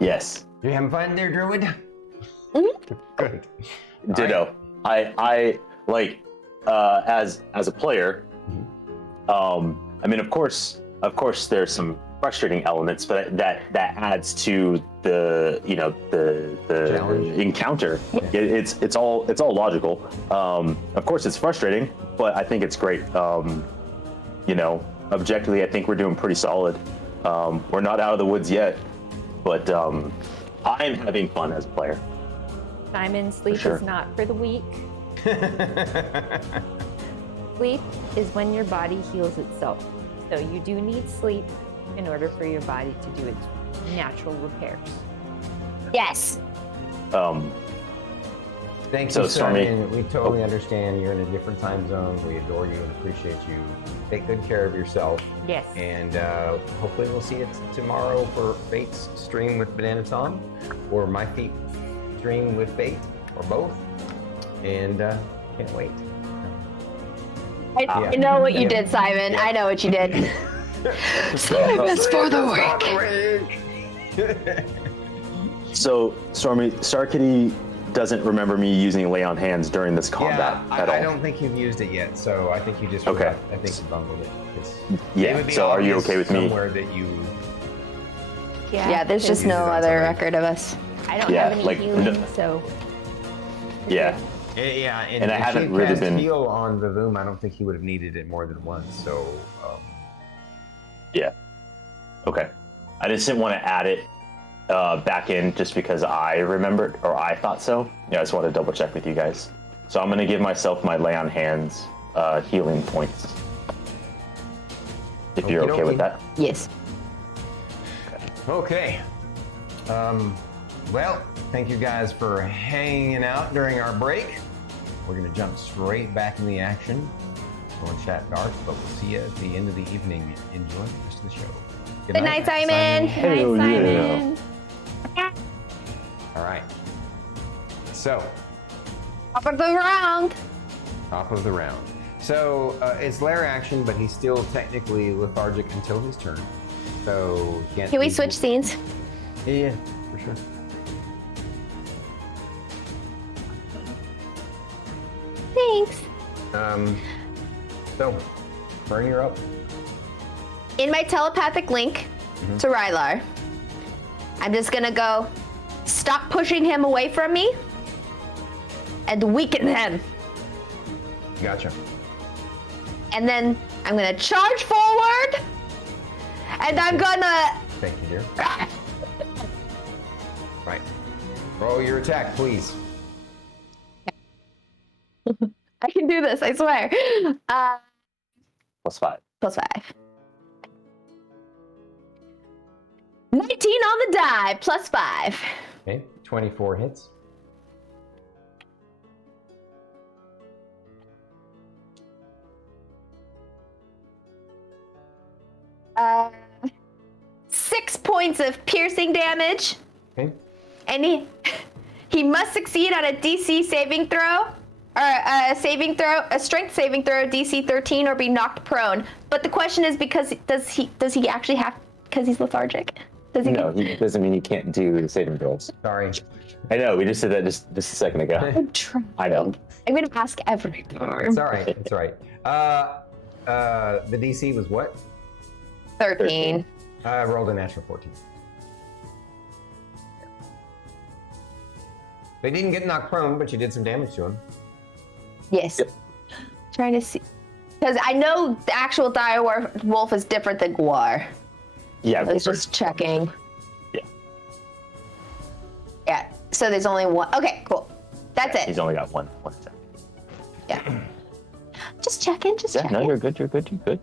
Yes. You having fun there, Druid? Mhm. Good. Ditto. I like as a player. I mean, of course, there's some frustrating elements, but that adds to the the Challenge. encounter. Yeah. It's all logical. Of course, it's frustrating, but I think it's great. Objectively, I think we're doing pretty solid. We're not out of the woods yet, but I'm having fun as a player. Simon, sleep sure. is not for the weak. Sleep is when your body heals itself. So you do need sleep in order for your body to do its natural repairs. Yes. Thank So, you, Stormy- Simon. We totally understand you're in a different time zone. We adore you and appreciate you. Take good care of yourself. Yes. And hopefully we'll see you tomorrow for Fate's stream with Banana Tom, or my feet stream with Fate, or both. And can't wait. I know what you did, Simon. I know what you did. It's for the weak. So, Stormy, Starkitty doesn't remember me using lay on hands during this combat Yeah, at all. I don't think you've used it yet, so I think you just Okay. I think you bungled it. It's- Yeah, it would be so are you obvious okay with me? somewhere that you Yeah, there's just Use no it on other somebody. record of us. I don't Yeah, have any like, healing, no- so Yeah. Yeah, And I if haven't she really cast been- heal on Vavoom, I don't think he would have needed it more than once. So, Yeah. Okay. I just didn't want to add it back in just because I remembered or I thought so. Yeah, I just want to double check with you guys. So I'm going to give myself my lay on hands healing points. If you're okay with Okey-dokey. that. Yes. okay. Well, thank you guys for hanging out during our break. We're gonna jump straight back in the action. Go and chat dark, but we'll see you at the end of the evening. Enjoy the rest of the show. Good night, Simon. good night, Hell Simon. All right. So, Top of the round. top of the round. So it's lair action, but he's still technically lethargic until his turn. So he can't. Can we use- switch scenes? Yeah, for sure. Thanks. So, Burn, you're up. In my telepathic link to Rylar, I'm just gonna go, stop pushing him away from me and weaken him. Gotcha. And then I'm gonna charge forward and I'm gonna, Thank you, dear. Right. Roll your attack, please. I can do this, I swear. +5. +5. 19 on the die, +5. Okay, 24 hits. Uh, 6 points of piercing damage. Okay. And he must succeed on a DC saving throw, or a strength saving throw, DC 13, or be knocked prone. But the question is, because does he actually have, because he's lethargic? Does he? No, he doesn't mean he can't do the saving throws. Sorry. I know, we just did that just a second ago. I'm trying. I know. I'm gonna ask every It's all right. It's all right. The DC was what? 13. I rolled a natural 14. They didn't get knocked prone, but you did some damage to him. Yes. Yep. Trying to see. Because I know the actual dire wolf is different than Guar. Yeah, I was just checking. Yeah. Yeah. So there's only one. Okay, cool. That's it. He's only got one attack. Yeah. Just checking. Just Yeah, checking. no, you're good. You're good. You're good.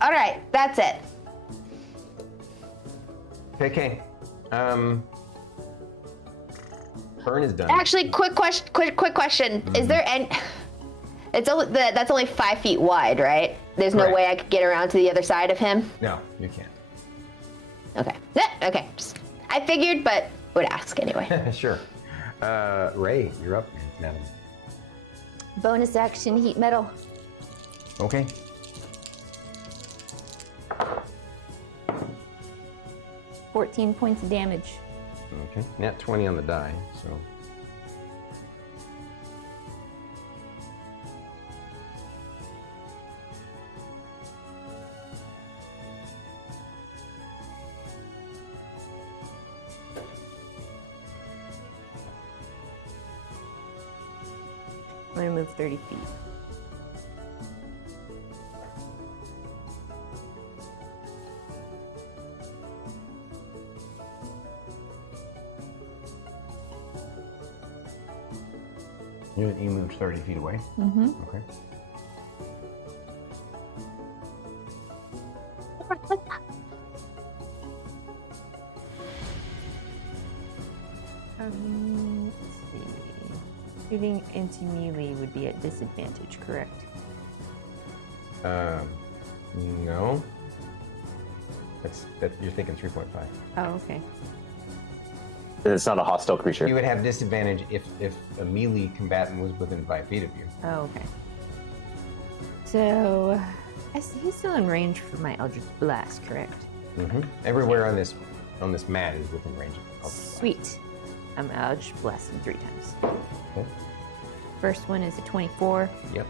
All right. That's it. Okay. Burn is done. Actually, quick question. Quick question. Is there any? It's only that's only 5 feet wide, right? There's no Correct. way I could get around to the other side of him. No, you can't. Okay. Yeah, okay. I figured, but would ask anyway. Sure. Ray, you're up, madam. Bonus action heat metal. Okay. $14 points of damage. Okay. Nat 20 on the die, so. I'm gonna move 30 feet. You moved 30 feet away? Mm-hmm. Okay. Let's see. Shooting into melee would be at disadvantage, correct? No. You're thinking 3.5. Oh, okay. It's not a hostile creature. You would have disadvantage if a melee combatant was within 5 feet of you. Oh, okay. So, he's still in range for my Eldritch Blast, correct? Mm-hmm. Everywhere on this mat is within range of Blast. Sweet. I'm Eldritch Blasting 3 times. Okay. First one is a 24. Yep.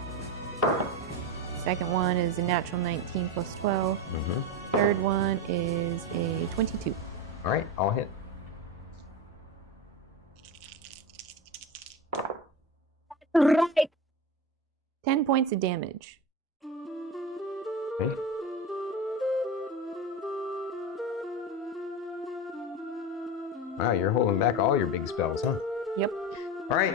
Second one is a natural 19 plus 12. Mm-hmm. Third one is a 22. All right, all hit. Right. 10 points of damage. Okay. Wow, you're holding back all your big spells, huh? Yep. All right.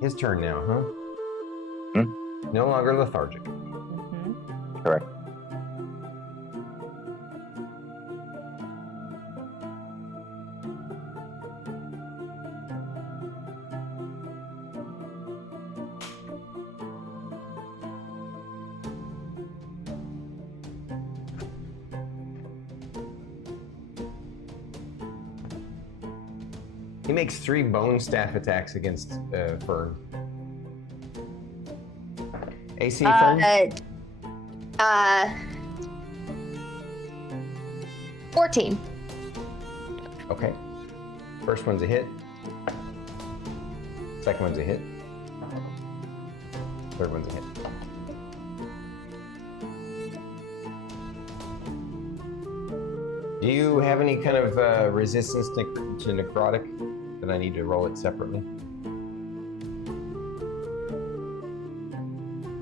His turn now, huh? No longer lethargic. Mm-hmm. Correct. He makes 3 bone staff attacks against Fern. AC Fern? 14. Okay. First one's a hit. Second one's a hit. Third one's a hit. Do you have any kind of resistance to necrotic that I need to roll it separately?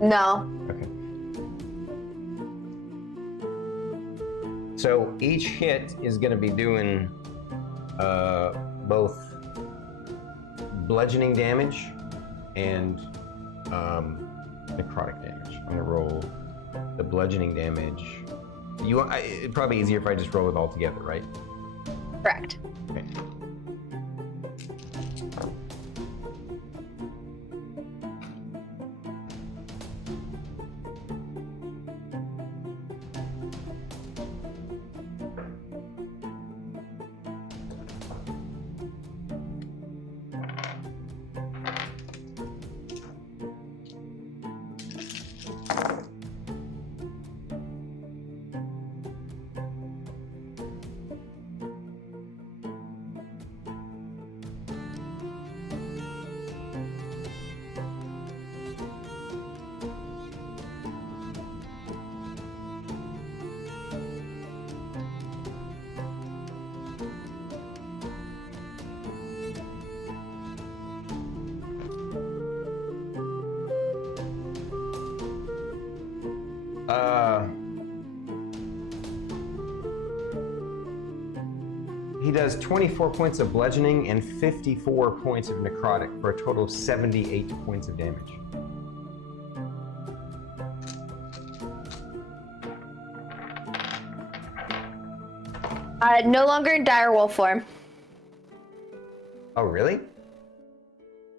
No. Okay. So each hit is going to be doing both bludgeoning damage and necrotic damage. I'm going to roll the bludgeoning damage. It'd probably be easier if I just roll it all together, right? Correct. Okay. He does 24 points of bludgeoning and 54 points of necrotic for a total of 78 points of damage. No longer in direwolf form. Oh, really?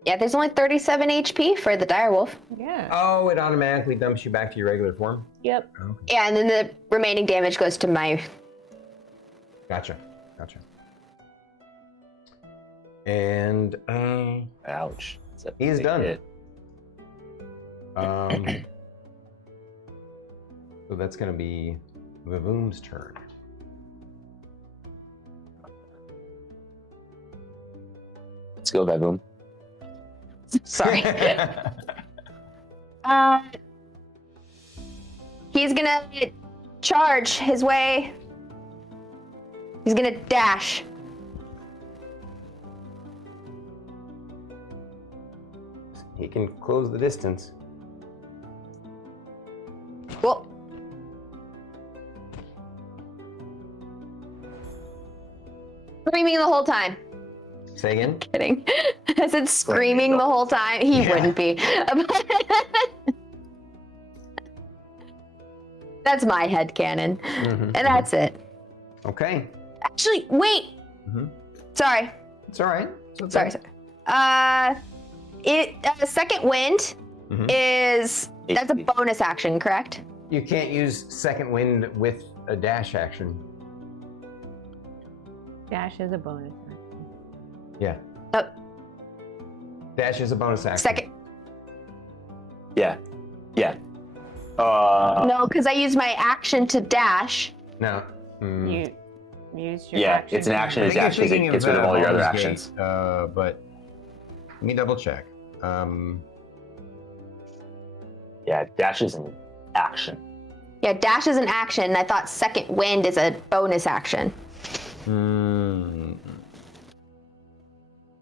Yeah, there's only 37 HP for the direwolf. Yeah. Oh, it automatically dumps you back to your regular form? Yep. Okay. Yeah, and then the remaining damage goes to my. Gotcha. And, Ouch. That's a he is big done. hit. So that's going to be Vavoom's turn. Let's go, Baboom. Sorry. He's gonna charge his way. He's gonna dash. He can close the distance. Well, screaming the whole time. Say again? Kidding. I said screaming the whole time. He wouldn't be. That's my headcanon. And that's it. Okay. Actually, wait. Sorry. It's all right. Sorry. Second wind is that's a bonus action, correct? You can't use second wind with a dash action. Dash is a bonus action. Yeah. Dash is a bonus action. Second. Yeah. No, because I used my action to dash. No. You used your Yeah, action. it's an action I to think you're dash because it thinking gets rid of all your other Baldur's actions. Gate, but let me double check. Yeah, dash is an action. Yeah, dash is an action. And I thought second wind is a bonus action.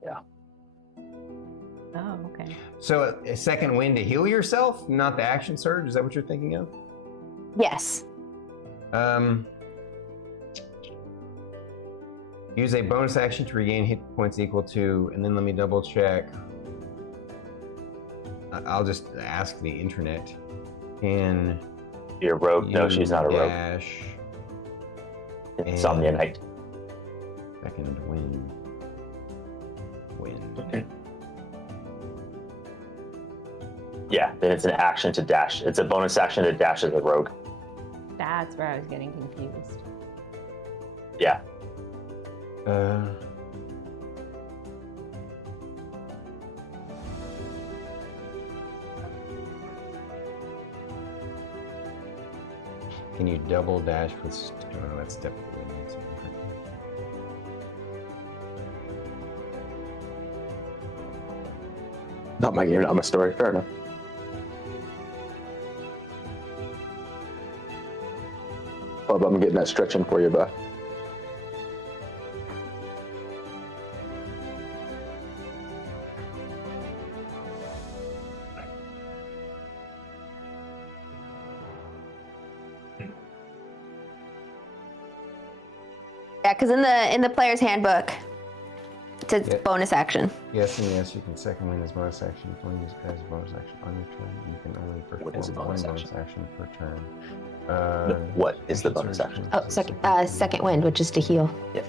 Yeah. Oh, okay. So a second wind to heal yourself, not the action surge? Is that what you're thinking of? Yes. Use a bonus action to regain hit points equal to, and then let me double check. I'll just ask the internet. Can You're a rogue? No, she's not a rogue. dash Insomnia Knight. second wind? Yeah, then it's an action to dash. It's a bonus action to dash as a rogue. That's where I was getting confused. Yeah. Can you double dash with? Oh, that's definitely. Not my game, not my story. Fair enough. Well, I'm getting that stretching for you, bud. Yeah, because in the player's handbook, it says Yeah. bonus action. Yes, and yes, you can second wind as bonus action. If you use it as bonus action on your turn, you can only perform What is a bonus one action? bonus action per turn. What is the bonus action? Oh, second wind, which is to heal. Yep.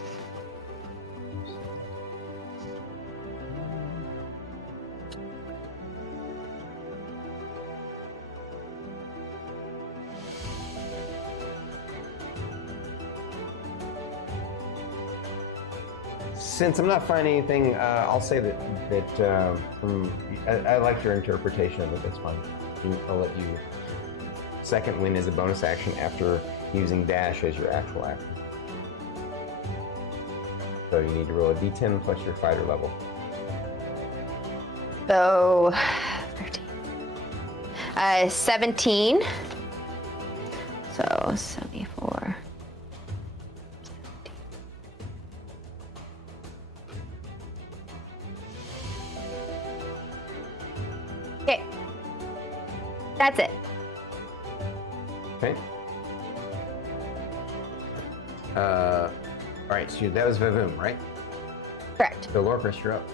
Since I'm not finding anything, I'll say that I like your interpretation of it. That's fine. I'll let you. Second wind is a bonus action after using dash as your actual action. So you need to roll a d10 plus your fighter level. So, 13. 17. So 74. Okay. That's it. Okay. All right, so that was Vavoom, right? Correct. So Lorcris, you're up.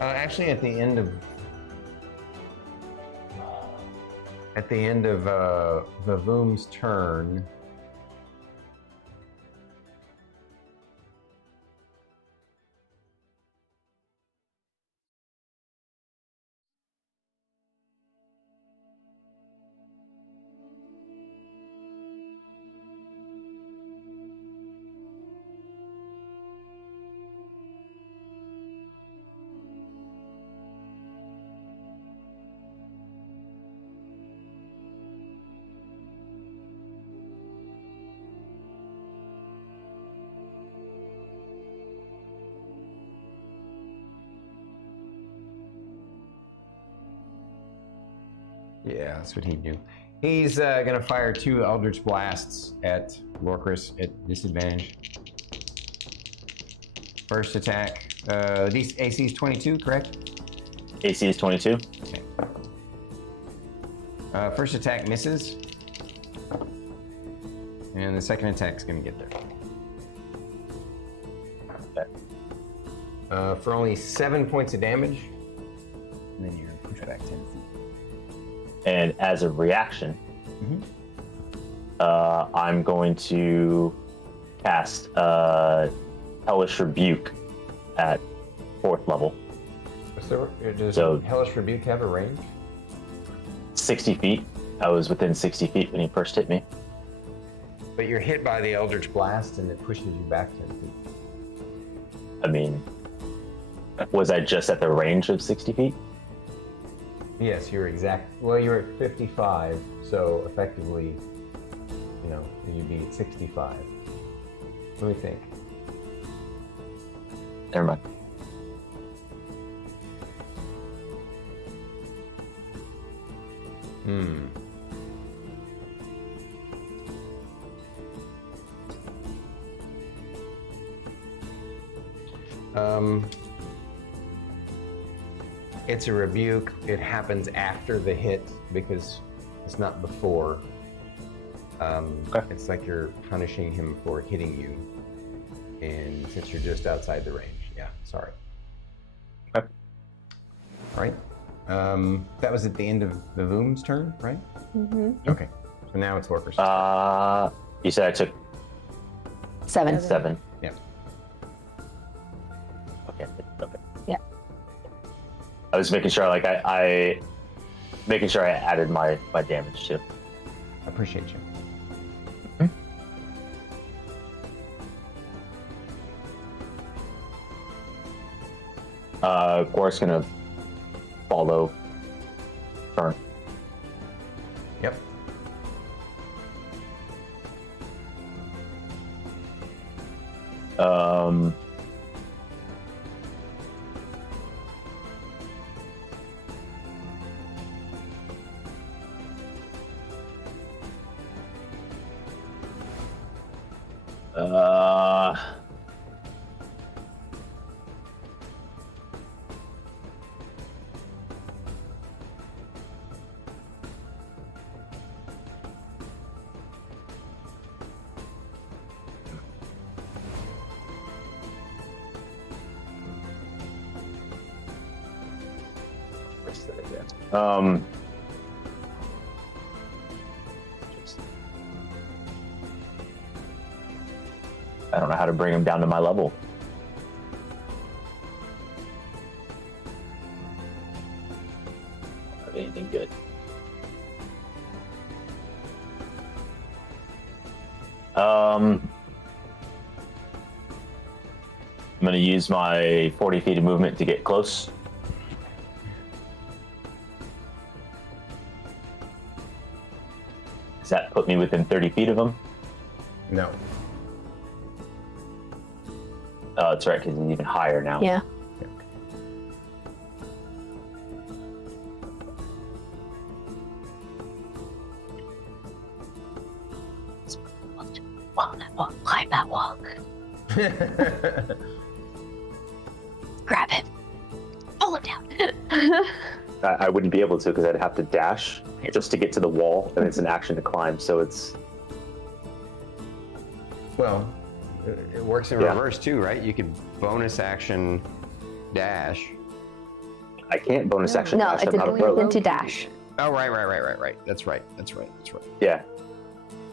Actually, at the end of Vavoom's turn, yeah, that's what he'd do. He's gonna fire 2 Eldritch Blasts at Lorcris at disadvantage. First attack, these AC is 22, correct? AC is 22. Okay. First attack misses. And the second attack's gonna get there. Okay. For only 7 points of damage. And then you're pushed back 10 feet. And as a reaction, I'm going to cast Hellish Rebuke at 4th level. So, does So- Hellish Rebuke have a range? 60 feet. I was within 60 feet when he first hit me. But you're hit by the Eldritch Blast and it pushes you back 10 feet. I mean, was I just at the range of 60 feet? Yes, you're well, you're at 55, so effectively, you'd be at 65. Let me think. Never mind. It's a rebuke. It happens after the hit because it's not before. Okay. It's like you're punishing him for hitting you. And since you're just outside the range, yeah, sorry. Okay. All right. That was at the end of Vavoom's turn, right? Mm-hmm. Okay. So now it's Lorcris. You said I took 7. 7. Yeah. Okay. Okay. Yeah. I was making sure, like I making sure I added my damage too. Appreciate you. Gor's gonna follow turn. Yep. I don't know how to bring him down to my level. Not anything good. I'm gonna use my 40 feet of movement to get close. Does that put me within 30 feet of him? No. Oh, that's right, because he's even higher now. Yeah. Climb that wall. Grab him. Pull him down. I wouldn't be able to because I'd have to dash just to get to the wall, and it's an action to climb. So it's Well, it works in Yeah. reverse too, right? You could bonus action dash. I can't bonus action. No, dash, it's I'm an not a rogue. instant dash. Oh, right. That's right. Yeah,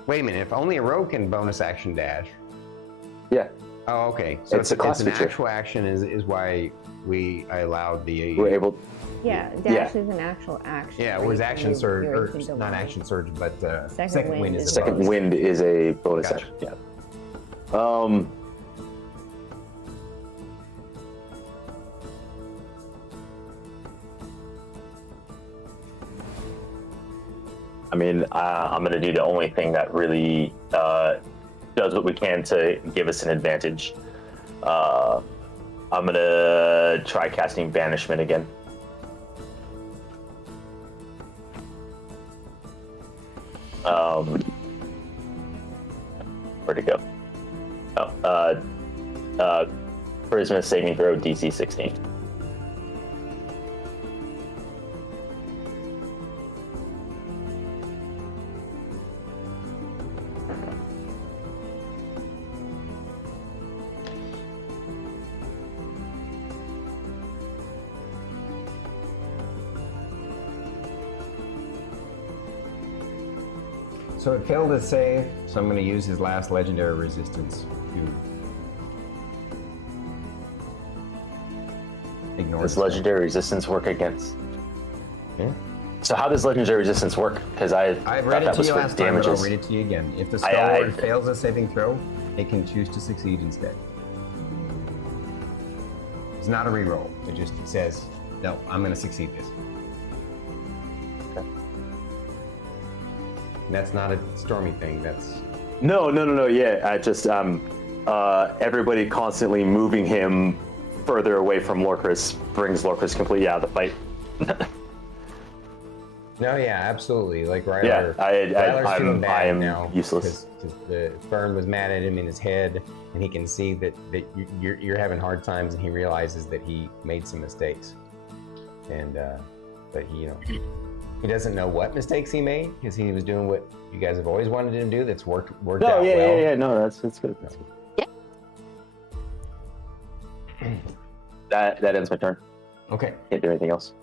Wait a minute. If only a rogue can bonus action dash. yeah. Oh, okay. So It's a class an feature. actual action is why I allowed the. We're able. Yeah, dash is an actual action. Yeah, right? whereas So action you- surge, you're or able to not go action surge, but Second wind wind is is a a Second bonus. wind is a bonus Gotcha. action. Yeah. I mean, I'm going to do the only thing that really does what we can to give us an advantage. I'm going to try casting Banishment again. Where'd it go? Oh, Charisma saving throw DC 16. So it failed to save, so I'm going to use his last legendary resistance to ignore Does this. legendary resistance work against? Yeah. So how does legendary resistance work? Because I I've thought read it that to was you for last time, but I'll damages. read it to you again. If the I- stalwart fails a saving throw, it can choose to succeed instead. It's not a reroll. It just says, no, I'm going to succeed this. Okay. That's not a Stormy thing. That's No. Yeah, I just everybody constantly moving him further away from Lorcris brings Lorcris completely out of the fight. no, yeah, absolutely. Like Ryler, Yeah, Ryler's feeling I bad am now useless. because the Fern was mad at him in his head, and he can see that you're having hard times, and he realizes that he made some mistakes, and but he he doesn't know what mistakes he made because he was doing what you guys have always wanted him to do. That's worked No, out well. yeah. No, that's good. That's good. That ends my turn. Okay. Can't do anything else.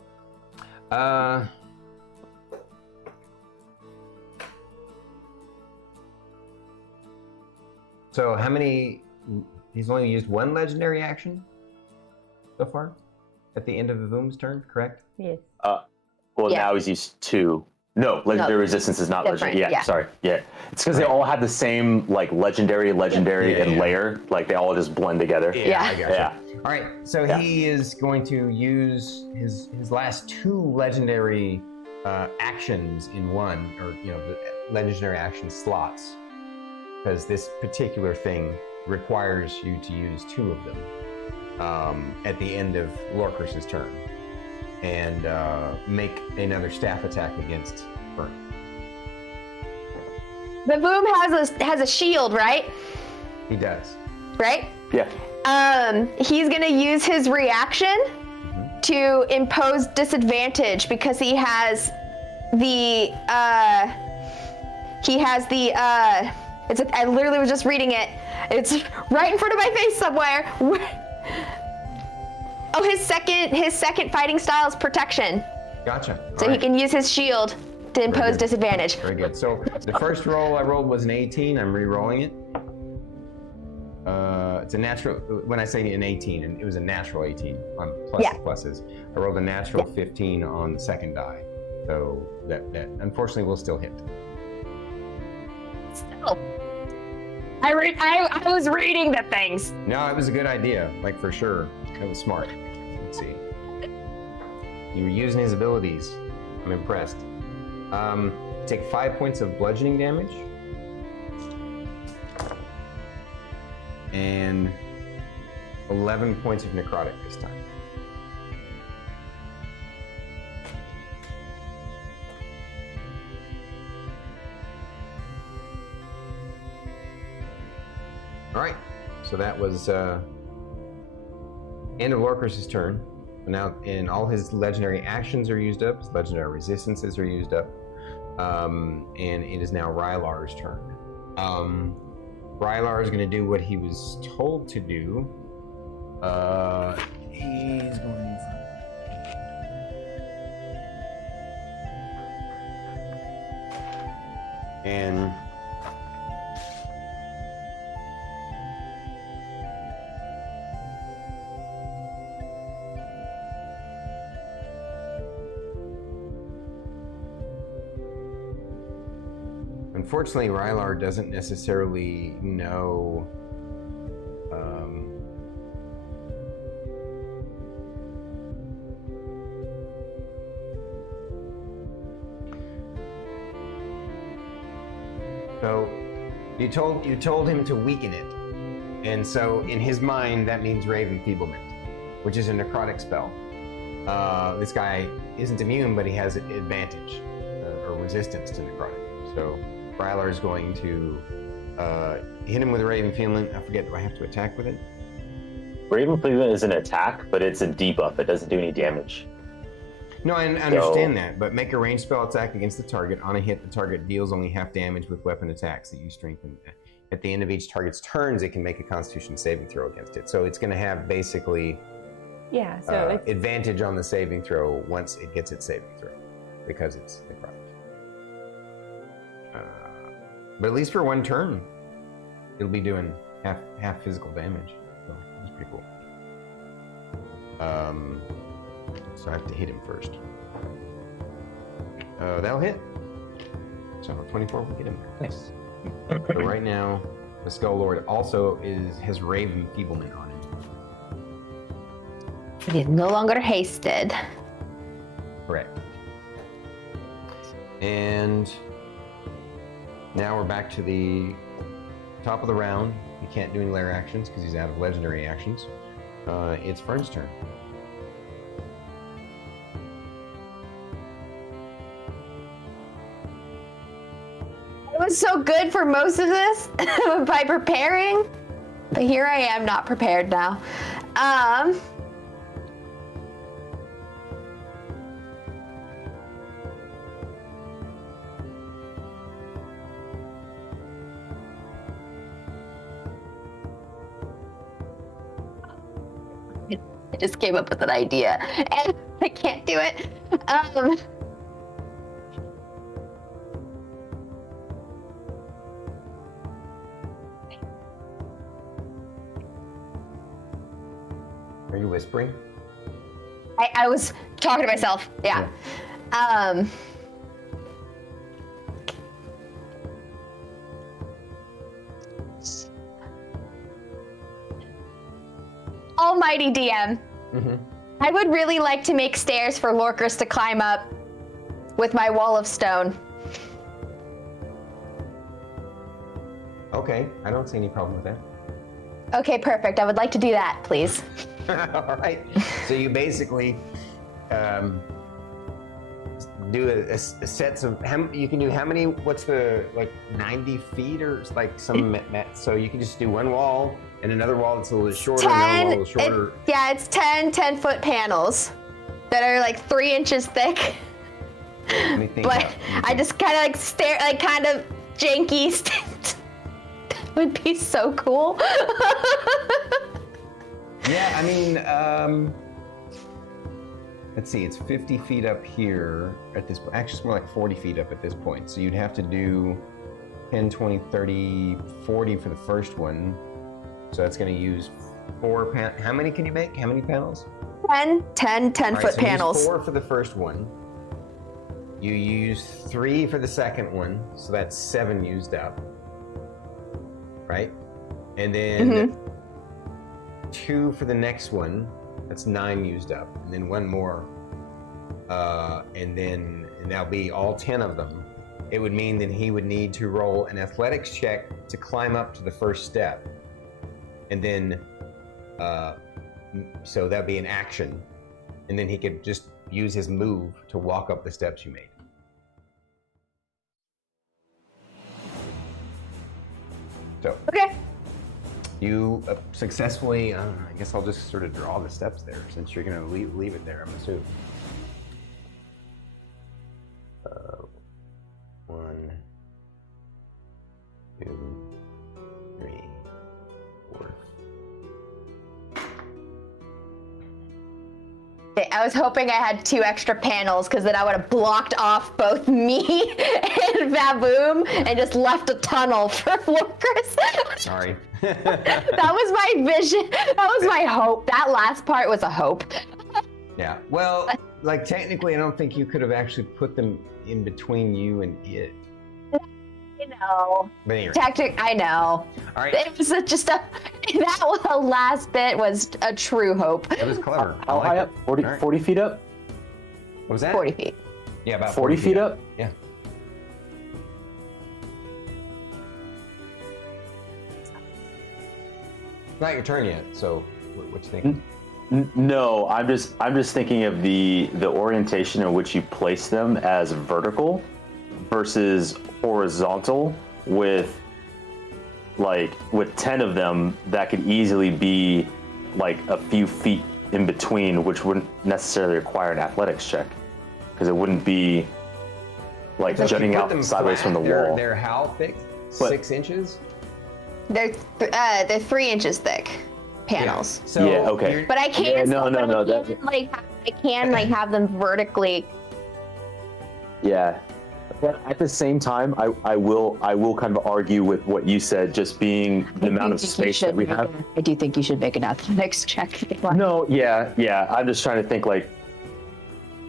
So how many? He's only used one legendary action so far at the end of the Voom's turn, correct? Yes. Well, Yeah. now he's used 2. No, legendary resistance is not Different, legendary. Yeah, yeah. sorry. Yeah, it's because they all have the same like legendary, Yeah, and yeah. layer. Like they all just blend together. Yeah. I gotcha. Yeah. All right, so Yeah. he is going to use his last 2 legendary actions in one, or the legendary action slots, because this particular thing requires you to use 2 of them at the end of Lorcris's turn, and make another staff attack against Fern. The boom has a shield, right? He does. Right? Yeah. He's gonna use his reaction to impose disadvantage because he has the I literally was just reading it. It's right in front of my face somewhere. Oh, his second fighting style is protection, Gotcha. so All he right. can use his shield to impose good. disadvantage. Very good. So the first roll I rolled was an 18. I'm re-rolling it. It's a natural. When I say an 18, and it was a natural 18 on pluses. I rolled a natural 15 on the second die, so that unfortunately will still hit. Still, I was reading the things. No, it was a good idea, like for sure. That was smart. Let's see. You were using his abilities. I'm impressed. Take 5 points of bludgeoning damage. And 11 points of necrotic this time. All right, so that was end of Lorcris' turn. Now, and all his legendary actions are used up. His legendary resistances are used up. And it is now Rylar's turn. Rylar is going to do what he was told to do. He's going. And unfortunately, Rylar doesn't necessarily know so you told him to weaken it, and so in his mind that means Rave Enfeeblement, which is a necrotic spell. This guy isn't immune, but he has advantage or resistance to necrotic. So Rylar is going to hit him with a Rave Enfeeblement. I forget, do I have to attack with it? Raven Enfeeblement is an attack, but it's a debuff. It doesn't do any damage. No, I understand that, but make a ranged spell attack against the target. On a hit, the target deals only half damage with weapon attacks that you strengthen. At the end of each target's turns, it can make a Constitution saving throw against it. So it's going to have basically advantage on the saving throw once it gets its saving throw, because it's necrotic. But at least for one turn, it'll be doing half physical damage. So that's pretty cool. So I have to hit him first. That'll hit. So 24 will get him. Nice. So right now, the Skull Lord also has Rave Enfeeblement on him. It is no longer hasted. Correct. And now we're back to the top of the round. He can't do any lair actions because he's out of legendary actions. It's Fern's turn. I was so good for most of this by preparing, but here I am not prepared now. I just came up with an idea and I can't do it. Are you whispering? I was talking to myself. Yeah. Almighty DM. Mm-hmm. I would really like to make stairs for Lorcris to climb up with my wall of stone. Okay, I don't see any problem with that. Okay, perfect. I would like to do that, please. All right. So you basically do a sets of you can do how many? What's the 90 feet or like some so you can just do one wall and another wall that's a little shorter, another wall a little shorter. It's 10-foot panels that are like 3 inches thick. Let me think But I just kind of like stare, like kind of janky. That would be so cool. Yeah, I mean, let's see, it's 50 feet up here at this point. Actually, it's more like 40 feet up at this point. So you'd have to do 10, 20, 30, 40 for the first one. So that's going to use 4 panels. How many can you make? How many panels? 10-foot panels. Use 4 for the first one. You use 3 for the second one. So that's 7 used up. Right? And then 2 for the next one. That's 9 used up. And then 1 more. And that'll be all 10 of them. It would mean that he would need to roll an athletics check to climb up to the first step. And then, so that'd be an action. And then he could just use his move to walk up the steps you made. So. Okay. You successfully, I guess I'll just sort of draw the steps there since you're going to leave it there, I'm assuming. I was hoping I had 2 extra panels because then I would have blocked off both me and Vaboom and just left a tunnel for Lorcris. Sorry. That was my vision. That was my hope. That last part was a hope. Yeah. Well, like technically, I don't think you could have actually put them in between you and it. You know. But anyway. I know. All right. It was just that last bit was a true hope. It was clever. I How like high it. up? 40, All right. 40 feet up? What was that? 40 feet. Yeah, about 40 feet up? Yeah. It's not your turn yet, so what you think? No, I'm just thinking of the orientation in which you place them as vertical versus horizontal with 10 of them that could easily be like a few feet in between, which wouldn't necessarily require an athletics check because it wouldn't be like So if you jutting put out them sideways flat, from the they're, wall. They're how thick? But- 6 inches? They're 3 inches thick panels. Yeah. So Yeah, okay. you're- But I can't. Yeah, no, but no, I can have them vertically. Yeah. But at the same time, I will kind of argue with what you said, just being the amount of space that we have. I do think you should make an athletics check. No, yeah. I'm just trying to think like,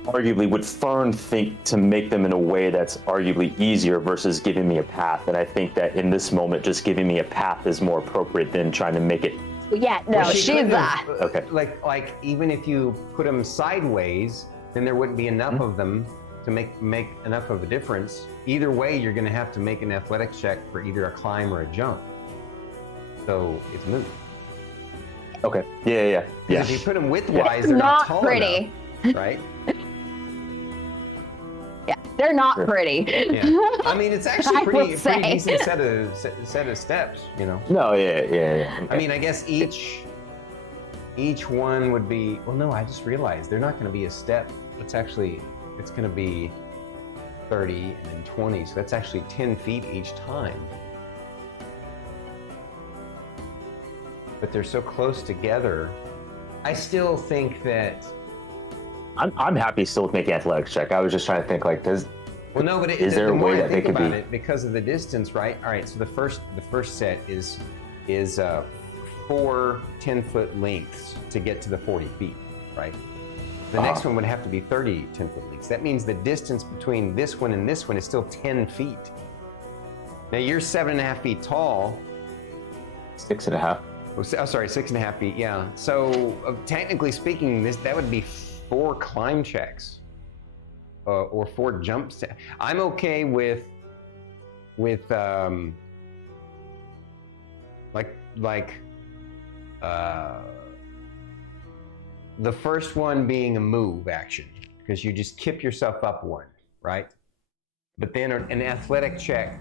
arguably, would Fern think to make them in a way that's arguably easier versus giving me a path? And I think that in this moment, just giving me a path is more appropriate than trying to make it. Yeah, no, Well, she she's couldn't have, Okay. Like even if you put them sideways, then there wouldn't be enough of them to make enough of a difference. Either way, you're going to have to make an athletics check for either a climb or a jump. So it's moot. Okay. Yeah. Because if you put them widthwise, It's they're not not tall pretty. enough, right? Yeah, they're not Sure. pretty. Yeah. I mean, it's actually I will pretty say. decent set of steps, you know. No, yeah. I mean, I guess each one would be. Well, no, I just realized they're not going to be a step. It's going to be 30 and then 20. So that's actually 10 feet each time. But they're so close together. I still think that. I'm happy still with making athletics check. I was just trying to think like, Well, no, but Is there the a more way I that they think could about be- it, because of the distance, right? All right. So the first set is 4 10-foot lengths to get to the 40 feet, right? The next one would have to be 30 10-foot lengths. That means the distance between this one and this one is still 10 feet. Now you're 7.5 feet tall. 6.5. Oh, sorry, 6.5 feet. Yeah. So technically speaking, that would be 4 climb checks, or 4 jumps. I'm okay with the first one being a move action, because you just kip yourself up 1, right? But then an athletic check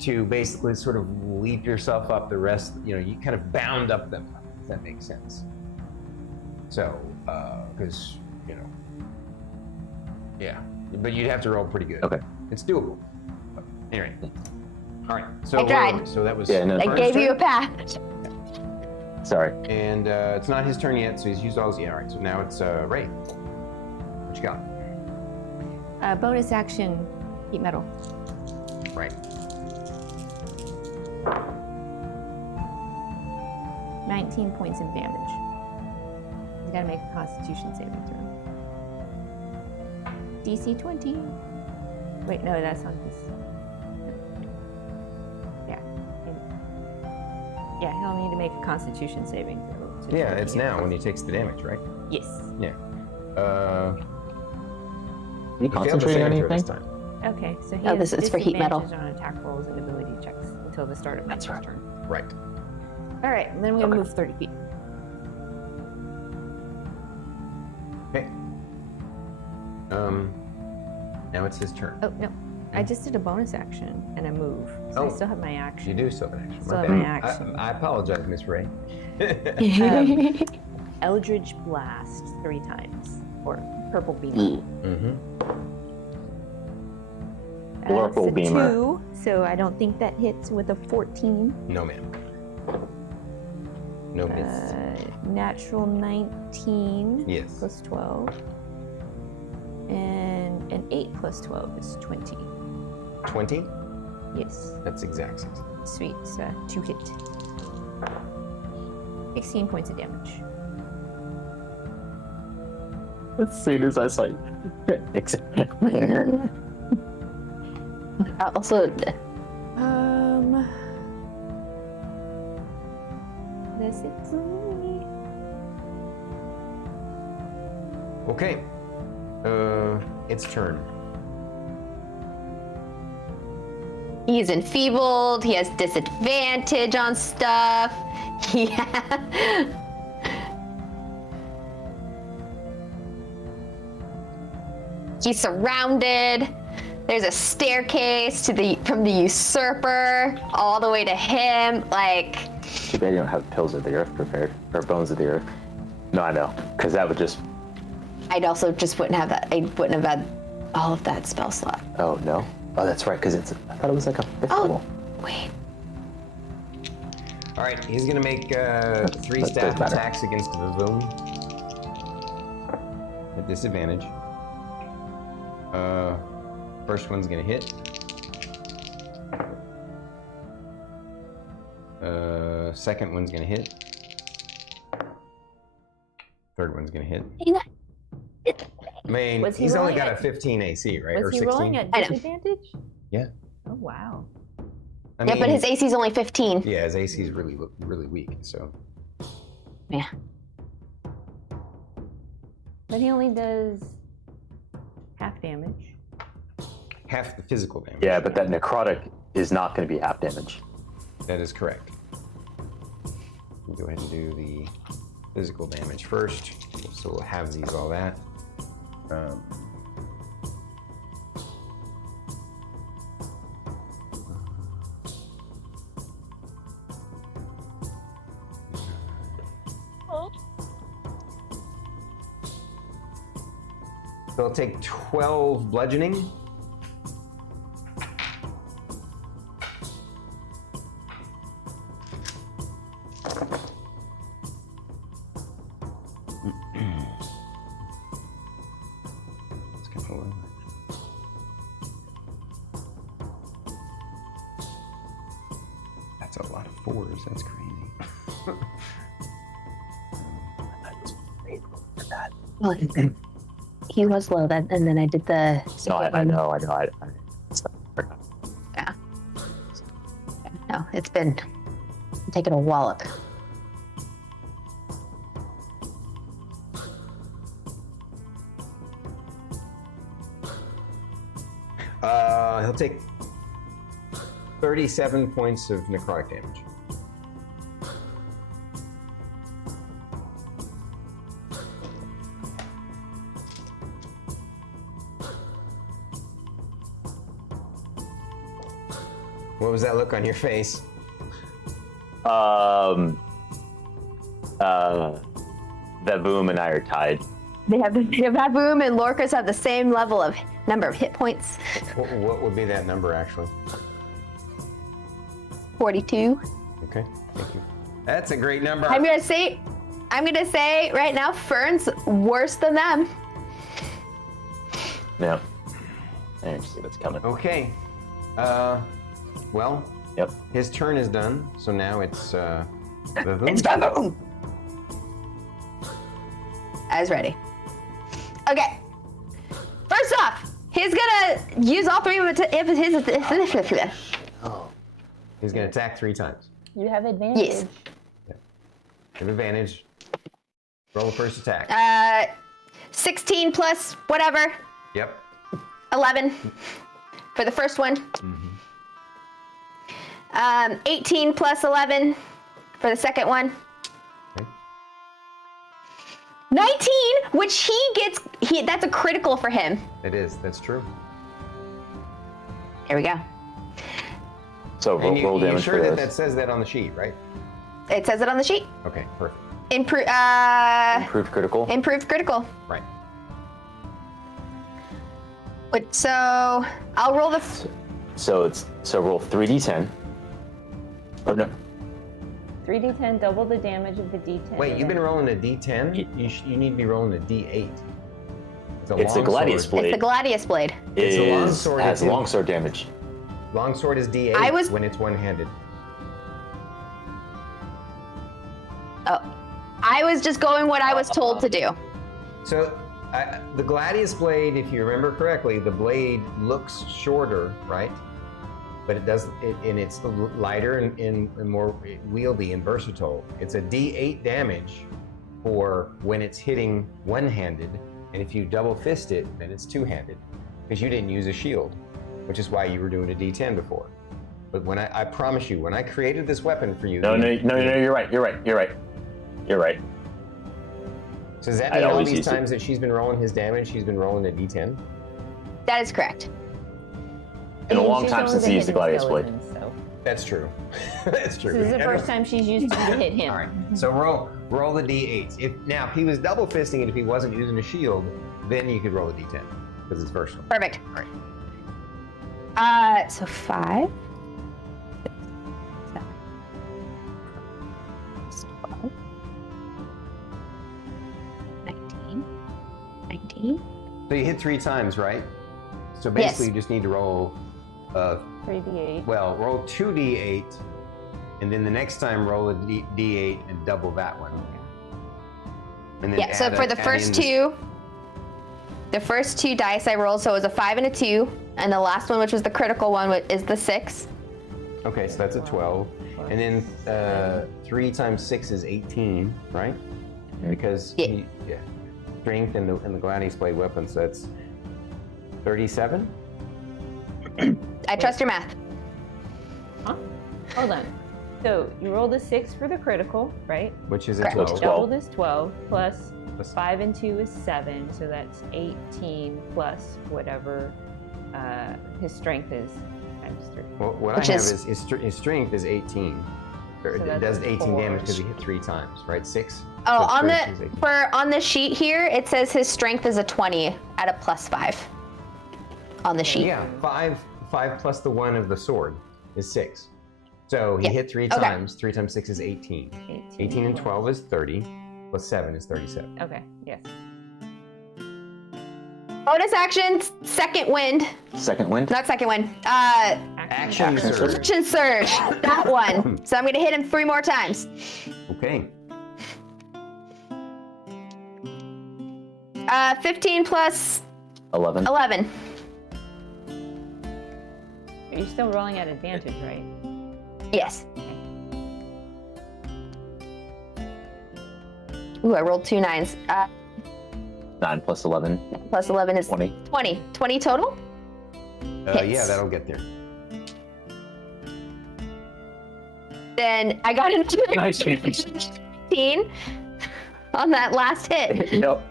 to basically sort of leap yourself up the rest, you kind of bound up them, if that makes sense. So, because, yeah, but you'd have to roll pretty good. Okay. It's doable. But anyway. All right. So, I tried. So that was. Yeah, no. I Fern's gave turn. you a path. Sorry. And it's not his turn yet, so he's used all his. Yeah, all right. So now it's Ray. What you got? Bonus action, heat metal. Right. 19 points of damage. You gotta make a Constitution saving throw. DC 20. Wait, no, that's on his. Yeah. Yeah, he'll need to make a Constitution saving throw. to Yeah, try to it's get- now when he takes the damage, right? Yes. Yeah. Can you He failed the concentrate on saving throw anything? this time. Okay, so he Oh, has this is for heat metal. disadvantage on attack rolls and ability checks until the start of next turn. Right. All right, and then we're gonna move 30 feet. Okay. Now it's his turn. Oh no, I just did a bonus action and a move, so I Oh. still have my action. You do still have an action. Still My have bad. my action. I apologize, Miss Ray. Eldridge Blast 3 times, or Purple Beam. Mm-hmm. Purple That's a Beamer. 2, so I don't think that hits with a 14. No, ma'am. No miss. Natural 19 Yes. plus 12. And an 8 plus 12 is 20. 20? Yes. That's exact 6. Sweet. So 2 hit. 16 points of damage. As soon as I saw you. Also, This is me. Okay. Its turn. he's enfeebled. He has disadvantage on stuff. He's surrounded. There's a staircase from the usurper all the way to him. Like, Too bad you don't have pills of the earth prepared, or bones of the earth. No, I know, because that would just. I'd also just wouldn't have that. I wouldn't have had all of that spell slot. Oh no. Oh, that's right, because it's. I thought it was like a fifth level. Wait. All right, he's gonna make 3 That staff does matter. attacks against the Vavoom. At disadvantage. First one's gonna hit. Second one's gonna hit. Third one's gonna hit. I mean, Was he he's only rolling got a at- 15 AC, right? Was Or he 16? rolling at I know. disadvantage? Yeah. Oh, wow. I Yeah, but his AC is only 15. Yeah, his AC is really weak, so. Yeah. But he only does half damage. Half the physical damage. Yeah, but that necrotic is not going to be half damage. That is correct. We'll go ahead and do the physical damage first. So we'll have these all that. So I'll take 12 bludgeoning. Let's get a little- That's a lot of 4s. That's crazy. Well, he was low then, and then I did the. No, I know. Yeah. No, it's been taking a wallop. He'll take 37 points of necrotic damage. What was that look on your face? Vavoom and I are tied. They have Baboom and Lorcas have the same level of number of hit points. What would be that number, actually? 42. Okay, thank you. That's a great number. I'm gonna say right now, Fern's worse than them. Yeah. I didn't see that's coming. Okay. Well, Yep. his turn is done, so now it's Vavoom. It's Vavoom! I was ready. Okay. First off, he's gonna use all 3 of his. He's gonna attack 3 times. You have advantage. Yes. Have advantage. Roll the first attack. 16 plus whatever, Yep. 11 for the first one. 18 plus 11 for the second one. Okay. 19, which that's a critical for him. It is. That's true. There we go. So And roll you damage sure for that this. that says that on the sheet, right? It says it on the sheet. Okay, perfect. Improved critical. Improved critical. Right. So I'll roll the. So roll 3d10. Oh no. 3d10, double the damage of the d10. Wait, you've been rolling a d10? You need to be rolling a d8. It's a Gladius It's blade. the Gladius blade. It's a longsword, Has it's- longsword damage. Longsword is d8 I was- when it's one-handed. Oh, I was just going what I was told to do. So, the Gladius blade, if you remember correctly, the blade looks shorter, right? But it does, and it's lighter and more wieldy and versatile. It's a d8 damage for when it's hitting one-handed, and if you double fist it, then it's two-handed, because you didn't use a shield, which is why you were doing a d10 before. But when I promise you, when I created this weapon for you, No, you're right. So does that I mean all always these use it. times that she's been rolling his damage, she's been rolling a d10? That is correct. In a And long she's time only since been he used the hitting Gladius blade. skeletons, so. That's true. That's true. This is the first time she's used to hit him. All right. So roll the d8s. If he was double fisting it, if he wasn't using a shield, then you could roll a d10 because it's versatile. Perfect. So 5. 12. 19. 19. So you hit 3 times, right? So basically, Yes. you just need to roll. 3d8. Well, roll 2d8, and then the next time roll a d8 and double that one. And then Yeah, so for the first two, dice I rolled, so it was a 5 and a 2, and the last one, which was the critical one, is the 6. Okay, so that's a 12. And then 3 times 6 is 18, right? Because Yeah. strength and the Gladius blade weapon, so that's 37. I trust your math. Huh? Hold on. So you rolled a 6 for the critical, right? Which is a Correct. 12. Doubled is 12, plus Plus- 5 and 2 is 7, so that's 18 plus whatever his strength is times 3. Well, what Which I have is- is his strength is 18. Or So it that's does 18 damage because he four. hit 3 times, right? 6? Oh, So on strength is 18. on the sheet here, it says his strength is a 20 at a +5 on the sheet. Yeah, 5 plus the 1 of the sword is 6. So he Yeah. hit 3 Okay. times. 3 times 6 is 18. 18 and 12 is 30. Plus 7 is 37. Okay, yes. Bonus action, second wind. Second wind. Not second wind. Action surge. Action surge. That one. So I'm gonna hit him 3 more times. Okay. 15 plus 11. 11. You're still rolling at advantage, right? Yes. Ooh, I rolled 2 9s. 9 plus 11. Plus 11 is 20. 20. 20 total? Yeah, Hits. that'll get there. Then I got into Nice. 15 on that last hit. Yep.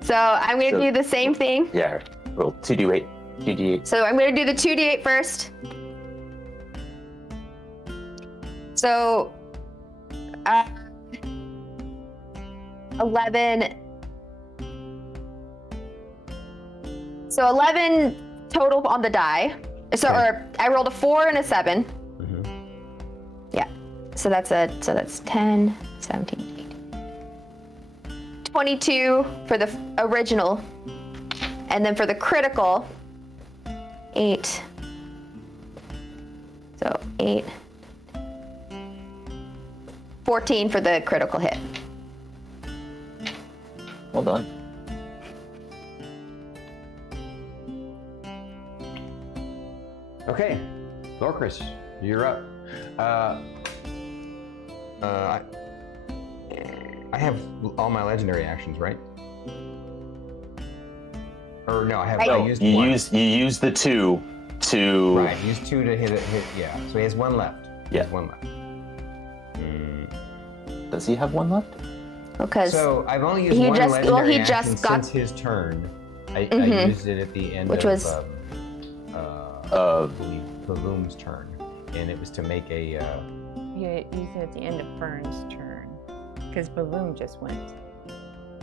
So I'm going to So- do the same thing. Yeah. Roll 2d8. 2d8. So I'm going to do the 2d8 first. So 11. So 11 total on the die. So Okay. or I rolled a 4 and a 7. Mhm. Yeah. So that's 10, 17, 18. 22 for the original. And then for the critical, 8. So 8. 14 for the critical hit. Well done. Okay. Lorcris, you're up. I have all my legendary actions, right? Or no, I used You one. use the 2 to. Right, use 2 to hit. Yeah, so he has 1 left. He Yeah. has 1 left. Does he have 1 left? Because So I've only used He one just- well, legendary he action just got- since his turn. I Mhm. used it at the end Which of was- I believe Balloon's turn, and it was to make a. You used it at the end of Fern's turn, because Balloon just went.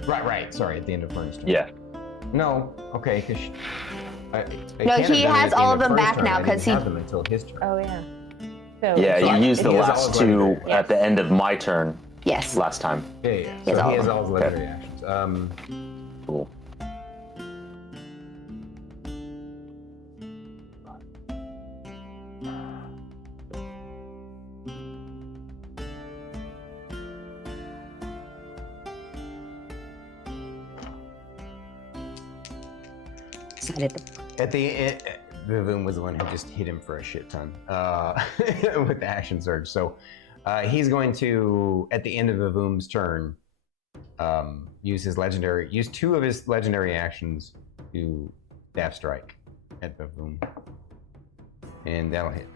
Right. Sorry, at the end of Fern's turn. Yeah. No, okay, because. No, he has all of them back now, 'cause he- have them until his turn. Oh yeah. So Yeah, it's- you used the he has all last his two legendary. at the end of my turn Yes. last time. Yeah. He So has all he of has them. all his legendary actions. Cool. At the end, Vavoom was the one who just hit him for a shit ton with the action surge. So he's going to, at the end of Vavoom's turn, use two of his legendary actions to Staff Strike at Vavoom. And that'll hit.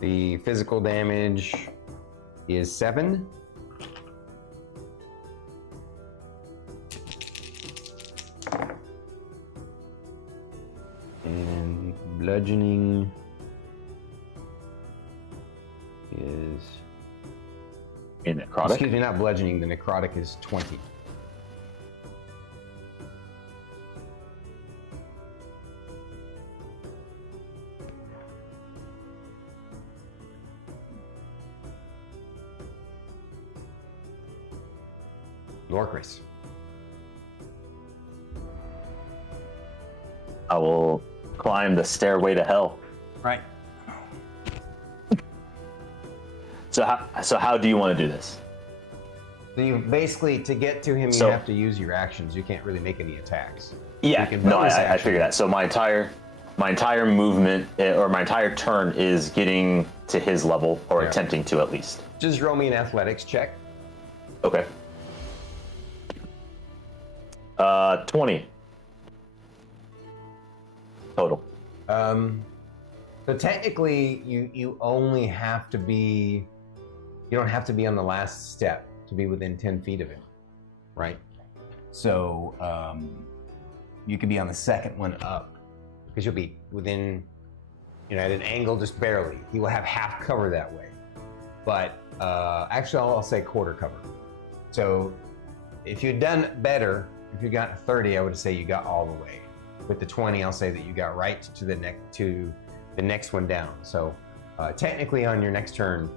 The physical damage is 7. And bludgeoning is... In necrotic. Excuse me, not bludgeoning. The necrotic is 20. Lorcris. I will climb the stairway to hell. Right. So how do you want to do this? So you basically, to get to him, you So- have to use your actions. You can't really make any attacks. Yeah, You can no, bonus I action. figured that. So my entire movement or my entire turn is getting to his level or Yeah. attempting to at least. Just roll me an athletics check. Okay. 20 total. So technically, you only have to be, you don't have to be on the last step to be within 10 feet of him, right? So you could be on the second one up because you'll be within, at an angle just barely. He will have half cover that way. But actually, I'll say quarter cover. So if you'd done better, if you got 30, I would say you got all the way. With the 20, I'll say that you got right to the next one down. So technically, on your next turn,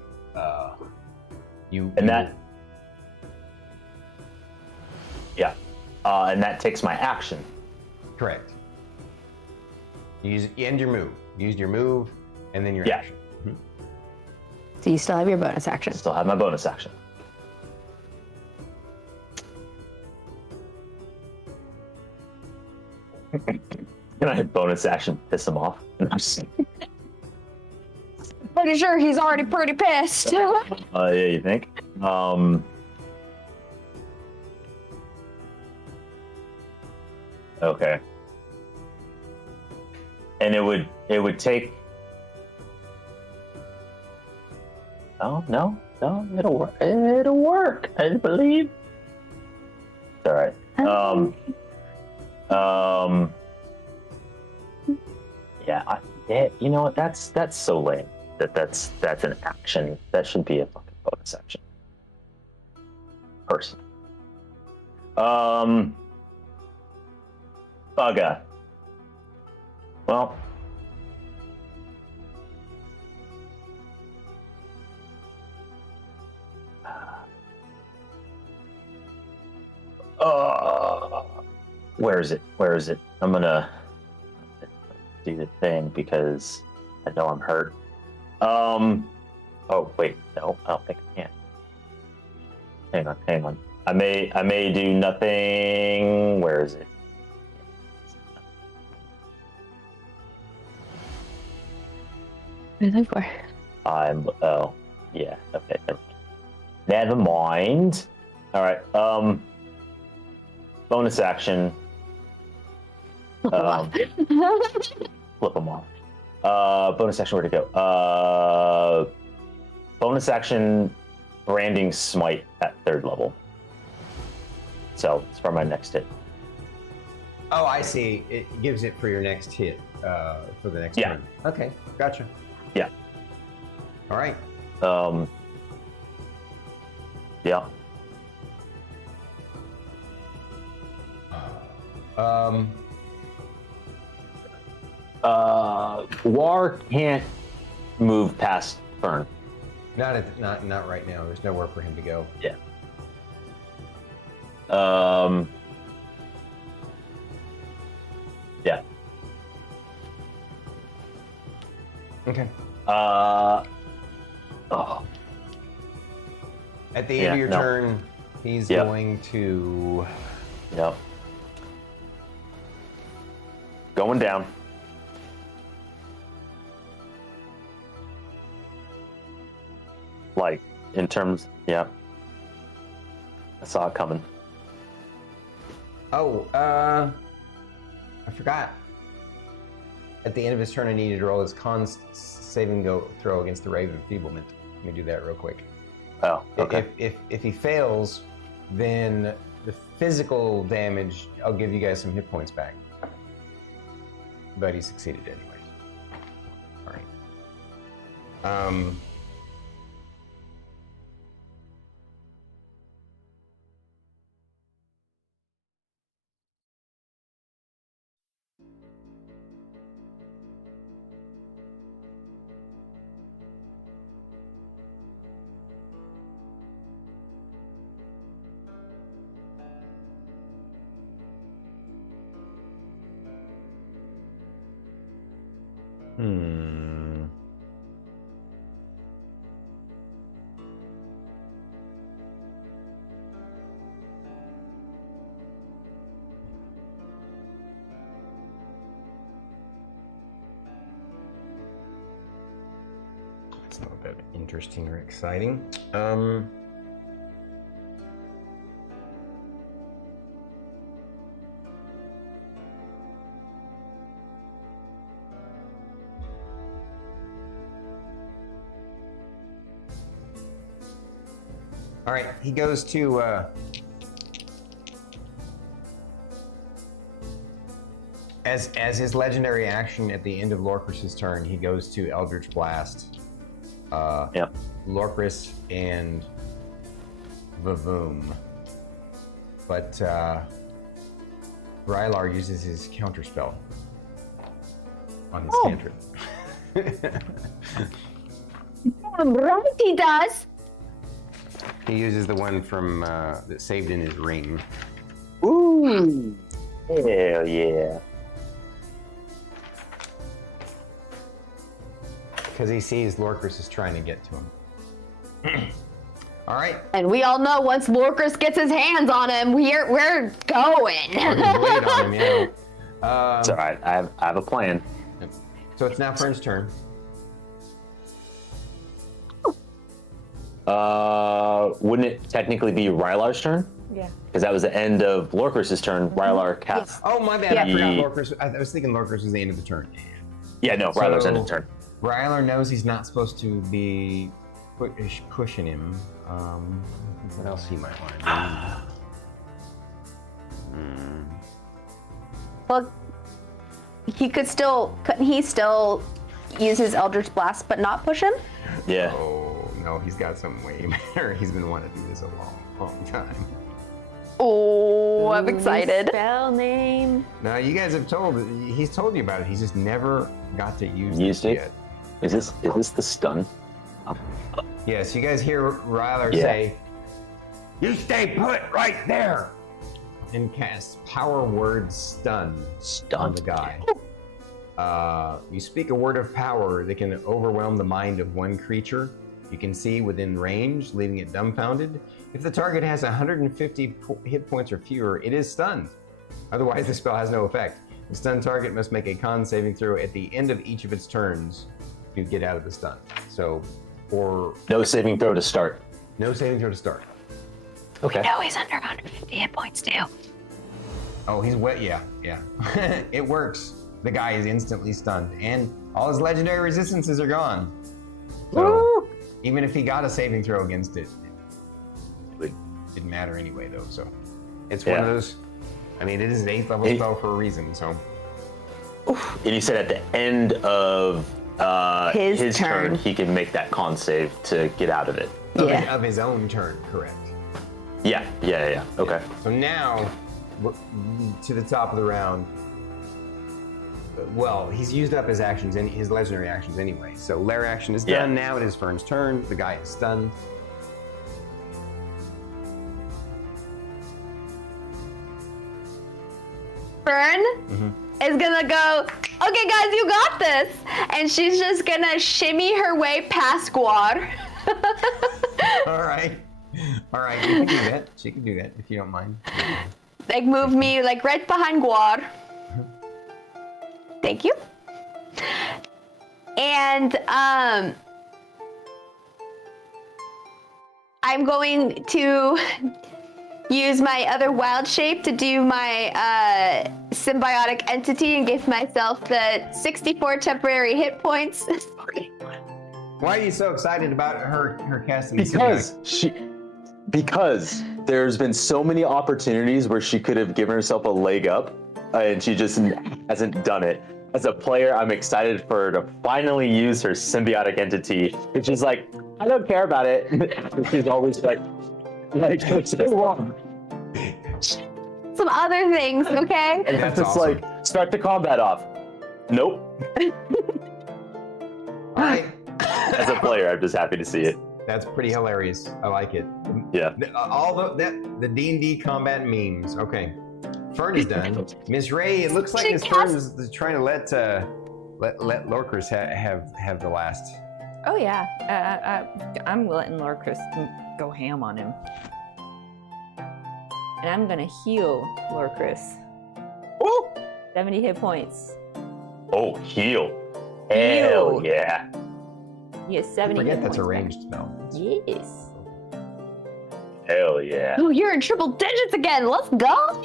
And that takes my action. correct. You end your move. You used your move, and then your Yeah. action. So you still have your bonus action. Still have my bonus action. Can I bonus action piss him off? Pretty sure he's already pretty pissed. Yeah, you think? Okay. And it would take. Oh no, it'll work. It'll work. I believe. It's all right. Yeah, you know what? That's so lame. That's an action. That should be a fucking bonus action. Person. Bugger. Well. Where is it? Where is it? I'm gonna do the thing because I know I'm hurt. Oh wait, no, I don't think I can. Hang on. I may do nothing. Where is it? What are you looking for? Oh yeah, okay. Never mind. All right. Bonus action. Flip them off. Bonus action, where'd it go? Bonus action, branding smite at 3rd level. So it's for my next hit. Oh, I see. It gives it for your next hit, for the next Yeah. turn. Okay, gotcha. Yeah. All right. Yeah. War can't move past Fern. Not right now. There's nowhere for him to go. Yeah. Yeah. Okay. Oh. At the end of your no. turn, he's Yeah. going to. Yep. Going down. Like, in terms, yeah. I saw it coming. Oh, I forgot. At the end of his turn, I needed to roll his con saving throw against the Raven Enfeeblement. Let me do that real quick. Oh, okay. If he fails, then the physical damage, I'll give you guys some hit points back. But he succeeded anyway. All right. That's not that interesting or exciting. All right, he goes to as his legendary action at the end of Lorcris's turn, he goes to Eldritch Blast. Yep. Lorcris and Vavoom. But Rylar uses his counterspell on his cantrip. Right, he does. He uses the one from that saved in his ring. Ooh. Hell yeah. Because he sees Lorcris is trying to get to him. All right. And we all know once Lorcris gets his hands on him, we're going. Or his blade on him, yeah. It's all right. I have a plan. So it's now Fern's turn. Wouldn't it technically be Rylar's turn? Yeah. Because that was the end of Lorcris's turn. Rylar casts. Oh, my bad. I Yeah. forgot Lorcris. I was thinking Lorcris was the end of the turn. Yeah, no, Rylar's end of the turn. Rylar knows he's not supposed to be pushing him. What else he might want to do? Well, couldn't he still use his Eldritch Blast but not push him? Yeah. Oh, no, he's got something way better. He's been wanting to do this a long, long time. Oh, I'm Ooh, excited. Spell name. Now, you guys have he's told you about it. He's just never got to use Used it it? yet. Is this the stun? Yes, you guys hear Rylar say, "You stay put right there," and cast Power Word Stun on the guy. You speak a word of power that can overwhelm the mind of one creature you can see within range, leaving it dumbfounded. If the target has 150 hit points or fewer, it is stunned. Otherwise, the spell has no effect. The stunned target must make a con saving throw at the end of each of its turns to get out of the stun. So, or No saving throw to start. no saving throw to start. Okay. No, he's under 150 hit points too. Oh, he's wet. Yeah. It works. The guy is instantly stunned, and all his legendary resistances are gone. So, even if he got a saving throw against it, it didn't matter anyway, though. So, it's one of those. I mean, it is an 8th level spell for a reason. So, And you said at the end of His turn, turn. he can make that con save to get out of it. Yeah. of his own turn, correct? Yeah. Okay. So now, we're to the top of the round. well, he's used up his actions and his legendary actions anyway. So lair action is done. Yeah. Now it is Fern's turn. The guy is stunned. Fern is gonna go, okay guys, you got this. And she's just gonna shimmy her way past Guar. All right. All right, you can do that. She can do that if you don't mind. Like move me like right behind Guar. Thank you. And I'm going to use my other wild shape to do my symbiotic entity and give myself the 64 temporary hit points. Why are you so excited about her casting? Because there's been so many opportunities where she could have given herself a leg up, and she just hasn't done it. As a player, I'm excited for her to finally use her symbiotic entity, which is like, I don't care about it. She's always like Some other things, okay? and That's it's awesome. like, start the combat off. Nope. All right. As a player, I'm just happy to see it. That's pretty hilarious. I like it. Yeah. All the D&D combat memes. Okay. Fern is done. Miss Ray, it looks like She Miss Fern is trying to let Lorcris have the last. Oh yeah, I'm letting Lorcris go ham on him, and I'm gonna heal Lorcris. Woo! 70 hit points. Oh, heal. Hell Heal. yeah. Yes, 70 Forget hit that's a points. ranged spell. Yes. Hell yeah. Oh, you're in triple digits again. Let's go.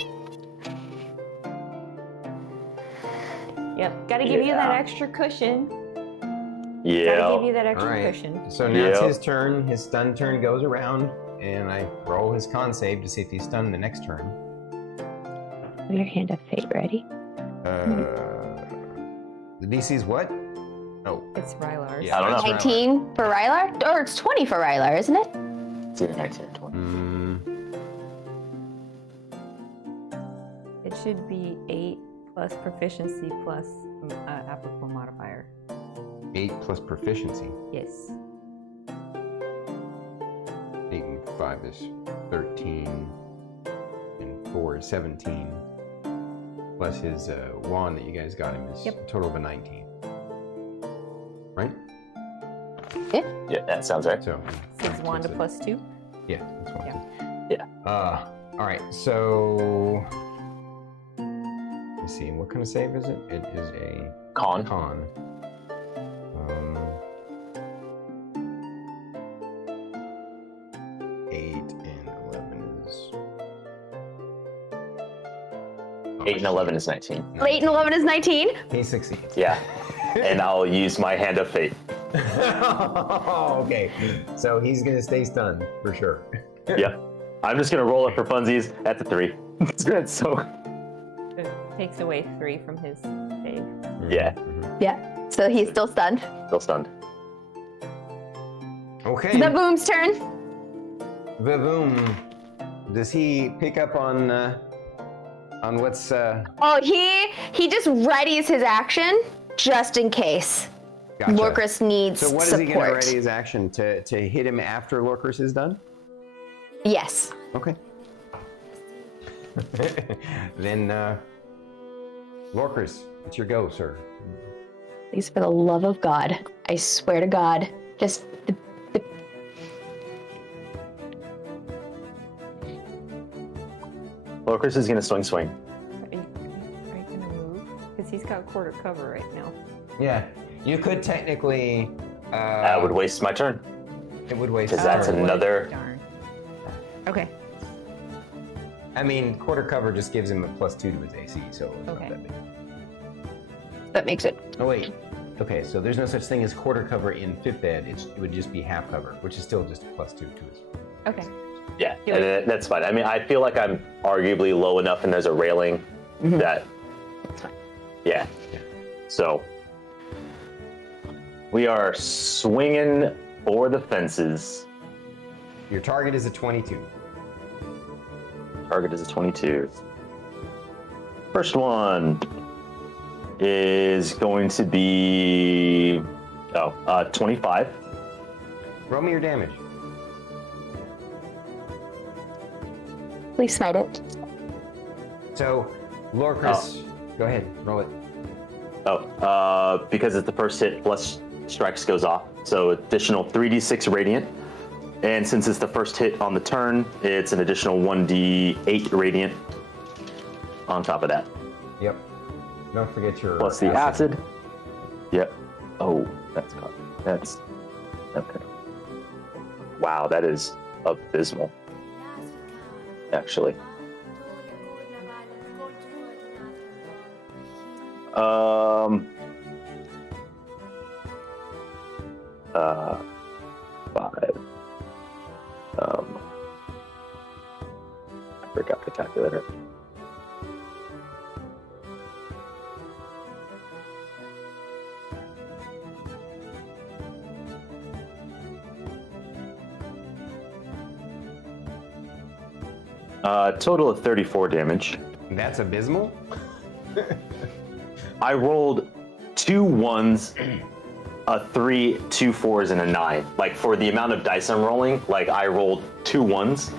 Yep. Gotta give you that Yeah. extra cushion. Gotta give Yeah. you that extra All right. cushion. So now it's Yep. his turn. His stun turn goes around, and I roll his con save to see if he's stunned the next turn. Your hand of fate ready. The DC's what? Oh, It's Rylar's. Yeah. I don't know. 19 for Rylar? Or it's 20 for Rylar, isn't it? It's either 19 or 20. It should be 8 plus proficiency plus applicable modifier. 8 plus proficiency. Yes. 8 and 5 is 13, and 4 is 17. Plus his wand that you guys got him is Yep. a total of a 19. Right? Yeah, that sounds right. So. Six so Wanda it's a- plus 2. Yeah, that's one. Yeah. All right, so. Let's see, what kind of save is it? It is a Con. con. 8 and 11 is. 8 and 11 is 19. 8 and 11 is 19. He succeeds. Yeah. And I'll use my hand of fate. Okay, so he's gonna stay stunned for sure. Yeah. I'm just gonna roll it for funsies. That's a 3. So It takes away 3 from his save. yeah, Yeah. So he's still stunned. still stunned. Okay. The boom's turn. Vavoom, does he pick up on what's Oh, he just readies his action just in case gotcha. Lorcris needs So what is support. he gonna ready his action to hit him after Lorcris is done? Yes. Okay. Then Lorcris, it's your go, sir. Please, for the love of God, I swear to God, just Locris is gonna swing. Are you gonna move? Because he's got quarter cover right now. Yeah, you could technically. That would waste my turn. It would waste. Because that's turn. another. Darn. Okay. I mean, quarter cover just gives him a +2 to his AC, so. It's Okay. Not that big. that makes it. Oh wait. Okay, so there's no such thing as quarter cover in 5th ed. It would just be half cover, which is still just a +2 to his. Okay. Yeah, Do and that's fine. I mean, I feel like I'm arguably low enough, and there's a railing that. Yeah. Yeah. So we are swinging for the fences. Your target is a 22. Target is a 22. First one. is going to be 25. Roll me your damage. Please smite it. So, Lorcris, go ahead, roll it. Because it's the first hit, plus strikes goes off. So additional 3d6 radiant. And since it's the first hit on the turn, it's an additional 1d8 radiant on top of that. Yep. Don't forget your Plus the acid. Yep. Oh, that's okay. Wow, that is abysmal. Actually. 5. I forgot the calculator. Total of 34 damage. That's abysmal. I rolled 2 1s, a 3, 2 4s, and a 9. Like, for the amount of dice I'm rolling, like, I rolled 2 1s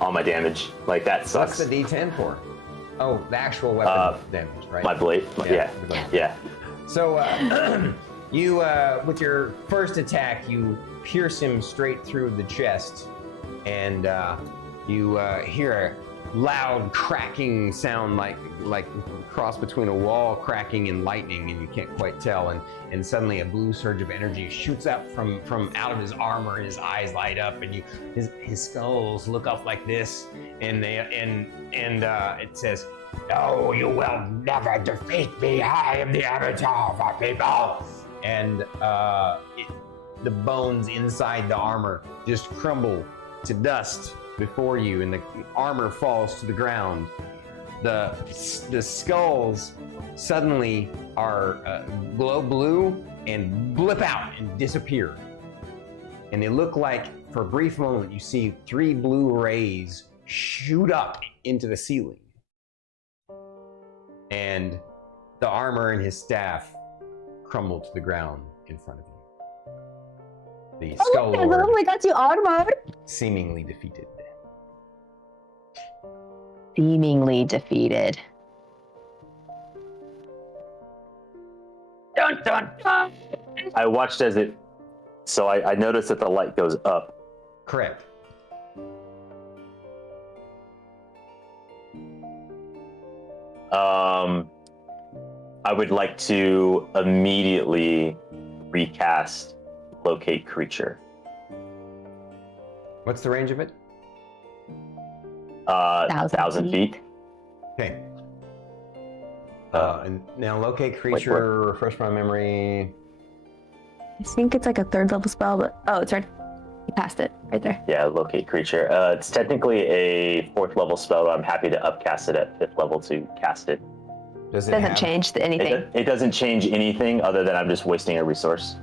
on my damage. Like, that sucks. What's the D10 for? Oh, the actual weapon damage, right? My blade. Yeah. Yeah. So, you, with your first attack, you pierce him straight through the chest, and you hear a loud cracking sound, like cross between a wall cracking and lightning, and you can't quite tell. And suddenly a blue surge of energy shoots up from out of his armor, and his eyes light up, and his skulls look up like this, and it says, "No, you will never defeat me. I am the Avatar for people." And the bones inside the armor just crumble to dust before you, and the armor falls to the ground. The skulls suddenly are glow blue and blip out and disappear. And they look like, for a brief moment, you see 3 blue rays shoot up into the ceiling. And the armor and his staff crumble to the ground in front of you. The Skull Lord We got you armored. seemingly defeated. Seemingly defeated. Dun dun dun! I watched as it. So I noticed that the light goes up. Correct. I would like to immediately recast locate creature. What's the range of it? 1,000 feet. Okay. And now locate creature, refresh my memory. I think it's like a 3rd level spell, but it's right. You passed it right there. Yeah, locate creature. It's technically a 4th level spell, but I'm happy to upcast it at 5th level to cast it. Does it Doesn't have, change anything. It doesn't change anything other than I'm just wasting a resource.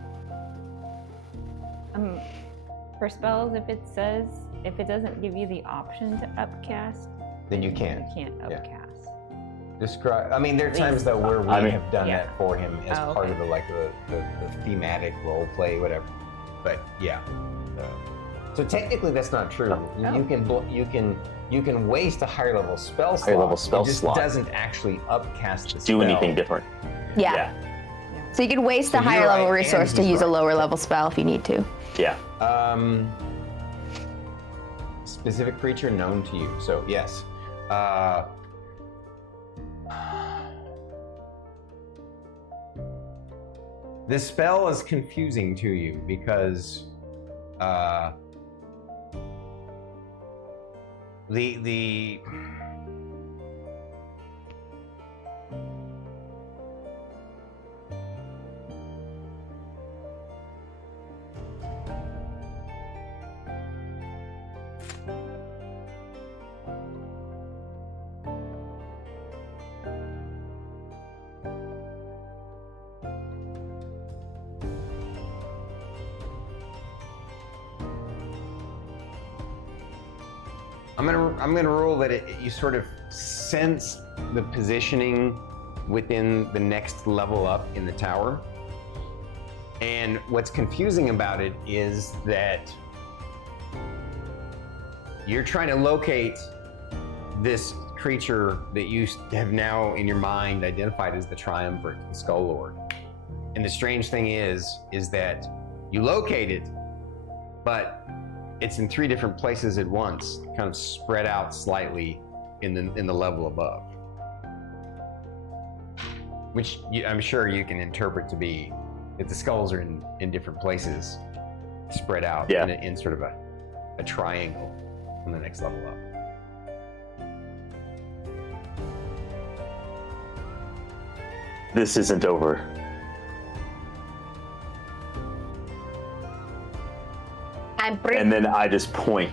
For spells, if it doesn't give you the option to upcast, then you can. you can't Yeah. upcast. Describe. I mean, there are times though where we have done yeah. that for him as Oh, part okay. of the thematic role play, whatever. But yeah. So technically, that's not true. Oh. You can waste a higher level spell slot. Higher level spell it just slot. doesn't actually upcast the Do spell. anything different. Yeah. So you can waste So a higher you're level right, resource and to he's use a right. lower level spell if you need to. Yeah. Specific creature known to you. So yes. This spell is confusing to you because the I'm gonna rule that you sort of sense the positioning within the next level up in the tower. And what's confusing about it is that you're trying to locate this creature that you have now in your mind identified as the Triumvirate, the Skull Lord. And the strange thing is that you locate it, but it's in 3 different places at once, kind of spread out slightly in the level above. Which I'm sure you can interpret to be that the skulls are in different places, spread out in sort of a triangle on the next level up. This isn't over. And then I just point.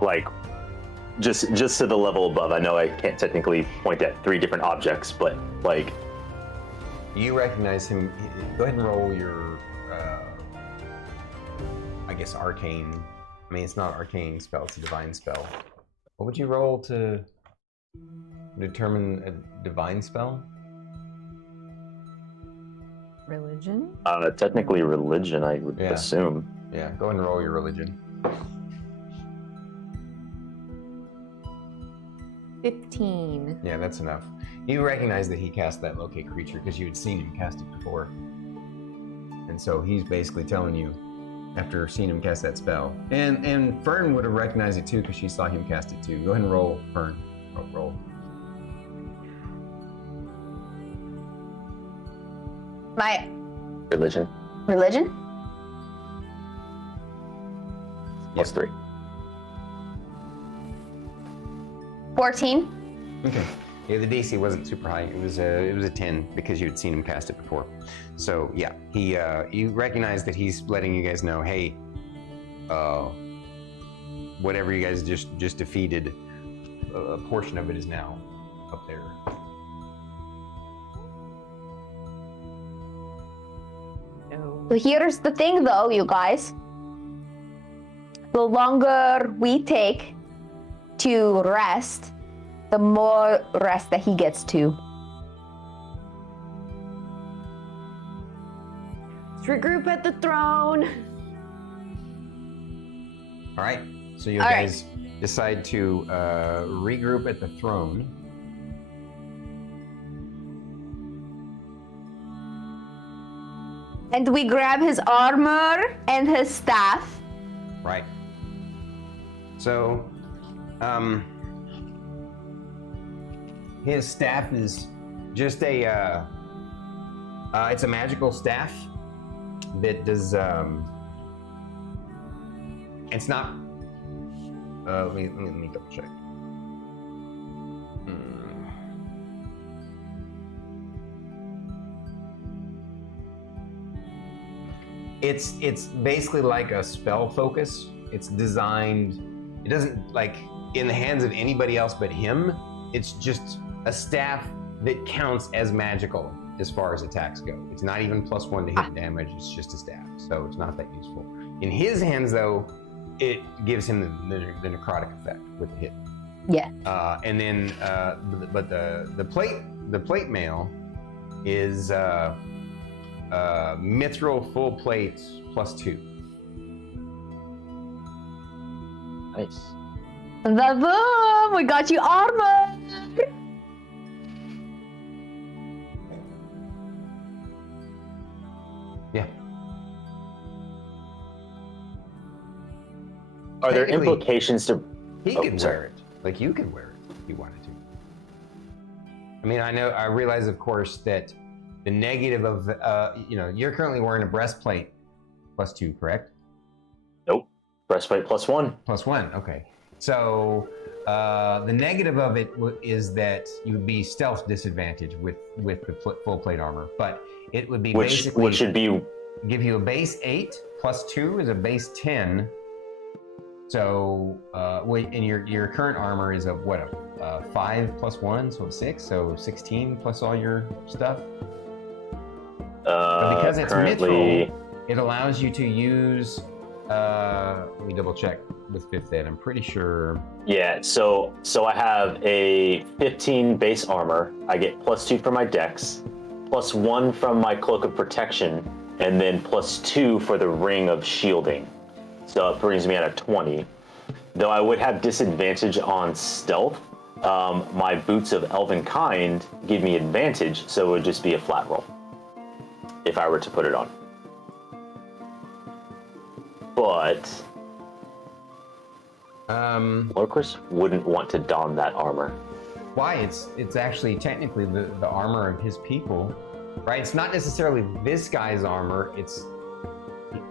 Like, just to the level above. I know I can't technically point at 3 different objects, but like... You recognize him. Go ahead and roll your, I guess, arcane. I mean, it's not arcane spell, it's a divine spell. What would you roll to determine a divine spell? Religion? Technically religion, I would assume. Yeah, go ahead and roll your religion. 15. Yeah, that's enough. You recognize that he cast that locate creature because you had seen him cast it before. And so he's basically telling you, after seeing him cast that spell. And Fern would have recognized it too because she saw him cast it too. Go ahead and roll, Fern. Roll. My Religion. religion? Plus 3. 14. Okay. Yeah, the DC wasn't super high. It was a 10 because you had seen him cast it before. So yeah, he you recognize that he's letting you guys know, hey, whatever you guys just defeated, a portion of it is now up there. So here's the thing though, you guys. The longer we take to rest, the more rest that he gets to. Let's regroup at the throne. All right. So you All guys decide to regroup at the throne. And we grab his armor and his staff. Right. So, his staff is just it's a magical staff that does, it's not, let me double check. It's basically like a spell focus. It's designed, it doesn't, like, in the hands of anybody else but him, it's just a staff that counts as magical as far as attacks go. It's not even +1 to hit damage, it's just a staff, so it's not that useful. In his hands, though, it gives him the necrotic effect with the hit. Yeah. And then, but the plate mail is mithril full plate +2. Nice. Boom! We got you armor! Yeah. Are there Technically, implications to... He Oh, could sorry. wear it. Like, you could wear it if you wanted to. I mean, I realize, of course, that the negative of, you're currently wearing a breastplate +2, correct? Nope. Breastplate +1. +1, okay. So, the negative of it is that you would be stealth disadvantage with the full plate armor, but it would be Which should be... give you a base 8, +2 is a base 10. So, and your current armor is a 5 +1, so 6, so 16 plus all your stuff. But because it's currently... mithril, it allows you to use Let me double check with 5th ed. I'm pretty sure. Yeah, so I have a 15 base armor. I get +2 for my dex, +1 from my cloak of protection, and then +2 for the ring of shielding. So it brings me at a 20. Though I would have disadvantage on stealth, my boots of elven kind give me advantage, so it would just be a flat roll if I were to put it on. But Lorcris wouldn't want to don that armor. Why? It's actually technically the armor of his people, right? It's not necessarily this guy's armor. It's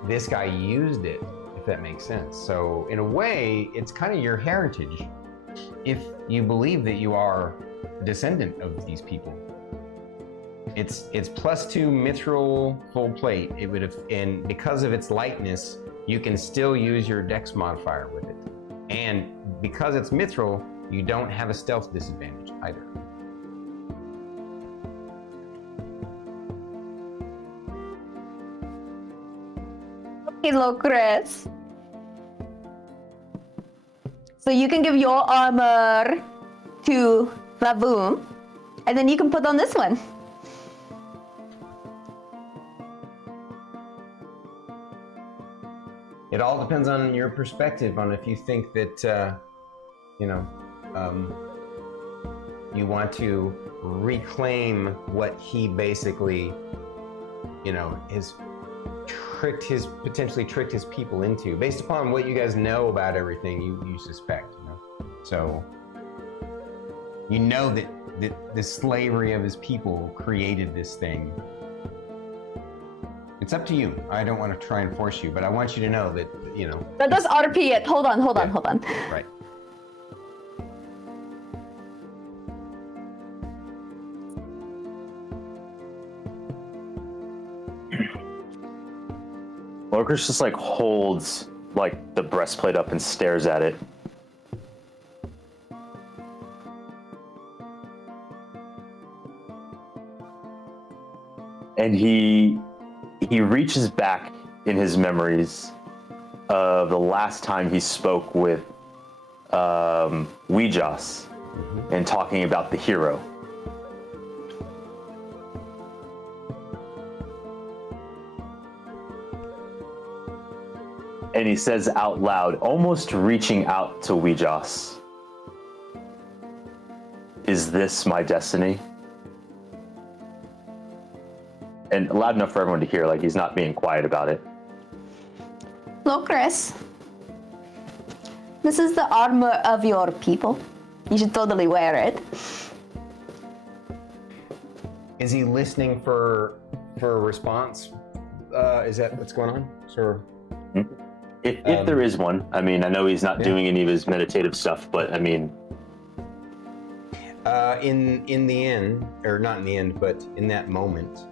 this guy used it, if that makes sense. So in a way, it's kind of your heritage, if you believe that you are a descendant of these people. It's +2 mithril full plate. It would have, and because of its lightness, you can still use your dex modifier with it. And because it's mithril, you don't have a stealth disadvantage either. Hello, Chris. So you can give your armor to Vavoom, and then you can put on this one. It all depends on your perspective on if you think that, you want to reclaim what he basically, has potentially tricked his people into, based upon what you guys know about everything you suspect, So, that the slavery of his people created this thing. It's up to you. I don't want to try and force you, but I want you to know that, That does RP it. Hold on. Right. Lorcris just holds the breastplate up and stares at it. And he reaches back in his memories of the last time he spoke with Weejas and talking about the hero. And he says out loud, almost reaching out to Weejas, "Is this my destiny?" And loud enough for everyone to hear, he's not being quiet about it. Hello, Chris. This is the armor of your people. You should totally wear it. Is he listening for a response? Is that what's going on? Sure. If there is one, I know he's not doing any of his meditative stuff, but in the end, or not in the end, but in that moment,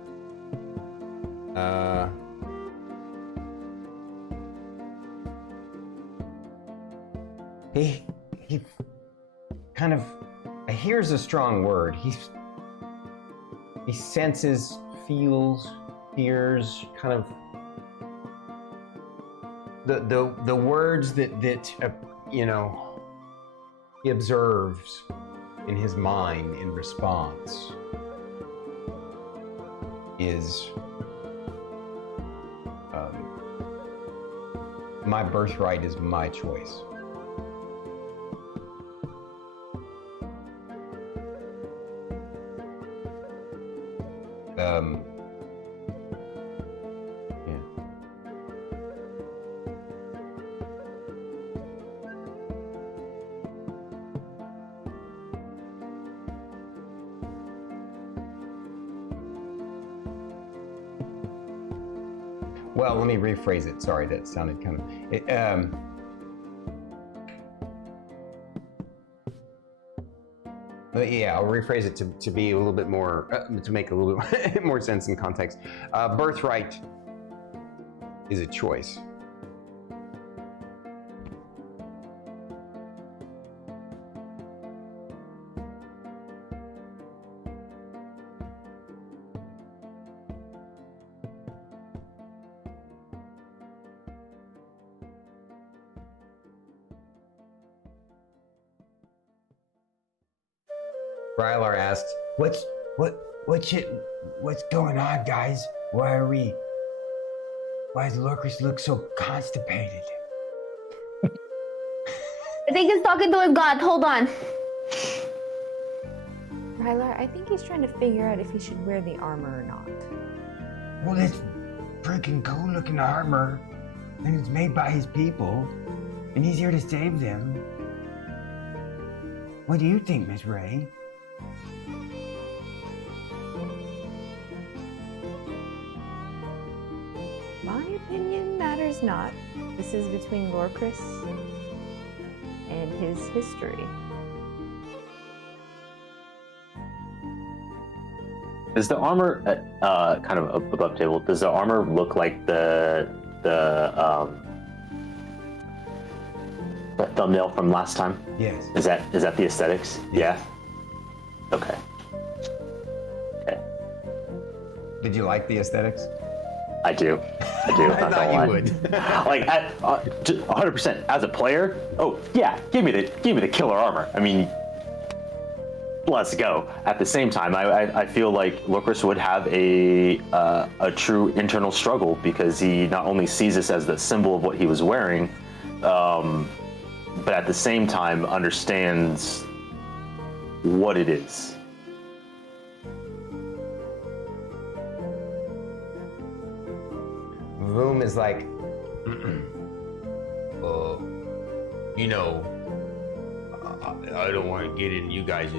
he kind of, here's a strong word. He senses, feels, hears, kind of the words that he observes in his mind in response is my birthright is my choice. Well, let me rephrase it. Sorry, that sounded kind of... yeah, I'll rephrase it to be a little bit more, to make a little bit more sense in context. Birthright is a choice. Rylar asked, what's going on, guys? Why does Lorcris look so constipated? I think he's talking to his god. Hold on. Rylar, I think he's trying to figure out if he should wear the armor or not. Well, it's freaking cool looking armor, and it's made by his people, and he's here to save them. What do you think, Miss Ray? My opinion matters not. This is between Lorcris and his history. Does the armor, kind of above table, does the armor look like the thumbnail from last time? Yes. Is that the aesthetics? Yeah. Okay. Did you like the aesthetics? I do. I thought you would. Like, 100% as a player. Oh yeah, give me the killer armor. I mean, let's go. At the same time, I feel like Lorcris would have a true internal struggle because he not only sees this as the symbol of what he was wearing, but at the same time understands what it is. Voom is like, I don't want to get in you guys'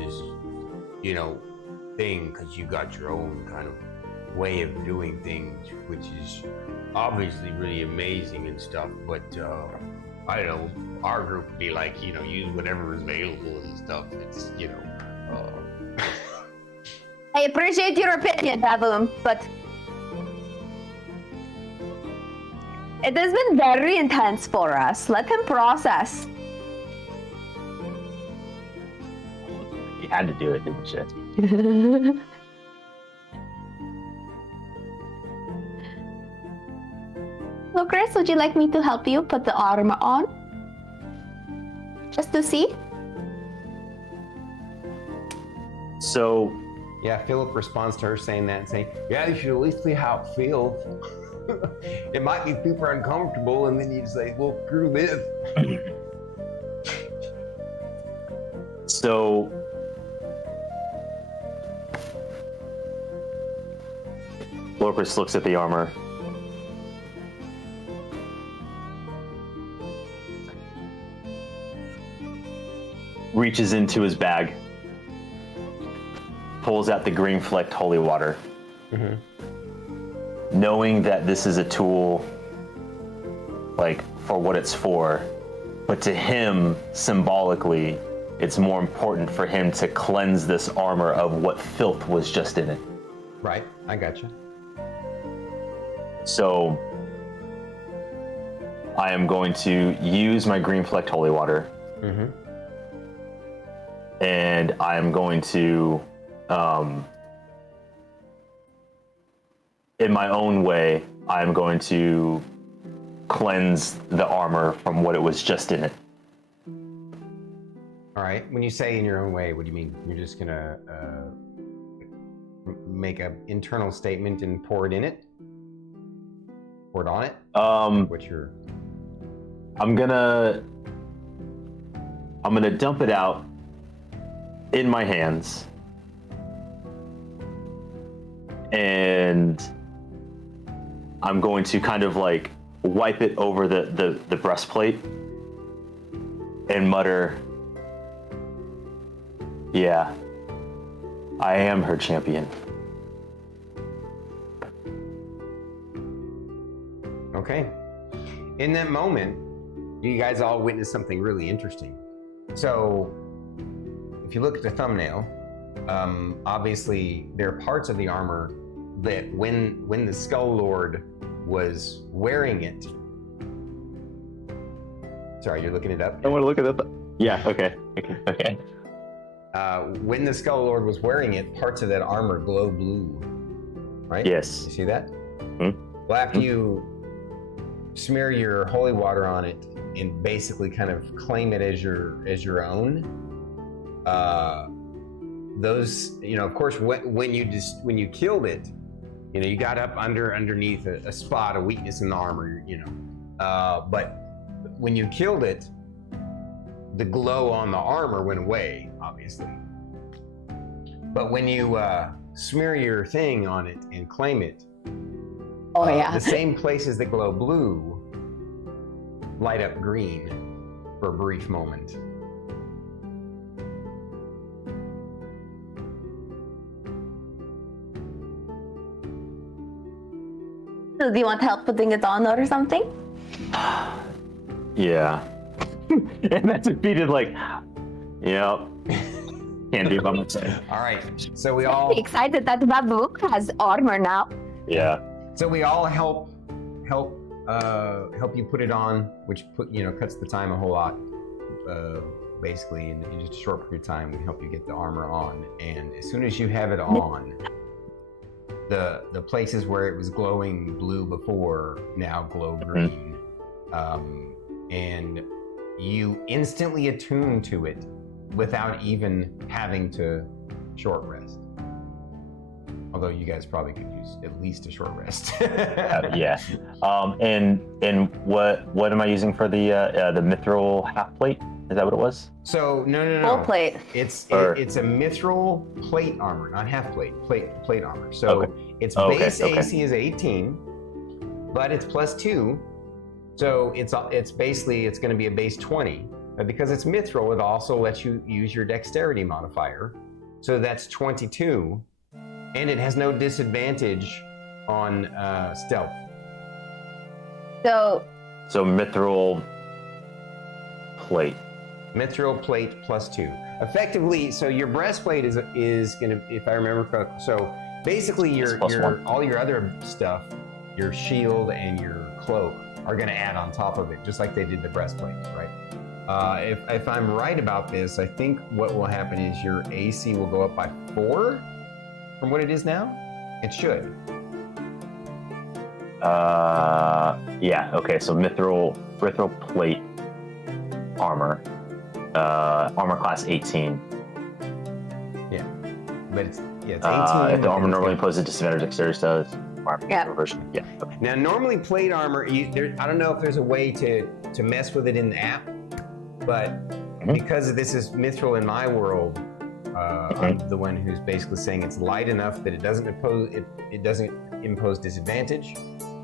thing because you got your own kind of way of doing things, which is obviously really amazing and stuff. But I don't know, our group would be like, use whatever is available and stuff. It's I appreciate your opinion, Davum, but it has been very intense for us. Let him process. You had to do it, didn't you? So, Chris, would you like me to help you put the armor on? Just to see? So, yeah, Philip responds to her saying that and saying, yeah, you should at least see how it feels. It might be super uncomfortable, and then you say, well, screw this. So, Lorcris looks at the armor. Reaches into his bag. Pulls out the green flecked holy water. Mm-hmm. Knowing that this is a tool, like, for what it's for, but to him, symbolically, it's more important for him to cleanse this armor of what filth was just in it. Right, I gotcha. So, I am going to use my green flecked holy water. Mm-hmm. And I am going to, in my own way, I'm going to cleanse the armor from what it was just in it. All right. When you say in your own way, what do you mean? You're just gonna make an internal statement and pour it in it? Pour it on it? What's your... I'm gonna dump it out in my hands, and I'm going to kind of like wipe it over the breastplate and mutter, yeah, I am her champion. Okay. In that moment, you guys all witnessed something really interesting. So, if you look at the thumbnail, obviously there are parts of the armor that when the Skull Lord was wearing it. Sorry, you're looking it up? I want to look at that. Yeah, okay. When the Skull Lord was wearing it, parts of that armor glow blue, right? Yes. You see that? Mm-hmm. Well, after you smear your holy water on it and basically kind of claim it as your own, those, of course, when you killed it, you got up underneath a spot, a weakness in the armor, but when you killed it, the glow on the armor went away, obviously. But when you smear your thing on it and claim it, Oh yeah. the same places that glow blue light up green for a brief moment. So do you want help putting it on or something? Yeah. And that's defeated like, yep. Can't do it by myself. All right, so we all Excited that Babook has armor now. Yeah. help you put it on, which cuts the time a whole lot. Basically, in just a short period of time, we help you get the armor on, and as soon as you have it on, the places where it was glowing blue before now glow green, and you instantly attune to it without even having to short rest. Although you guys probably could use at least a short rest. Yeah. And what am I using for the mithril half plate? Is that what it was? So no. Full plate. It's Or- it's a mithril plate armor, not half plate. Plate armor. So Okay. its Okay, base okay. AC is 18, but it's +2. So it's basically it's going to be a base 20. But because it's mithril, it also lets you use your dexterity modifier. So that's 22, and it has no disadvantage on stealth. So So mithril plate. Mithril plate +2. Effectively, so your breastplate is gonna, if I remember correctly. So basically, It's +1. all your other stuff, your shield and your cloak, are gonna add on top of it, just like they did the breastplate, right? If I'm right about this, I think what will happen is your AC will go up by 4 from what it is now. It should. Yeah. Okay. So mithril plate armor. Armor class 18. But it's 18. If the armor normally imposes disadvantage dexterity status. Yeah. Version. Yeah. Okay. Now, normally plate armor, I don't know if there's a way to mess with it in the app, but because this is mithril in my world, I'm the one who's basically saying it's light enough that it doesn't impose disadvantage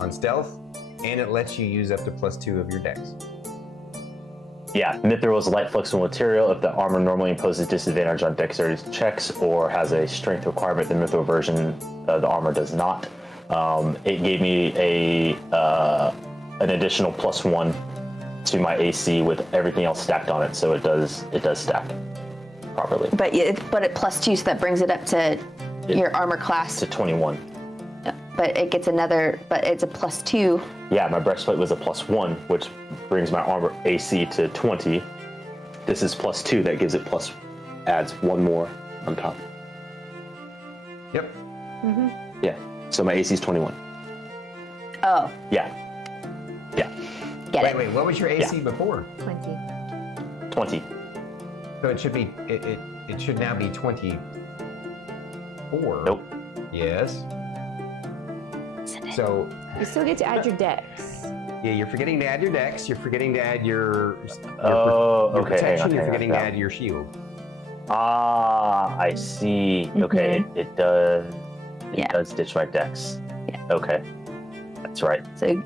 on stealth, and it lets you use up to +2 of your dex. Yeah, mithril is a light flexible material. If the armor normally imposes disadvantage on dexterity checks or has a strength requirement, the mithril version of the armor does not. It gave me an additional +1 to my AC with everything else stacked on it, so it does stack properly but it +2, so that brings it up to your armor class. to 21. But it gets another. But it's a +2. Yeah, my breastplate was a +1, which brings my armor AC to 20. This is +2, that gives it adds 1 more on top. Yep. Yeah, so my AC is 21. Oh, Yeah, get it. Wait, what was your AC before? 20. 20. So it should be it should now be 24. Nope. Yes. So You still get to add your dex. yeah, you're forgetting to add your dex. You're forgetting to add your Oh, your okay, protection. hang You're on, forgetting to hang on. add your shield. Ah, I see. Okay, it does. It Yeah. does ditch my dex. Yeah. Okay, that's right. So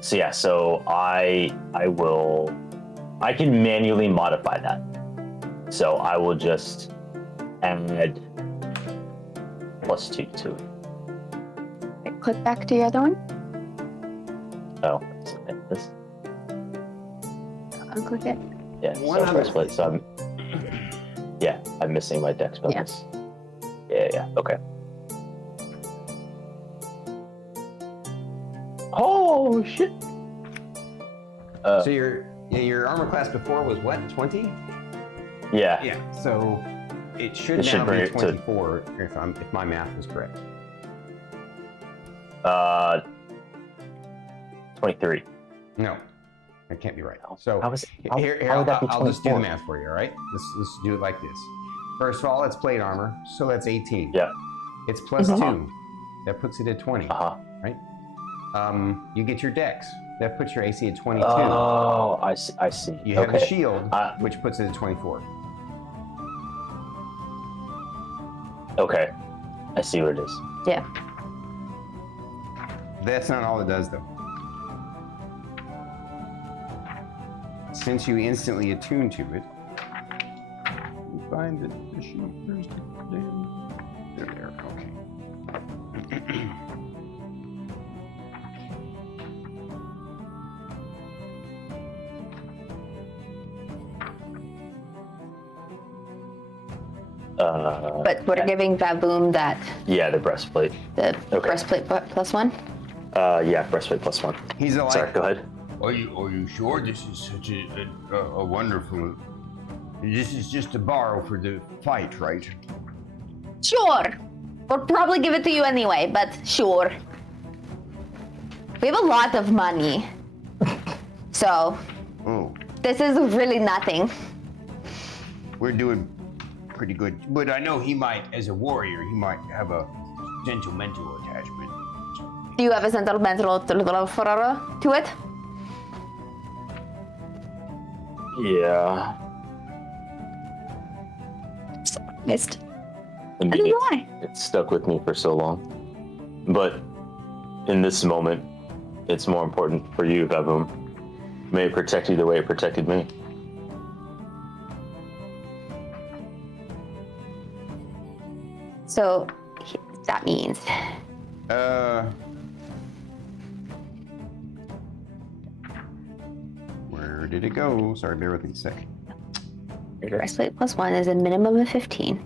So yeah, so I can manually modify that. So I will just add +2 to it. click back to your other one. Oh, this. Unclick it. Yeah, One so other breastplate. So I'm missing my dex bonus. Yeah. Okay. Oh shit. So your armor class before was what? 20? Yeah. Yeah. So it should It should now bring be it to- 24 if my math was correct. 23. No, that can't be right. So How would that be I'll just do the 24? math for you. All right. Let's do it like this. First of all, it's plate armor, so that's 18. Yeah. It's plus Uh-huh. 2. That puts it at 20, Uh-huh. right? You get your dex. That puts your AC at 22. Oh, I see. You have okay. the shield, Uh, which puts it at 24. Okay. I see what it is. Yeah. That's not all it does, though. Since you instantly attune to it, you find that the shield. Where's the damn? There. Okay. But we're giving Baboom that Yeah, the breastplate. the Okay. breastplate +1. Yeah, breastplate +1. He's alive. Sorry, go ahead. Are you sure this is such a wonderful? This is just to borrow for the fight, right? Sure. We'll probably give it to you anyway, but sure. We have a lot of money. So, Oh, this is really nothing. we're doing pretty good. But I know he might, as a warrior, he might have a sentimental attachment. Do you have a sentimental to it? Yeah. Missed. I I mean, don't know why. it's stuck with me for so long. But in this moment, it's more important for you, Baboom. May it protect you the way it protected me. So, that means Where did it go? Sorry, bear with me a second. breastplate +1 is a minimum of 15.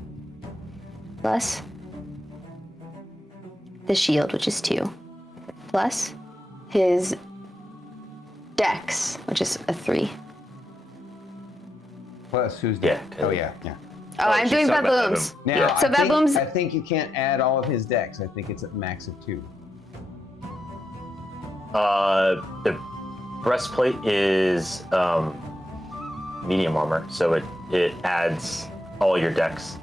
Plus the shield, which is 2. Plus his dex, which is a 3. Plus, who's Yeah. that? Oh, yeah. Oh, I'm she's doing talking about Baboom's. Baboom. Now, Yeah. So Baboom's- I think you can't add all of his dex. I think it's a max of 2. The breastplate is medium armor, so it adds all your dex.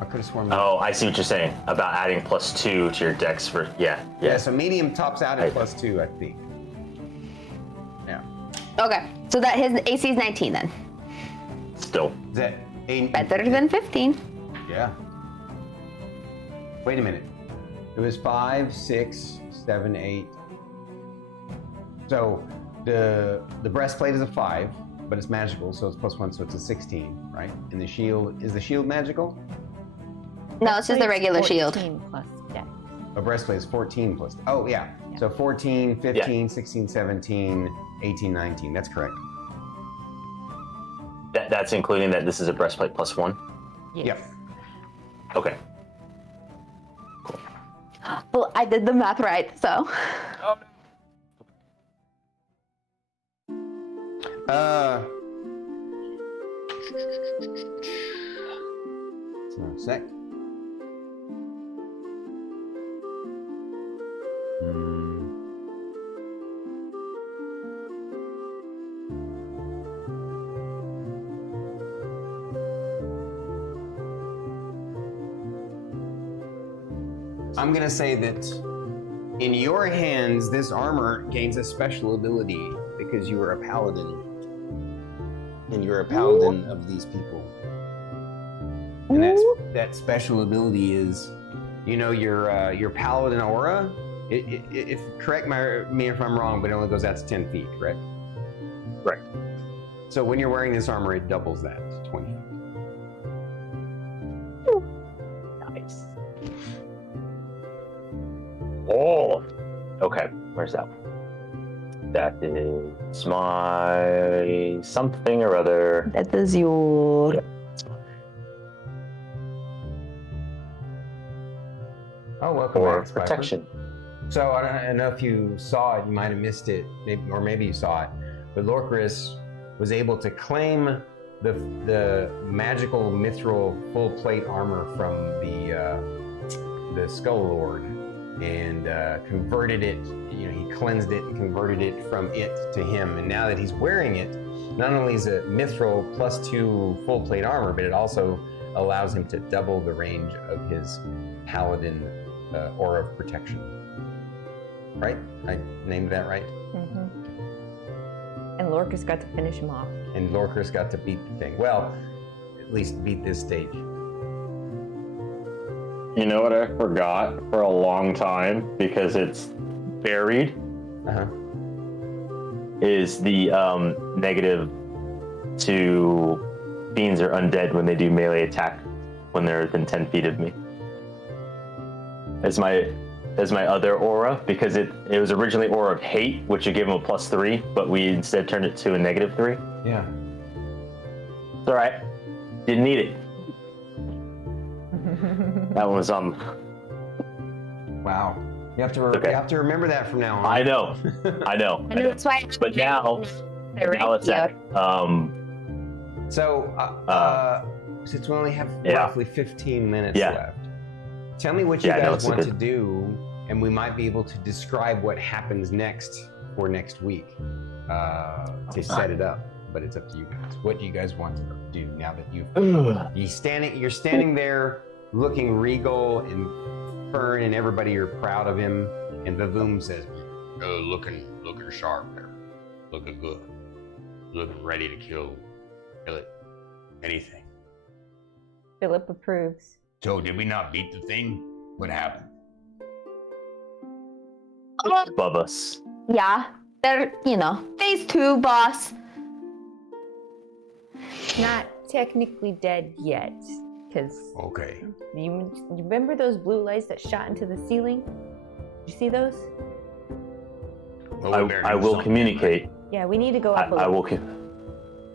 I could have sworn. Oh, I see what you're saying about adding +2 to your dex for Yeah, so medium tops out at Right. plus 2, I think. Yeah. Okay, so that his AC is 19 then. Still. Is that a Better than 15. Yeah. Wait a minute. It was 5, 6, 7, 8. So the breastplate is a 5, but it's magical, so it's +1, so it's a 16, right? And the shield, is the shield magical? No, it's just the regular shield. 14 plus dex. A breastplate is 14 plus. Oh, yeah. So 14, 15, 16, 17, 18, 19. That's correct. That's including that this is a breastplate +1. Yes. Yep. Okay. Well, I did the math right, so. So, a sec. I'm gonna say that in your hands, this armor gains a special ability because you are a paladin. And you're a paladin of these people. And that special ability is, you know, your paladin aura. If correct me if I'm wrong, but it only goes out to 10 feet, correct? Right. So when you're wearing this armor, it doubles that to 20 feet. Nice. Oh. Okay. Where's that? That is my something or other. That is your. Oh, welcome Or back, Spiper. protection. So I don't know if you saw it, you might have missed it, maybe you saw it, but Lorcris was able to claim the magical mithril full plate armor from the Skull Lord and converted it. You know, he cleansed it and converted it from it to him. And now that he's wearing it, not only is it mithril +2 full plate armor, but it also allows him to double the range of his paladin aura of protection. Right? I named that right? And Lorcas got to finish him off. And Lorcas got to beat the thing. Well, at least beat this stage. You know what I forgot for a long time because it's buried Uh-huh. is the negative to fiends or undead when they do melee attack when they're within 10 feet of me. As my other aura, because it was originally aura of hate, which would give him a +3, but we instead turned it to a -3. Yeah. It's all right. Didn't need it. That one was Wow. You have to Okay. you have to remember that from now on. I know. And that's why. But now it's at So, since we only have Yeah. roughly 15 minutes Yeah. left, tell me what you Yeah, no, guys it's want good. to do, and we might be able to describe what happens next for next week to set it up. But it's up to you guys. What do you guys want to do now that you're standing there looking regal, and Fern and everybody are proud of him, and Vavoom says, Looking sharp there. Looking good. Looking ready to kill it. Anything. Philip approves. So did we not beat the thing? What happened? above us. Yeah, they're, phase 2, boss. Not technically dead yet, because Okay. you remember those blue lights that shot into the ceiling? Did you see those? Well, we better I do will something, communicate. Yeah, we need to go up a I little. will.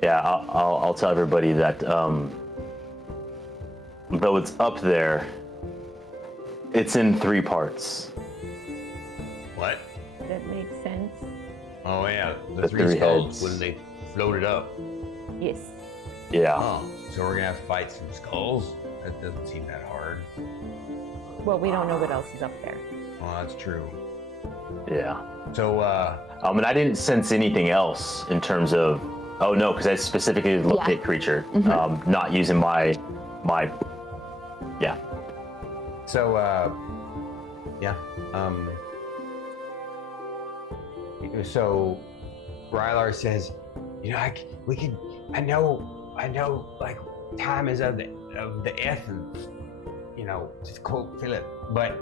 Yeah, I'll tell everybody that though it's up there, it's in 3 parts. What? That makes sense. Oh yeah, the The 3 three skulls heads. when they floated up. Yes. Yeah. Oh, so we're gonna have to fight some skulls? That doesn't seem that hard. Well, we don't know what else is up there. Well, that's true. Yeah. So, And I didn't sense anything else in terms of. Oh no, because I specifically looked Yeah. at creature, not using my. Yeah. so, yeah. So, Rylar says, I know, like, time is of the essence, just quote Philip, but,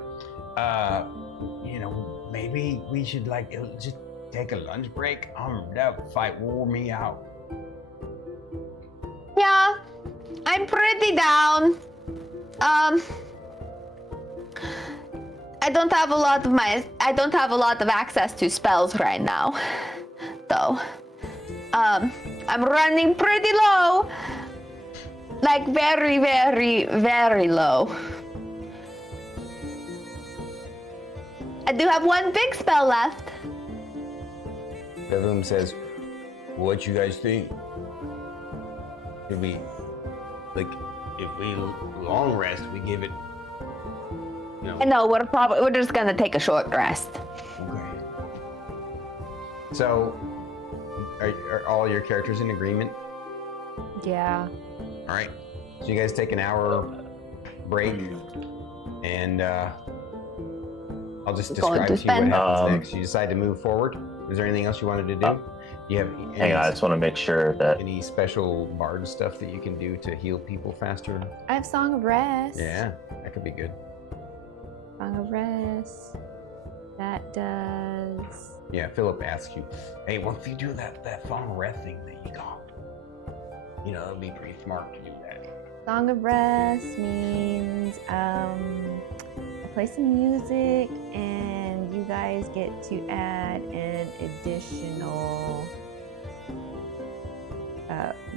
maybe we should, just take a lunch break. That fight wore me out. Yeah, I'm pretty down. I don't have a lot of access to spells right now, though. I'm running pretty low, like very, very, very low. I do have 1 big spell left. Bevelum says, what you guys think? If we long rest, we give it, No, we're just gonna take a short rest. Okay. So, are all your characters in agreement? Yeah. All right. So you guys take an hour break, and I'll just Going describe to to you what spend- happens next. You decide to move forward. Is there anything else you wanted to do? You have Hang on, I just want to make sure that. any special bard stuff that you can do to heal people faster? I have Song of Rest. Yeah, that could be good. Song of Rest. That does. Yeah, Philip asks you, hey, once you do that Song of Rest thing that you got, it'd be pretty smart to do that. Song of Rest means I play some music and you guys get to add an additional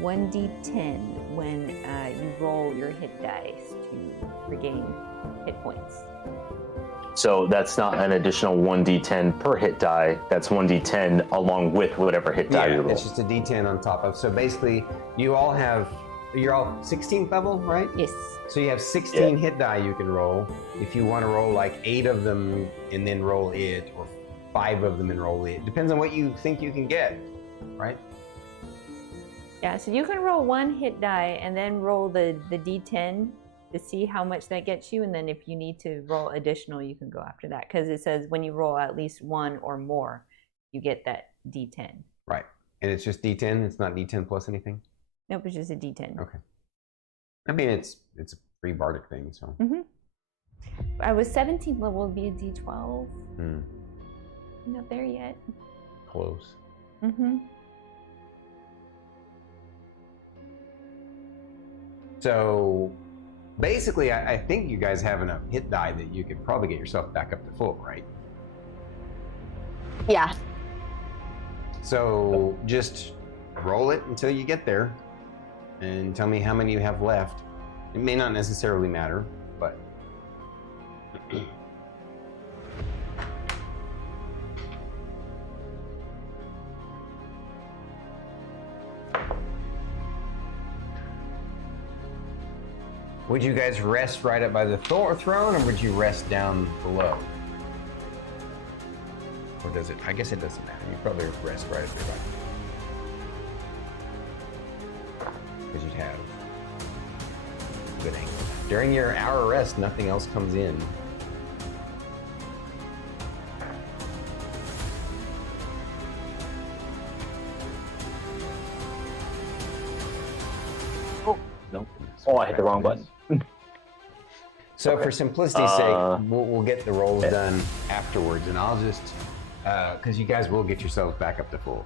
1d10 when you roll your hit dice to regain hit points. So that's not an additional 1d10 per hit die. That's 1d10 along with whatever hit die you roll. It's just a D10 on top of. So basically, you're all 16th level, right? Yes. So you have 16 hit die you can roll. If you want to roll like 8 of them and then roll it, or 5 of them and roll it. Depends on what you think you can get, right? Yeah, so you can roll 1 hit die and then roll the d10 to see how much that gets you, and then if you need to roll additional, you can go after that, because it says when you roll at least 1 or more, you get that d10. Right. And it's just D10. It's not D10 plus anything. Nope, it's just a d10. Okay. I mean, it's a free bardic thing, so. I was 17th level, it'd be a d12. Hmm. Not there yet. Close. So basically, I think you guys have enough hit die that you could probably get yourself back up to full, right? Yeah. So just roll it until you get there and tell me how many you have left. It may not necessarily matter, but. Would you guys rest right up by the throne, or would you rest down below? Or does it? I guess it doesn't matter. You probably rest right up there, because you'd have good angle. During your hour rest, nothing else comes in. Nope. Oh, I hit the wrong button. So for simplicity's sake, we'll get the rolls done afterwards, and I'll just, because you guys will get yourselves back up to full.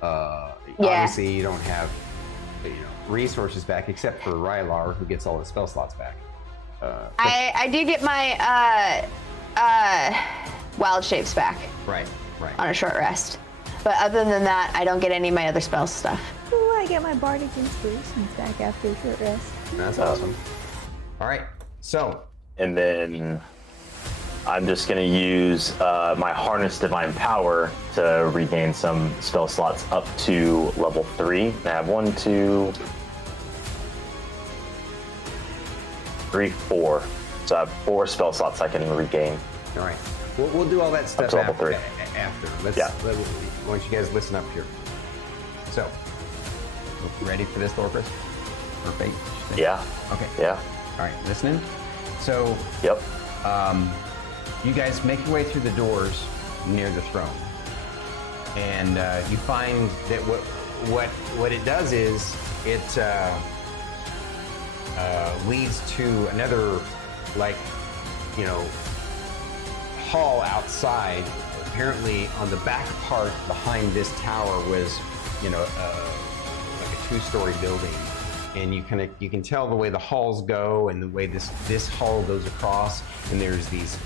Obviously, you don't have resources back, except for Rylar, who gets all the spell slots back. I do get my wild shapes back Right. on a short rest. But other than that, I don't get any of my other spell stuff. Ooh, I get my bardic inspirations back after a short rest. That's awesome. All right, so. And then I'm just going to use my Harness Divine Power to regain some spell slots up to level 3. I have 1, 2, 3, 4. So I have 4 spell slots I can regain. All right, we'll do all that stuff to level 3. after. Why don't you guys listen up here? So, ready for this, Lorcris? Or Fate? Yeah. Okay. Yeah. All right, listening. So, Yep. you guys make your way through the doors near the throne, and you find that what it does is it leads to another, hall outside. Apparently, on the back part behind this tower was, like a 2-story building. And you can tell the way the halls go and the way this hall goes across, and there's these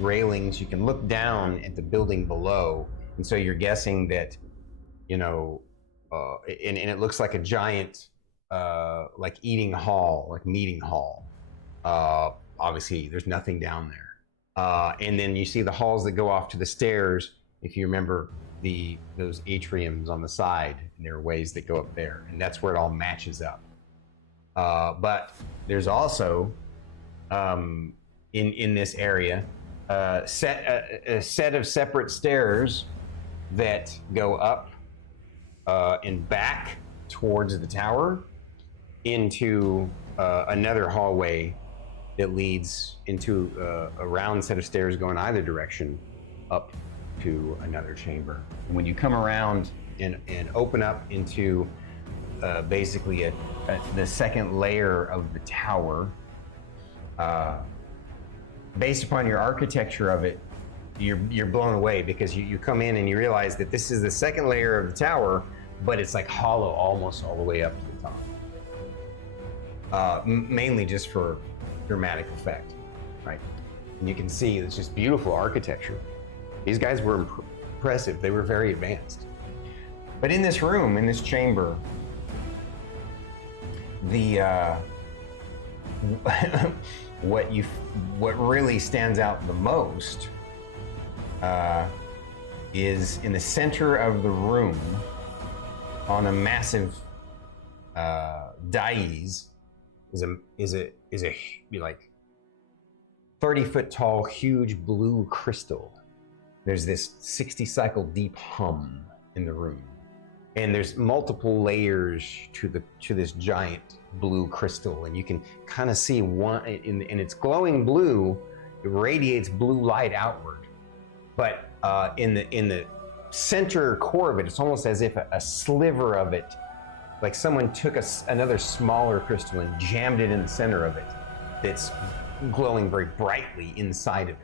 railings. You can look down at the building below, and so you're guessing that, and it looks like a giant, eating hall, like meeting hall. Obviously, there's nothing down there. And then you see the halls that go off to the stairs. If you remember those atriums on the side, and there are ways that go up there, and that's where it all matches up. But there's also in this area a set of separate stairs that go up and back towards the tower into another hallway that leads into a round set of stairs going either direction up to another chamber. And when you come around and open up into basically the second layer of the tower, based upon your architecture of it, you're blown away, because you come in and you realize that this is the second layer of the tower, but it's like hollow almost all the way up to the top. Mainly just for dramatic effect, right? And you can see it's just beautiful architecture. These guys were impressive. They were very advanced. But in this room, in this chamber, what really stands out the most is in the center of the room, on a massive dais, is a like 30-foot tall, huge blue crystal. There's this 60 cycle deep hum in the room. And there's multiple layers to this giant blue crystal, and you can kind of see one, and it's glowing blue. It radiates blue light outward, but in the center core of it, it's almost as if a sliver of it, like someone took another smaller crystal and jammed it in the center of it, that's glowing very brightly inside of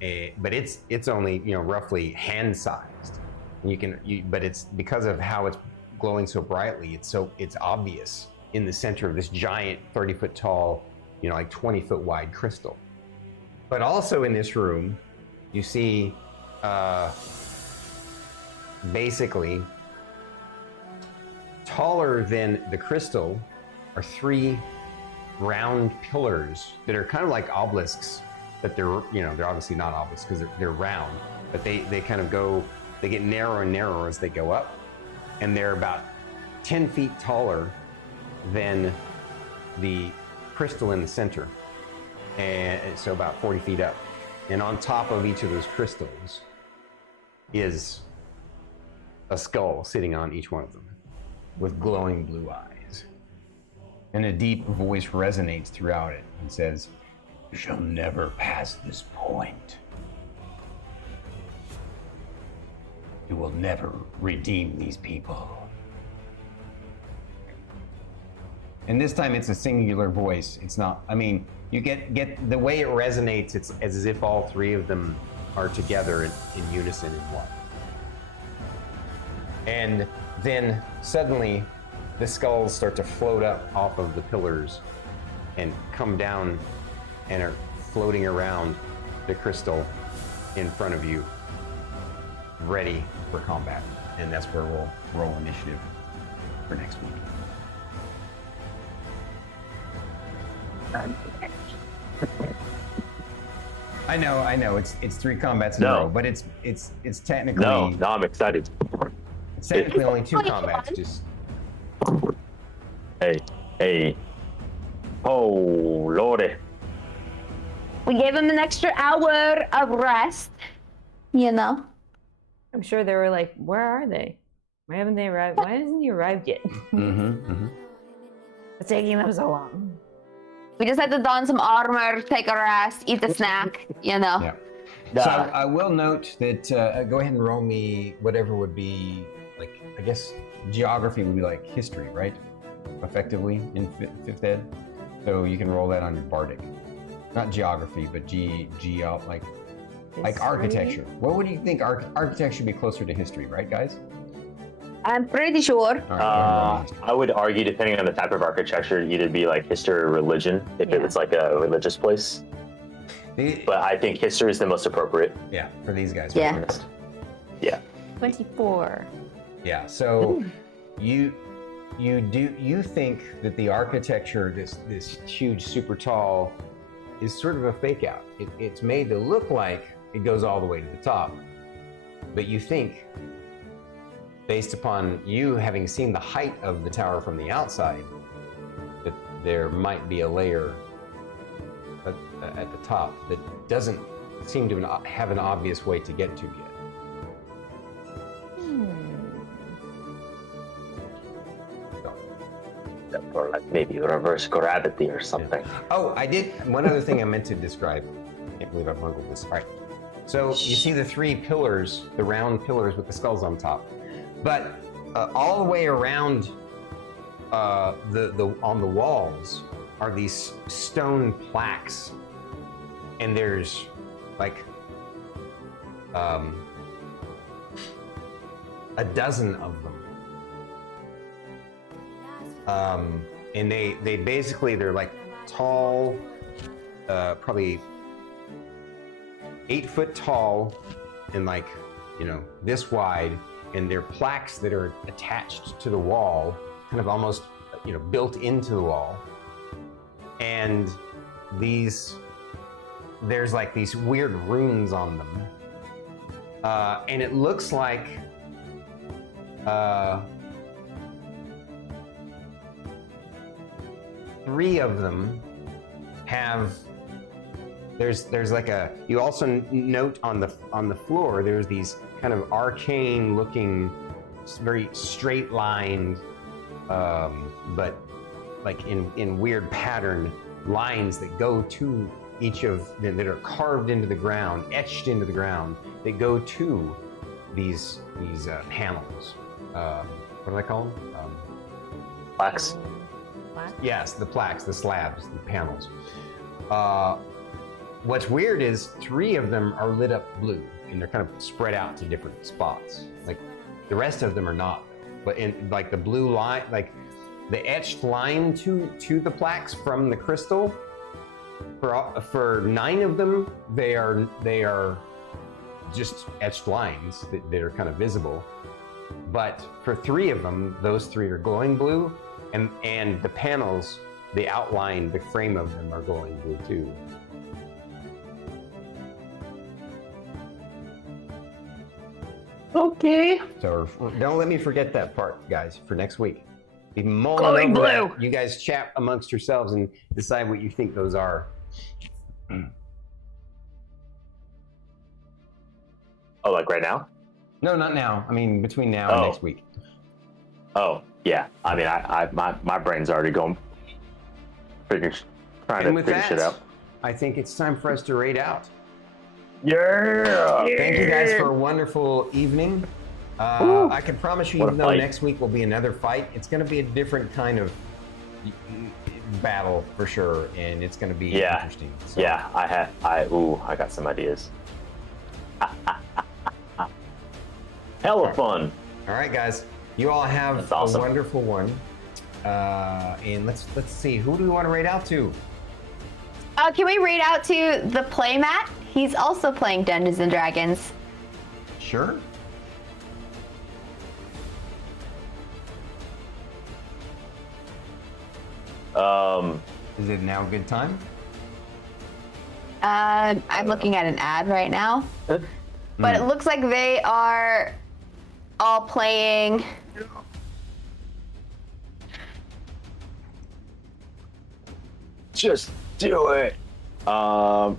it. But it's only roughly hand sized. But it's because of how it's glowing so brightly, it's obvious in the center of this giant 30-foot tall, like 20-foot wide crystal. But also in this room, you see basically taller than the crystal are 3 round pillars that are kind of like obelisks, but they're obviously not obelisks because they're round, but they kind of go. They get narrower and narrower as they go up, and they're about 10 feet taller than the crystal in the center, and so about 40 feet up. And on top of each of those crystals is a skull sitting on each one of them with glowing blue eyes. And a deep voice resonates throughout it and says, "You shall never pass this point. You will never redeem these people." And this time it's a singular voice. It's not, you get the way it resonates, it's as if all 3 of them are together in unison in one. And then suddenly the skulls start to float up off of the pillars and come down and are floating around the crystal in front of you, ready for combat. And that's where we'll roll initiative for next week. I know. It's 3 combats in a row, but it's technically No, I'm excited. It's technically only 2 combats. Just Hey. Oh, Lordy. We gave him an extra hour of rest. I'm sure they were like, where are they? Why haven't they arrived? Why hasn't he arrived yet? It's taking them so long. We just had to don some armor, take a rest, eat a snack, Yeah. So I will note that go ahead and roll me whatever would be, like, I guess geography would be like history, right? Effectively in 5th ed. So you can roll that on your bardic. Not geography, but like architecture. What would you think? Architecture should be closer to history, right, guys? I'm pretty sure. All right, I would argue, depending on the type of architecture, it'd either be like history or religion, if it's like a religious place. But I think history is the most appropriate. Yeah, for these guys. Yeah. Right? Yeah. 24. Yeah. So you think that the architecture, this huge, super tall, is sort of a fake out. It's made to look like it goes all the way to the top, but you think, based upon you having seen the height of the tower from the outside, that there might be a layer at the top that doesn't seem to have an obvious way to get to yet. Or like maybe reverse gravity or something. Oh, I did. One other thing I meant to describe. I can't believe I bungled this. All right. So you see the 3 pillars, the round pillars with the skulls on top, but all the way around on the walls are these stone plaques, and there's like a dozen of them. And they basically, they're like tall, probably 8 foot tall and like, this wide, and they're plaques that are attached to the wall, kind of almost, built into the wall. And there's like these weird runes on them. And it looks like, 3 of them have, there's like you also note on the floor, there's these kind of arcane looking very straight lined, but like in weird patterned lines that go to each of that are carved into the ground, etched into the ground. That go to these panels. What do I call them? Plaques. Yes, the plaques, the slabs, the panels. What's weird is 3 of them are lit up blue, and they're kind of spread out to different spots. Like the rest of them are not. But in like the blue line, like the etched line to the plaques from the crystal. For 9 of them, they are just etched lines that are kind of visible. But for 3 of them, those 3 are glowing blue, and the panels, the outline, the frame of them are glowing blue too. Okay. So don't let me forget that part, guys, for next week. Be mulling Glowing over blue. that. You guys chat amongst yourselves and decide what you think those are. Oh, like right now? No, not now. I mean, between now and Oh. next week. Oh, yeah. I mean, my brain's already going, trying And to with figure that, shit out. I think it's time for us to raid out. Yeah. Thank you guys for a wonderful evening. I can promise you, What a even though fight. next week will be another fight, it's going to be a different kind of battle for sure, and it's going to be Yeah. interesting. So, Yeah, I got some ideas. Hella fun. All right, guys, you all have That's awesome. a wonderful one. And let's see, who do we want to raid out to? Can we read out to the playmat? He's also playing Dungeons and Dragons. Sure. Is it now a good time? I'm looking at an ad right now, but Hmm. it looks like they are all playing. Just do it. While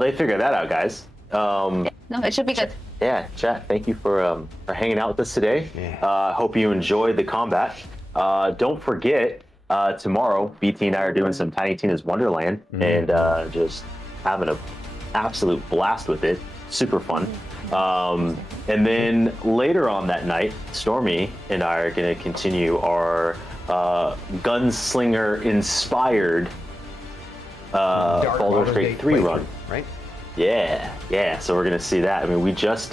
they figure that out, guys. No, it should be good. Yeah, chat. Thank you for hanging out with us today. Yeah. Hope you enjoyed the combat. Don't forget, tomorrow BT and I are doing some Tiny Tina's Wonderland and just having an absolute blast with it. Super fun. And then later on that night, Stormy and I are going to continue our gunslinger-inspired Dark Baldur's Gate Gate 3 playthrough, run. right? Yeah. So we're gonna see that. I mean, we just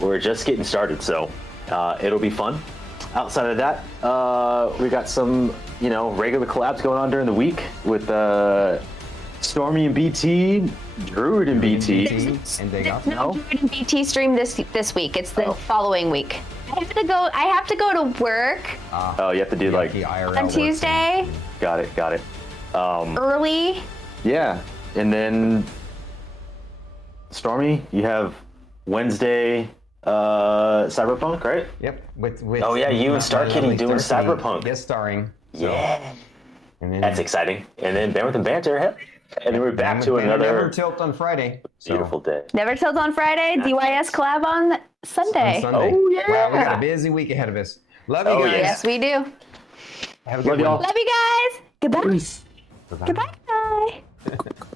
we're just getting started, so it'll be fun. Outside of that, we got some regular collabs going on during the week with Stormy and BT, Druid and BT. And Dagoth. No Druid and BT stream this week. It's the following week. I have to go to work Oh, you have to do like The IRL on work. Tuesday got it. early. Yeah, and then Stormy, you have Wednesday Cyberpunk, right? Yep. With Oh, yeah, you and my Star Kitty lovely doing Star Kitty Cyberpunk. guest starring. So, Yeah. and then That's exciting. And then Bandwidth and Banter, and then we're back to Never another Tilt on Friday. So, beautiful day. Never Tilt on Friday. DYS collab on Sunday. on Sunday. Oh, yeah. Wow, we got a busy week ahead of us. Love you Oh, guys. yeah. Yes, we do. Have a good Love y'all. one. Love you guys. Goodbye. Bye-bye. Goodbye.